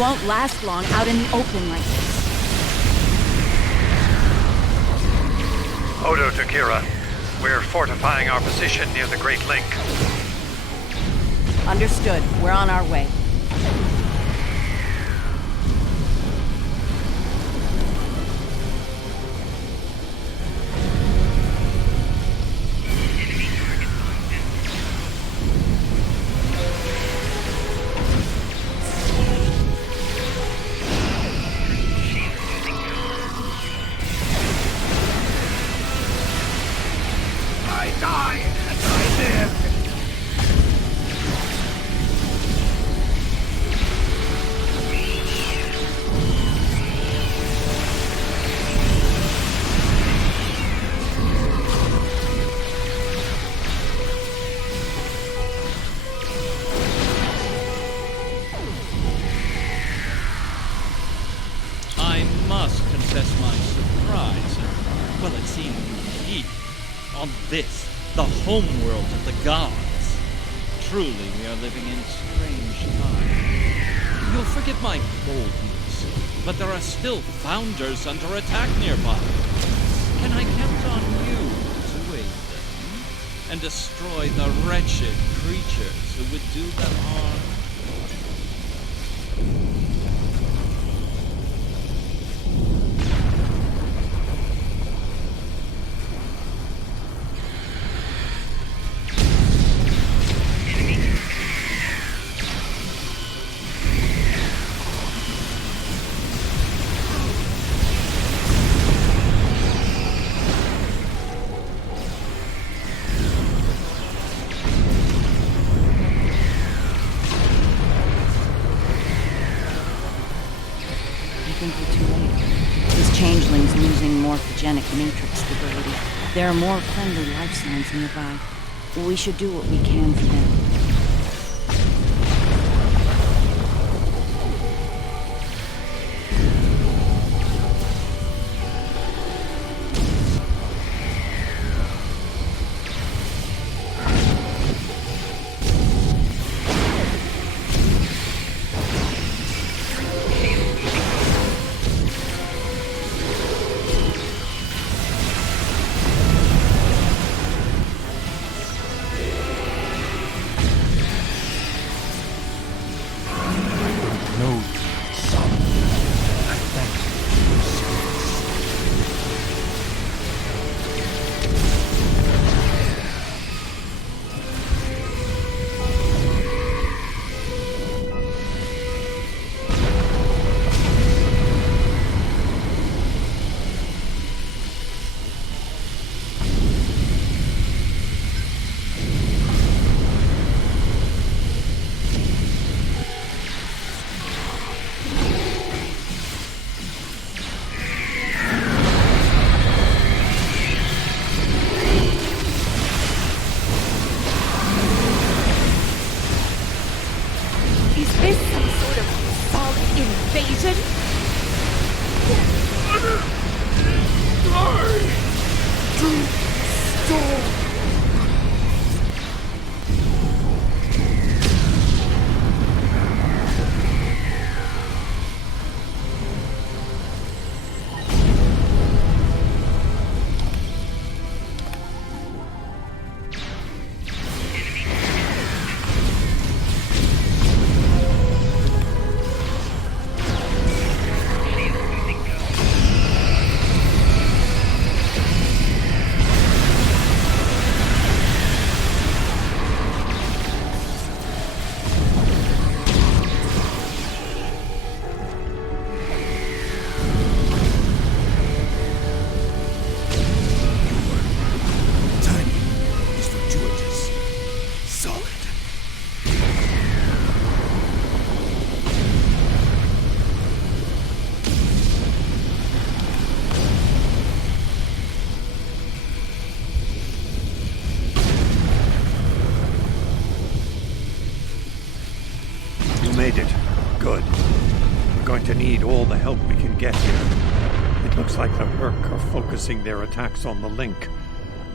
won't last long out in the open like this. Odo to Kira. We're fortifying our position near the Great Link. Understood. We're on our way. This, the homeworld of the gods. Truly, we are living in strange times. You'll forgive my boldness, but there are still founders under attack nearby. Can I count on you to aid them and destroy the wretched creatures who would do them harm? Morphogenic matrix stability. There are more friendly life signs nearby. We should do what we can for them. Made it. Good. We're going to need all the help we can get here. It looks like the Hur'q are focusing their attacks on the link.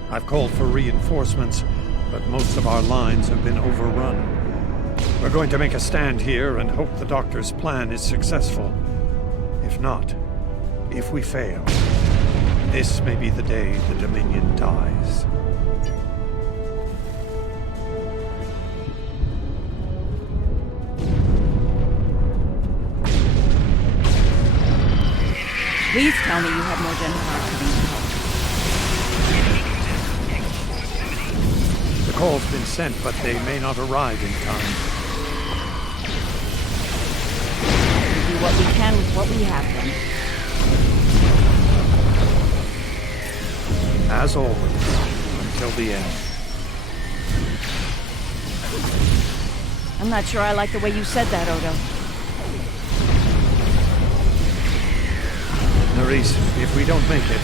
I've called for reinforcements, but most of our lines have been overrun. We're going to make a stand here and hope the Doctor's plan is successful. If not, if we fail, this may be the day the Dominion dies. Please tell me you have more Jem'Hadar coming. The call's been sent, but they may not arrive in time. We'll do what we can with what we have, then. As always, until the end. I'm not sure I like the way you said that, Odo. Nerys, if we don't make it...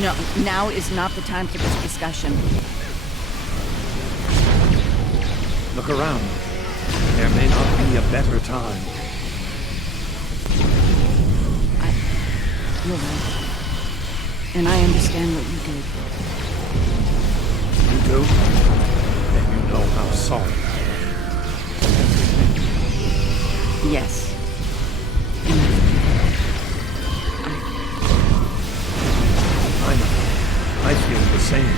No, now is not the time for this discussion. Look around. There may not be a better time. You're right. And I understand what you did. You do? Then you know how sorry I am. Yes. I feel the same.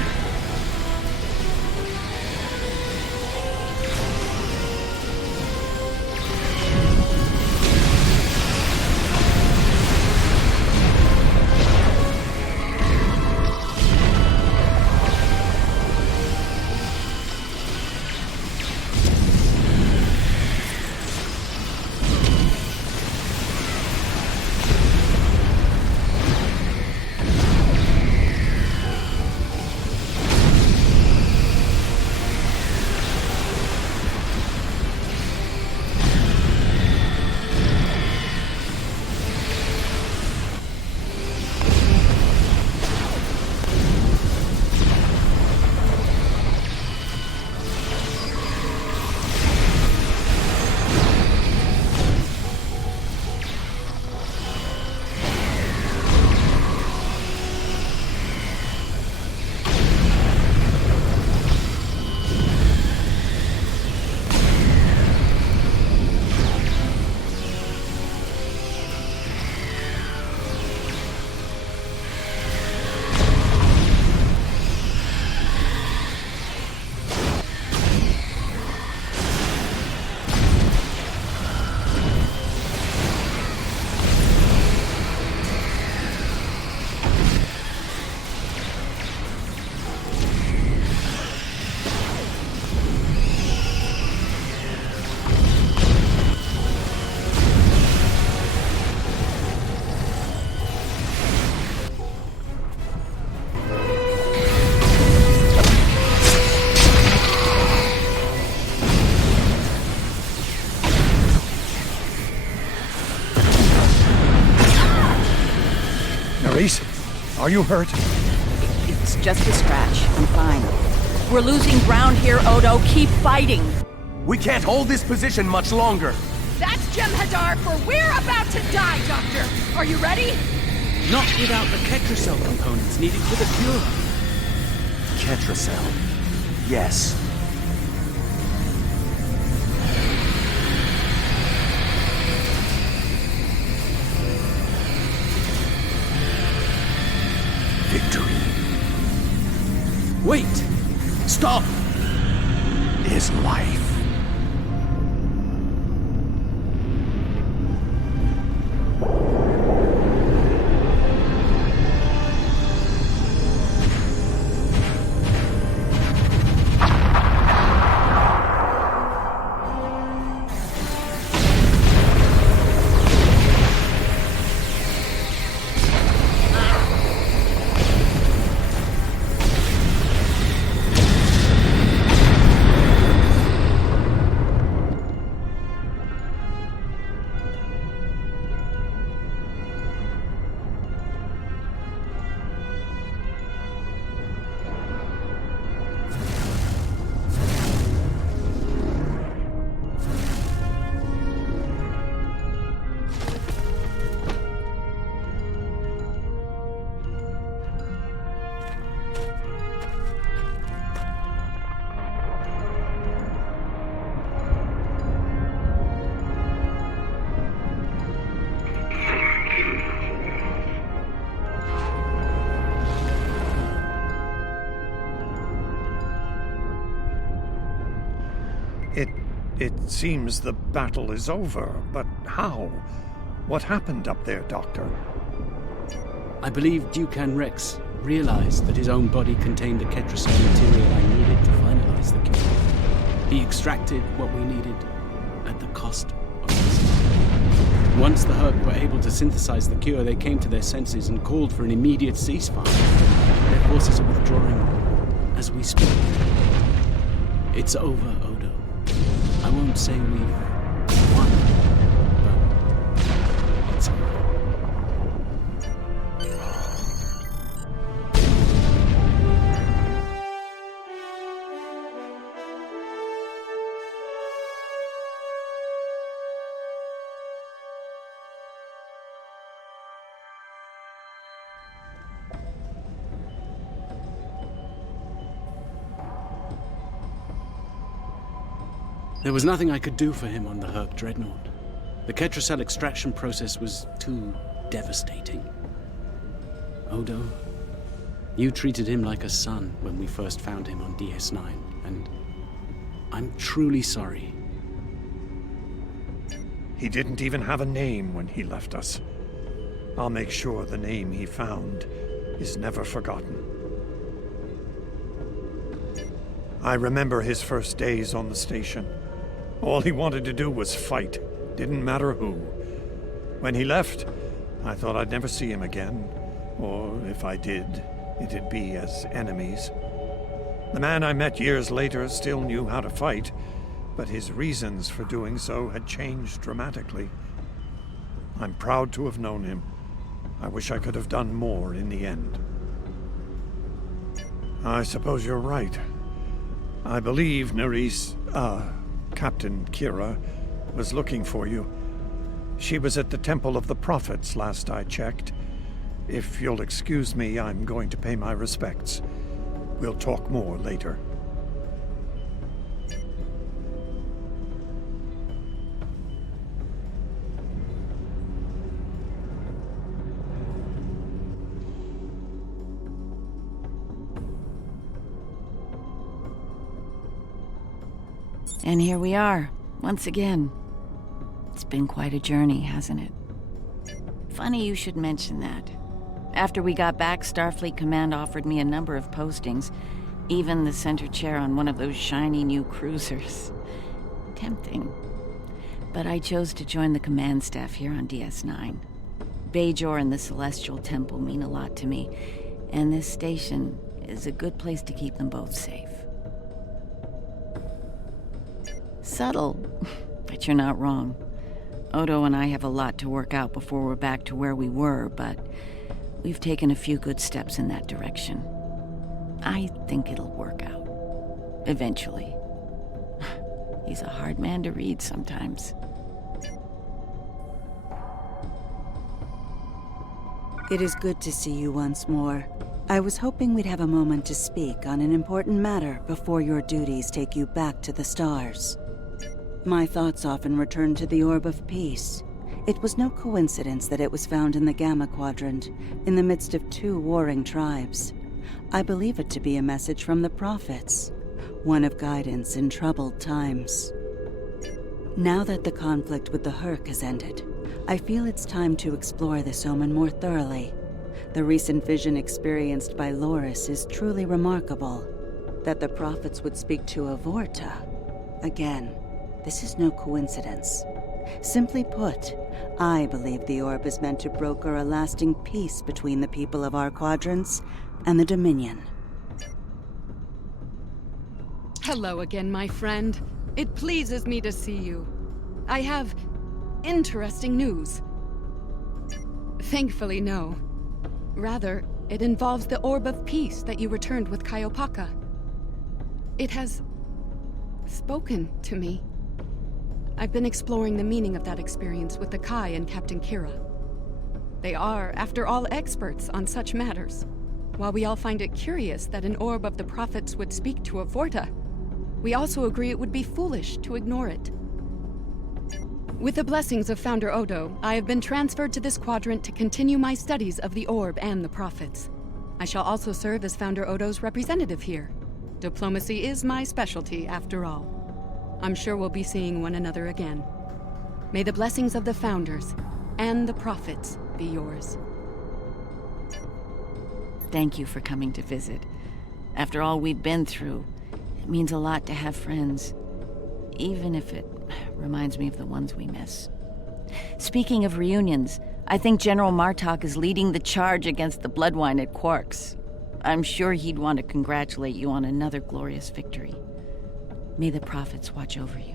Are you hurt? It's just a scratch. I'm fine. We're losing ground here, Odo. Keep fighting. We can't hold this position much longer. That's Jem'Hadar, for we're about to die, Doctor. Are you ready? Not without the Ketracell components needed for the cure. Ketracell. Yes. Victory. Wait! Stop! Is life. It seems the battle is over, but how? What happened up there, Doctor? I believe Dukan Rex realized that his own body contained the Ketracel material I needed to finalize the cure. He extracted what we needed at the cost of his. Once the Hur'q were able to synthesize the cure, they came to their senses and called for an immediate ceasefire. Their forces are withdrawing as we speak. It's over, Odo. I won't say we've won, but it's over. There was nothing I could do for him on the Hur'q Dreadnought. The Ketracel extraction process was too devastating. Odo, you treated him like a son when we first found him on DS9, and I'm truly sorry. He didn't even have a name when he left us. I'll make sure the name he found is never forgotten. I remember his first days on the station. All he wanted to do was fight. Didn't matter who. When he left, I thought I'd never see him again. Or if I did, it'd be as enemies. The man I met years later still knew how to fight, but his reasons for doing so had changed dramatically. I'm proud to have known him. I wish I could have done more in the end. I suppose you're right. I believe Captain Kira was looking for you. She was at the Temple of the Prophets last I checked. If you'll excuse me, I'm going to pay my respects. We'll talk more later. And here we are, once again. It's been quite a journey, hasn't it? Funny you should mention that. After we got back, Starfleet Command offered me a number of postings, even the center chair on one of those shiny new cruisers. Tempting. But I chose to join the command staff here on DS9. Bajor and the Celestial Temple mean a lot to me, and this station is a good place to keep them both safe. Subtle, but you're not wrong. Odo and I have a lot to work out before we're back to where we were, but we've taken a few good steps in that direction. I think it'll work out. Eventually. He's a hard man to read sometimes. It is good to see you once more. I was hoping we'd have a moment to speak on an important matter before your duties take you back to the stars. My thoughts often return to the Orb of Peace. It was no coincidence that it was found in the Gamma Quadrant, in the midst of two warring tribes. I believe it to be a message from the prophets, one of guidance in troubled times. Now that the conflict with the Hur'q has ended, I feel it's time to explore this omen more thoroughly. The recent vision experienced by Loris is truly remarkable. That the prophets would speak to a Vorta. Again, this is no coincidence. Simply put, I believe the orb is meant to broker a lasting peace between the people of our quadrants and the Dominion. Hello again, my friend. It pleases me to see you. I have interesting news. Thankfully, no. Rather, it involves the Orb of Peace that you returned with Kaiopaka. It has spoken to me. I've been exploring the meaning of that experience with the Kai and Captain Kira. They are, after all, experts on such matters. While we all find it curious that an Orb of the Prophets would speak to a Vorta, we also agree it would be foolish to ignore it. With the blessings of Founder Odo, I have been transferred to this quadrant to continue my studies of the Orb and the Prophets. I shall also serve as Founder Odo's representative here. Diplomacy is my specialty, after all. I'm sure we'll be seeing one another again. May the blessings of the Founders and the Prophets be yours. Thank you for coming to visit. After all we've been through, it means a lot to have friends, even if it reminds me of the ones we miss. Speaking of reunions, I think General Martok is leading the charge against the Bloodwine at Quark's. I'm sure he'd want to congratulate you on another glorious victory. May the Prophets watch over you.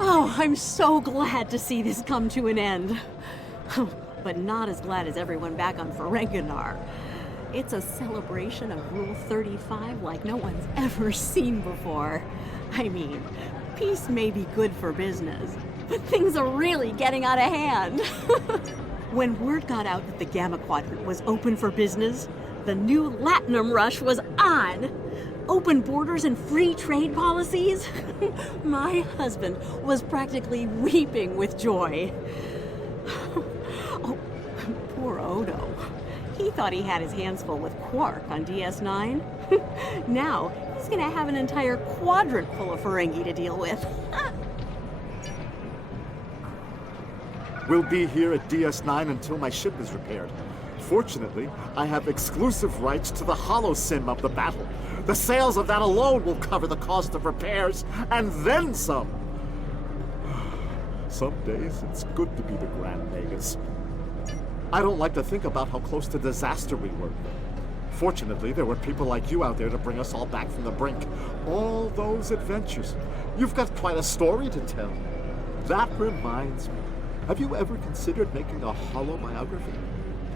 Oh, I'm so glad to see this come to an end. But not as glad as everyone back on Ferenginar. It's a celebration of Rule 35 like no one's ever seen before. I mean, peace may be good for business, but things are really getting out of hand. When word got out that the Gamma Quadrant was open for business, the new Latinum rush was on. Open borders and free trade policies? My husband was practically weeping with joy. Oh, poor Odo. He thought he had his hands full with Quark on DS9. Now, he's gonna have an entire quadrant full of Ferengi to deal with. We'll be here at DS9 until my ship is repaired. Fortunately, I have exclusive rights to the holosim of the battle. The sales of that alone will cover the cost of repairs, and then some. Some days, it's good to be the Grand Magus. I don't like to think about how close to disaster we were. Fortunately, there were people like you out there to bring us all back from the brink. All those adventures. You've got quite a story to tell. That reminds me. Have you ever considered making a holobiography?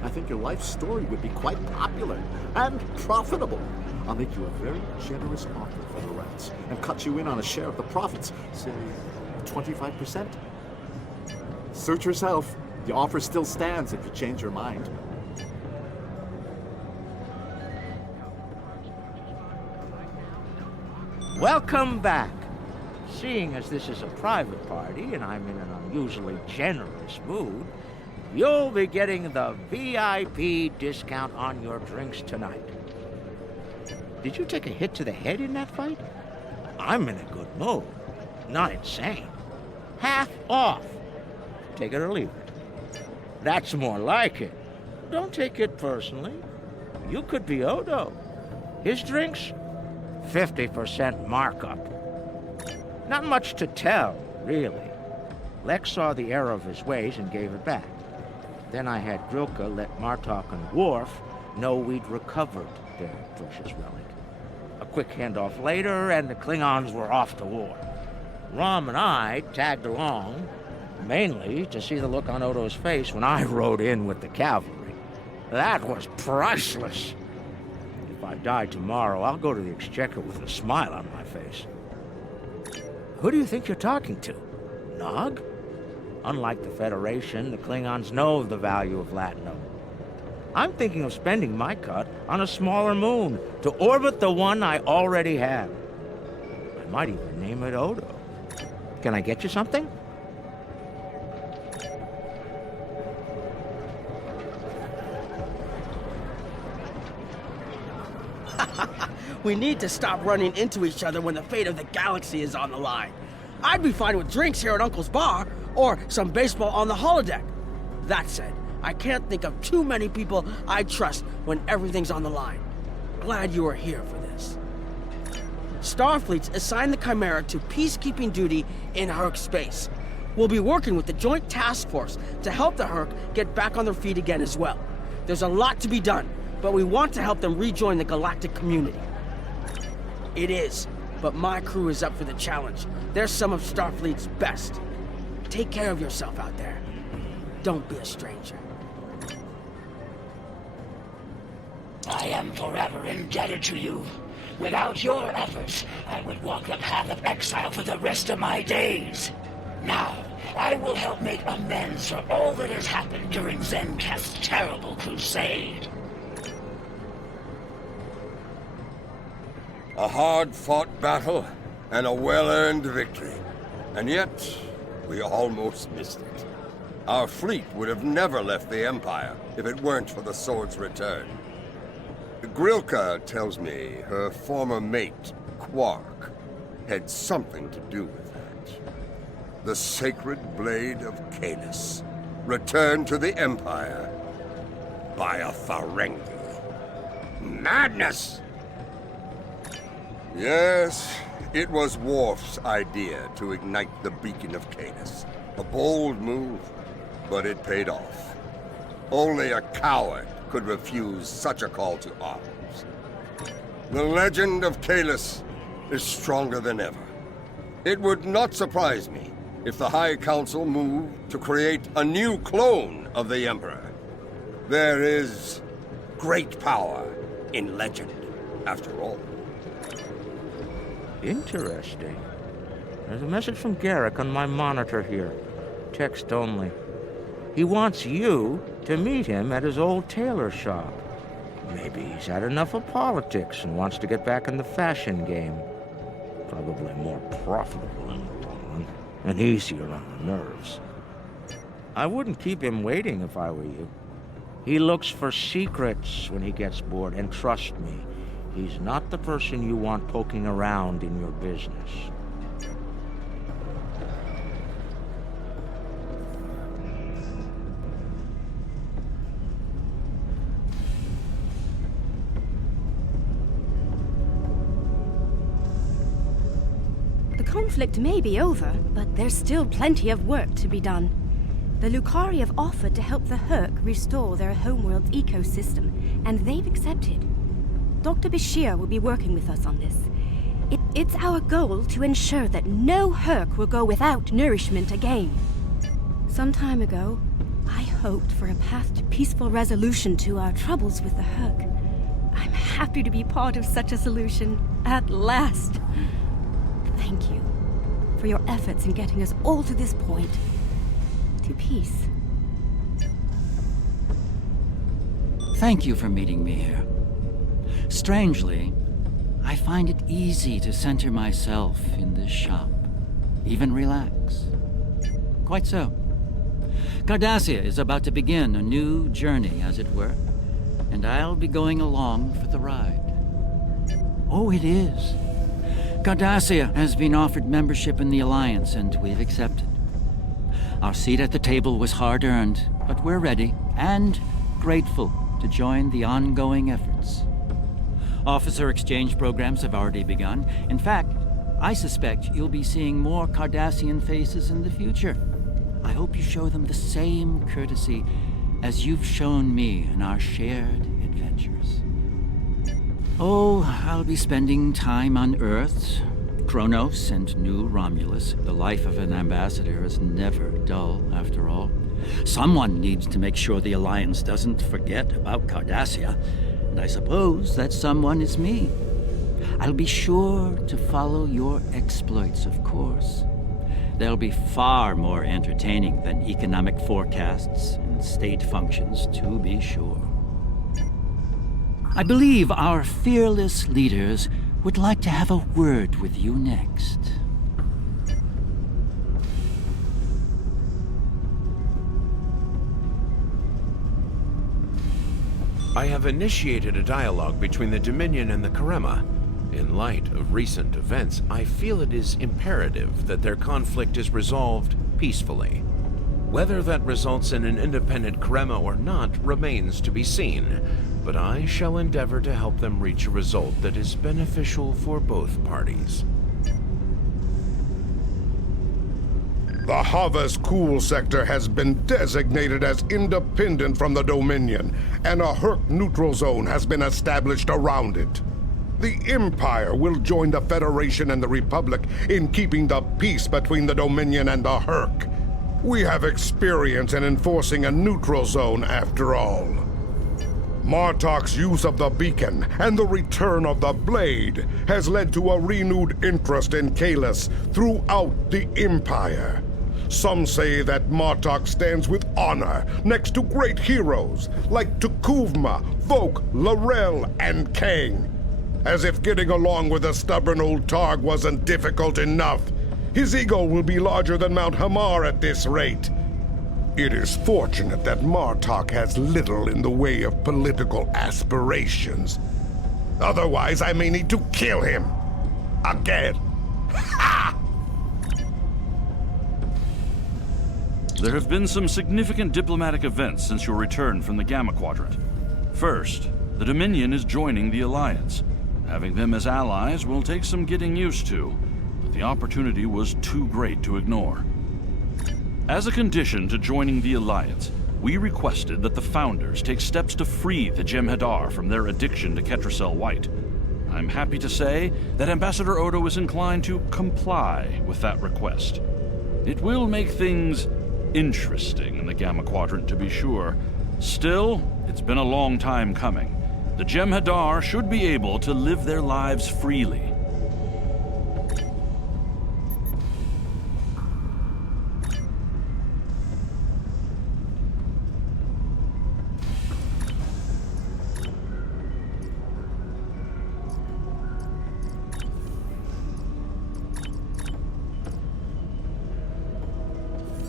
I think your life story would be quite popular and profitable. I'll make you a very generous offer for the rights and cut you in on a share of the profits, say 25%. Suit yourself. The offer still stands if you change your mind. Welcome back. Seeing as this is a private party and I'm in an unusually generous mood, you'll be getting the VIP discount on your drinks tonight. Did you take a hit to the head in that fight? I'm in a good mood. Not insane. Half off. Take it or leave it. That's more like it. Don't take it personally. You could be Odo. His drinks? 50% markup. Not much to tell, really. Lex saw the error of his ways and gave it back. Then I had Grilka let Martok and Worf know we'd recovered their precious relic. A quick handoff later, and the Klingons were off to war. Rom and I tagged along, mainly to see the look on Odo's face when I rode in with the cavalry. That was priceless. If I die tomorrow, I'll go to the Exchequer with a smile on my face. Who do you think you're talking to? Nog? Unlike the Federation, the Klingons know the value of Latinum. I'm thinking of spending my cut on a smaller moon to orbit the one I already have. I might even name it Odo. Can I get you something? We need to stop running into each other when the fate of the galaxy is on the line. I'd be fine with drinks here at Uncle's Bar, or some baseball on the holodeck. That said, I can't think of too many people I trust when everything's on the line. Glad you are here for this. Starfleet's assigned the Chimera to peacekeeping duty in Hur'q space. We'll be working with the Joint Task Force to help the Hur'q get back on their feet again as well. There's a lot to be done, but we want to help them rejoin the galactic community. It is, but my crew is up for the challenge. They're some of Starfleet's best. Take care of yourself out there. Don't be a stranger. I am forever indebted to you. Without your efforts, I would walk the path of exile for the rest of my days. Now, I will help make amends for all that has happened during Zencast's terrible crusade. A hard-fought battle and a well-earned victory. And yet, We almost missed it. Our fleet would have never left the Empire if it weren't for the sword's return. Grilka tells me her former mate, Quark, had something to do with that. The sacred blade of Kalis, returned to the Empire by a Ferengi. Madness! Yes, it was Worf's idea to ignite the beacon of Kalis. A bold move, but it paid off. Only a coward could refuse such a call to arms. The legend of Kalis is stronger than ever. It would not surprise me if the High Council moved to create a new clone of the Emperor. There is great power in legend, after all. Interesting. There's a message from Garak on my monitor here. Text only. He wants you to meet him at his old tailor shop. Maybe he's had enough of politics and wants to get back in the fashion game. Probably more profitable in the long run, and easier on the nerves. I wouldn't keep him waiting if I were you. He looks for secrets when he gets bored, and trust me, he's not the person you want poking around in your business. The conflict may be over, but there's still plenty of work to be done. The Lukari have offered to help the Hur'q restore their homeworld's ecosystem, and they've accepted. Dr. Bashir will be working with us on this. It's our goal to ensure that no Hur'q will go without nourishment again. Some time ago, I hoped for a path to peaceful resolution to our troubles with the Hur'q. I'm happy to be part of such a solution, at last. Thank you for your efforts in getting us all to this point. To peace. Thank you for meeting me here. Strangely, I find it easy to center myself in this shop, even relax. Quite so. Cardassia is about to begin a new journey, as it were, and I'll be going along for the ride. Oh, it is. Cardassia has been offered membership in the Alliance, and we've accepted. Our seat at the table was hard-earned, but we're ready and grateful to join the ongoing efforts. Officer exchange programs have already begun. In fact, I suspect you'll be seeing more Cardassian faces in the future. I hope you show them the same courtesy as you've shown me in our shared adventures. Oh, I'll be spending time on Earth, Kronos, and New Romulus. The life of an ambassador is never dull, after all. Someone needs to make sure the Alliance doesn't forget about Cardassia, and I suppose that someone is me. I'll be sure to follow your exploits, of course. They'll be far more entertaining than economic forecasts and state functions, to be sure. I believe our fearless leaders would like to have a word with you next. I have initiated a dialogue between the Dominion and the Karema. In light of recent events, I feel it is imperative that their conflict is resolved peacefully. Whether that results in an independent Karema or not remains to be seen, but I shall endeavor to help them reach a result that is beneficial for both parties. The Hava's Cool sector has been designated as independent from the Dominion, and a Hur'q neutral zone has been established around it. The Empire will join the Federation and the Republic in keeping the peace between the Dominion and the Hur'q. We have experience in enforcing a neutral zone, after all. Martok's use of the beacon and the return of the blade has led to a renewed interest in Kalis throughout the Empire. Some say that Martok stands with honor next to great heroes like T'Kuvma, Voq, L'Rell, and Kang. As if getting along with the stubborn old Targ wasn't difficult enough, His ego will be larger than Mount Hamar at this rate. It is fortunate that Martok has little in the way of political aspirations. Otherwise, I may need to kill him. Again. Ha! There have been some significant diplomatic events since your return from the Gamma Quadrant. First, the Dominion is joining the Alliance. Having them as allies will take some getting used to, but the opportunity was too great to ignore. As a condition to joining the Alliance, we requested that the Founders take steps to free the Jem'Hadar from their addiction to Ketracel White. I'm happy to say that Ambassador Odo is inclined to comply with that request. It will make things interesting in the Gamma Quadrant, to be sure. Still, it's been a long time coming. The Jem'Hadar should be able to live their lives freely.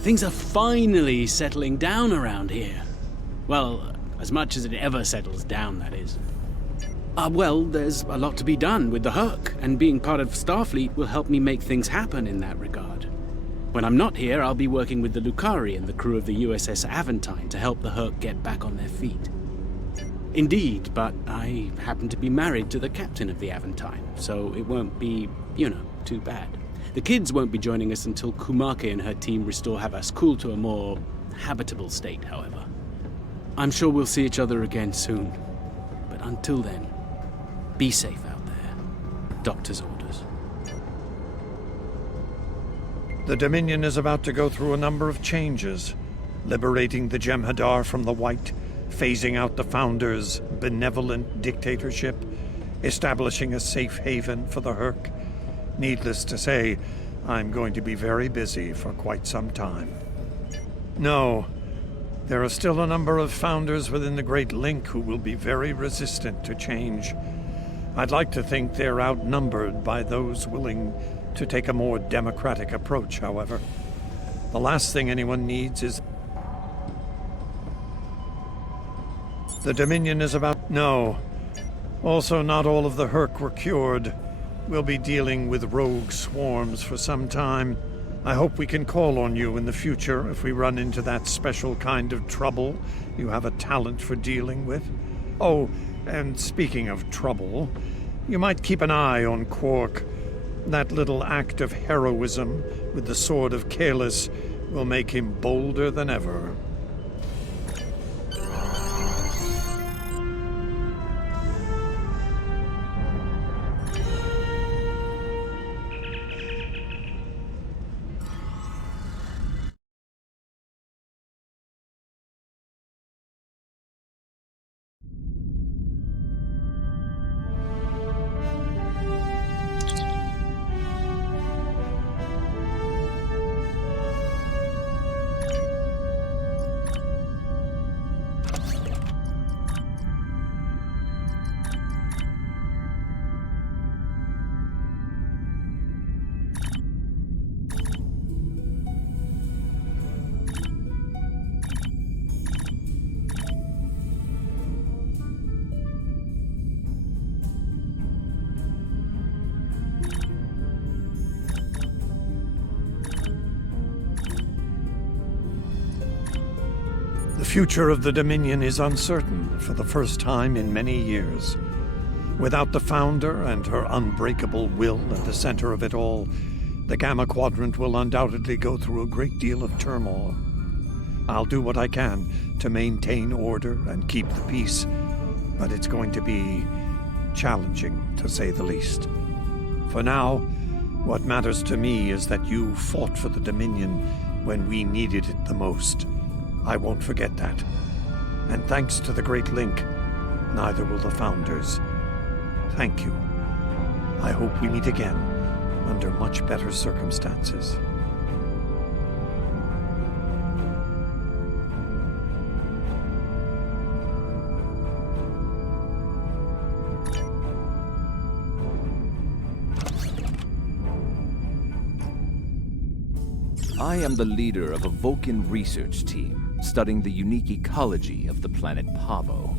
Things are finally settling down around here. Well, as much as it ever settles down, that is. Well, there's a lot to be done with the Hur'q, and being part of Starfleet will help me make things happen in that regard. When I'm not here, I'll be working with the Lucari and the crew of the USS Aventine to help the Hur'q get back on their feet. Indeed, but I happen to be married to the captain of the Aventine, so it won't be, too bad. The kids won't be joining us until Kumake and her team restore Havas-Kul to a more habitable state, however. I'm sure we'll see each other again soon. But until then, be safe out there. Doctor's orders. The Dominion is about to go through a number of changes, liberating the Jem'Hadar from the White, phasing out the Founders' benevolent dictatorship, establishing a safe haven for the Hur'q. Needless to say, I'm going to be very busy for quite some time. No, there are still a number of Founders within the Great Link who will be very resistant to change. I'd like to think they're outnumbered by those willing to take a more democratic approach, however. The last thing anyone needs is... The Dominion is about... No. Also, not all of the Hur'q were cured. We'll be dealing with rogue swarms for some time. I hope we can call on you in the future if we run into that special kind of trouble you have a talent for dealing with. Oh, and speaking of trouble, you might keep an eye on Quark. That little act of heroism with the Sword of Kahless will make him bolder than ever. The future of the Dominion is uncertain for the first time in many years. Without the Founder and her unbreakable will at the center of it all, the Gamma Quadrant will undoubtedly go through a great deal of turmoil. I'll do what I can to maintain order and keep the peace, but it's going to be challenging, to say the least. For now, what matters to me is that you fought for the Dominion when we needed it the most. I won't forget that. And thanks to the Great Link, neither will the Founders. Thank you. I hope we meet again under much better circumstances. I am the leader of a Vulcan research team studying the unique ecology of the planet Pavo.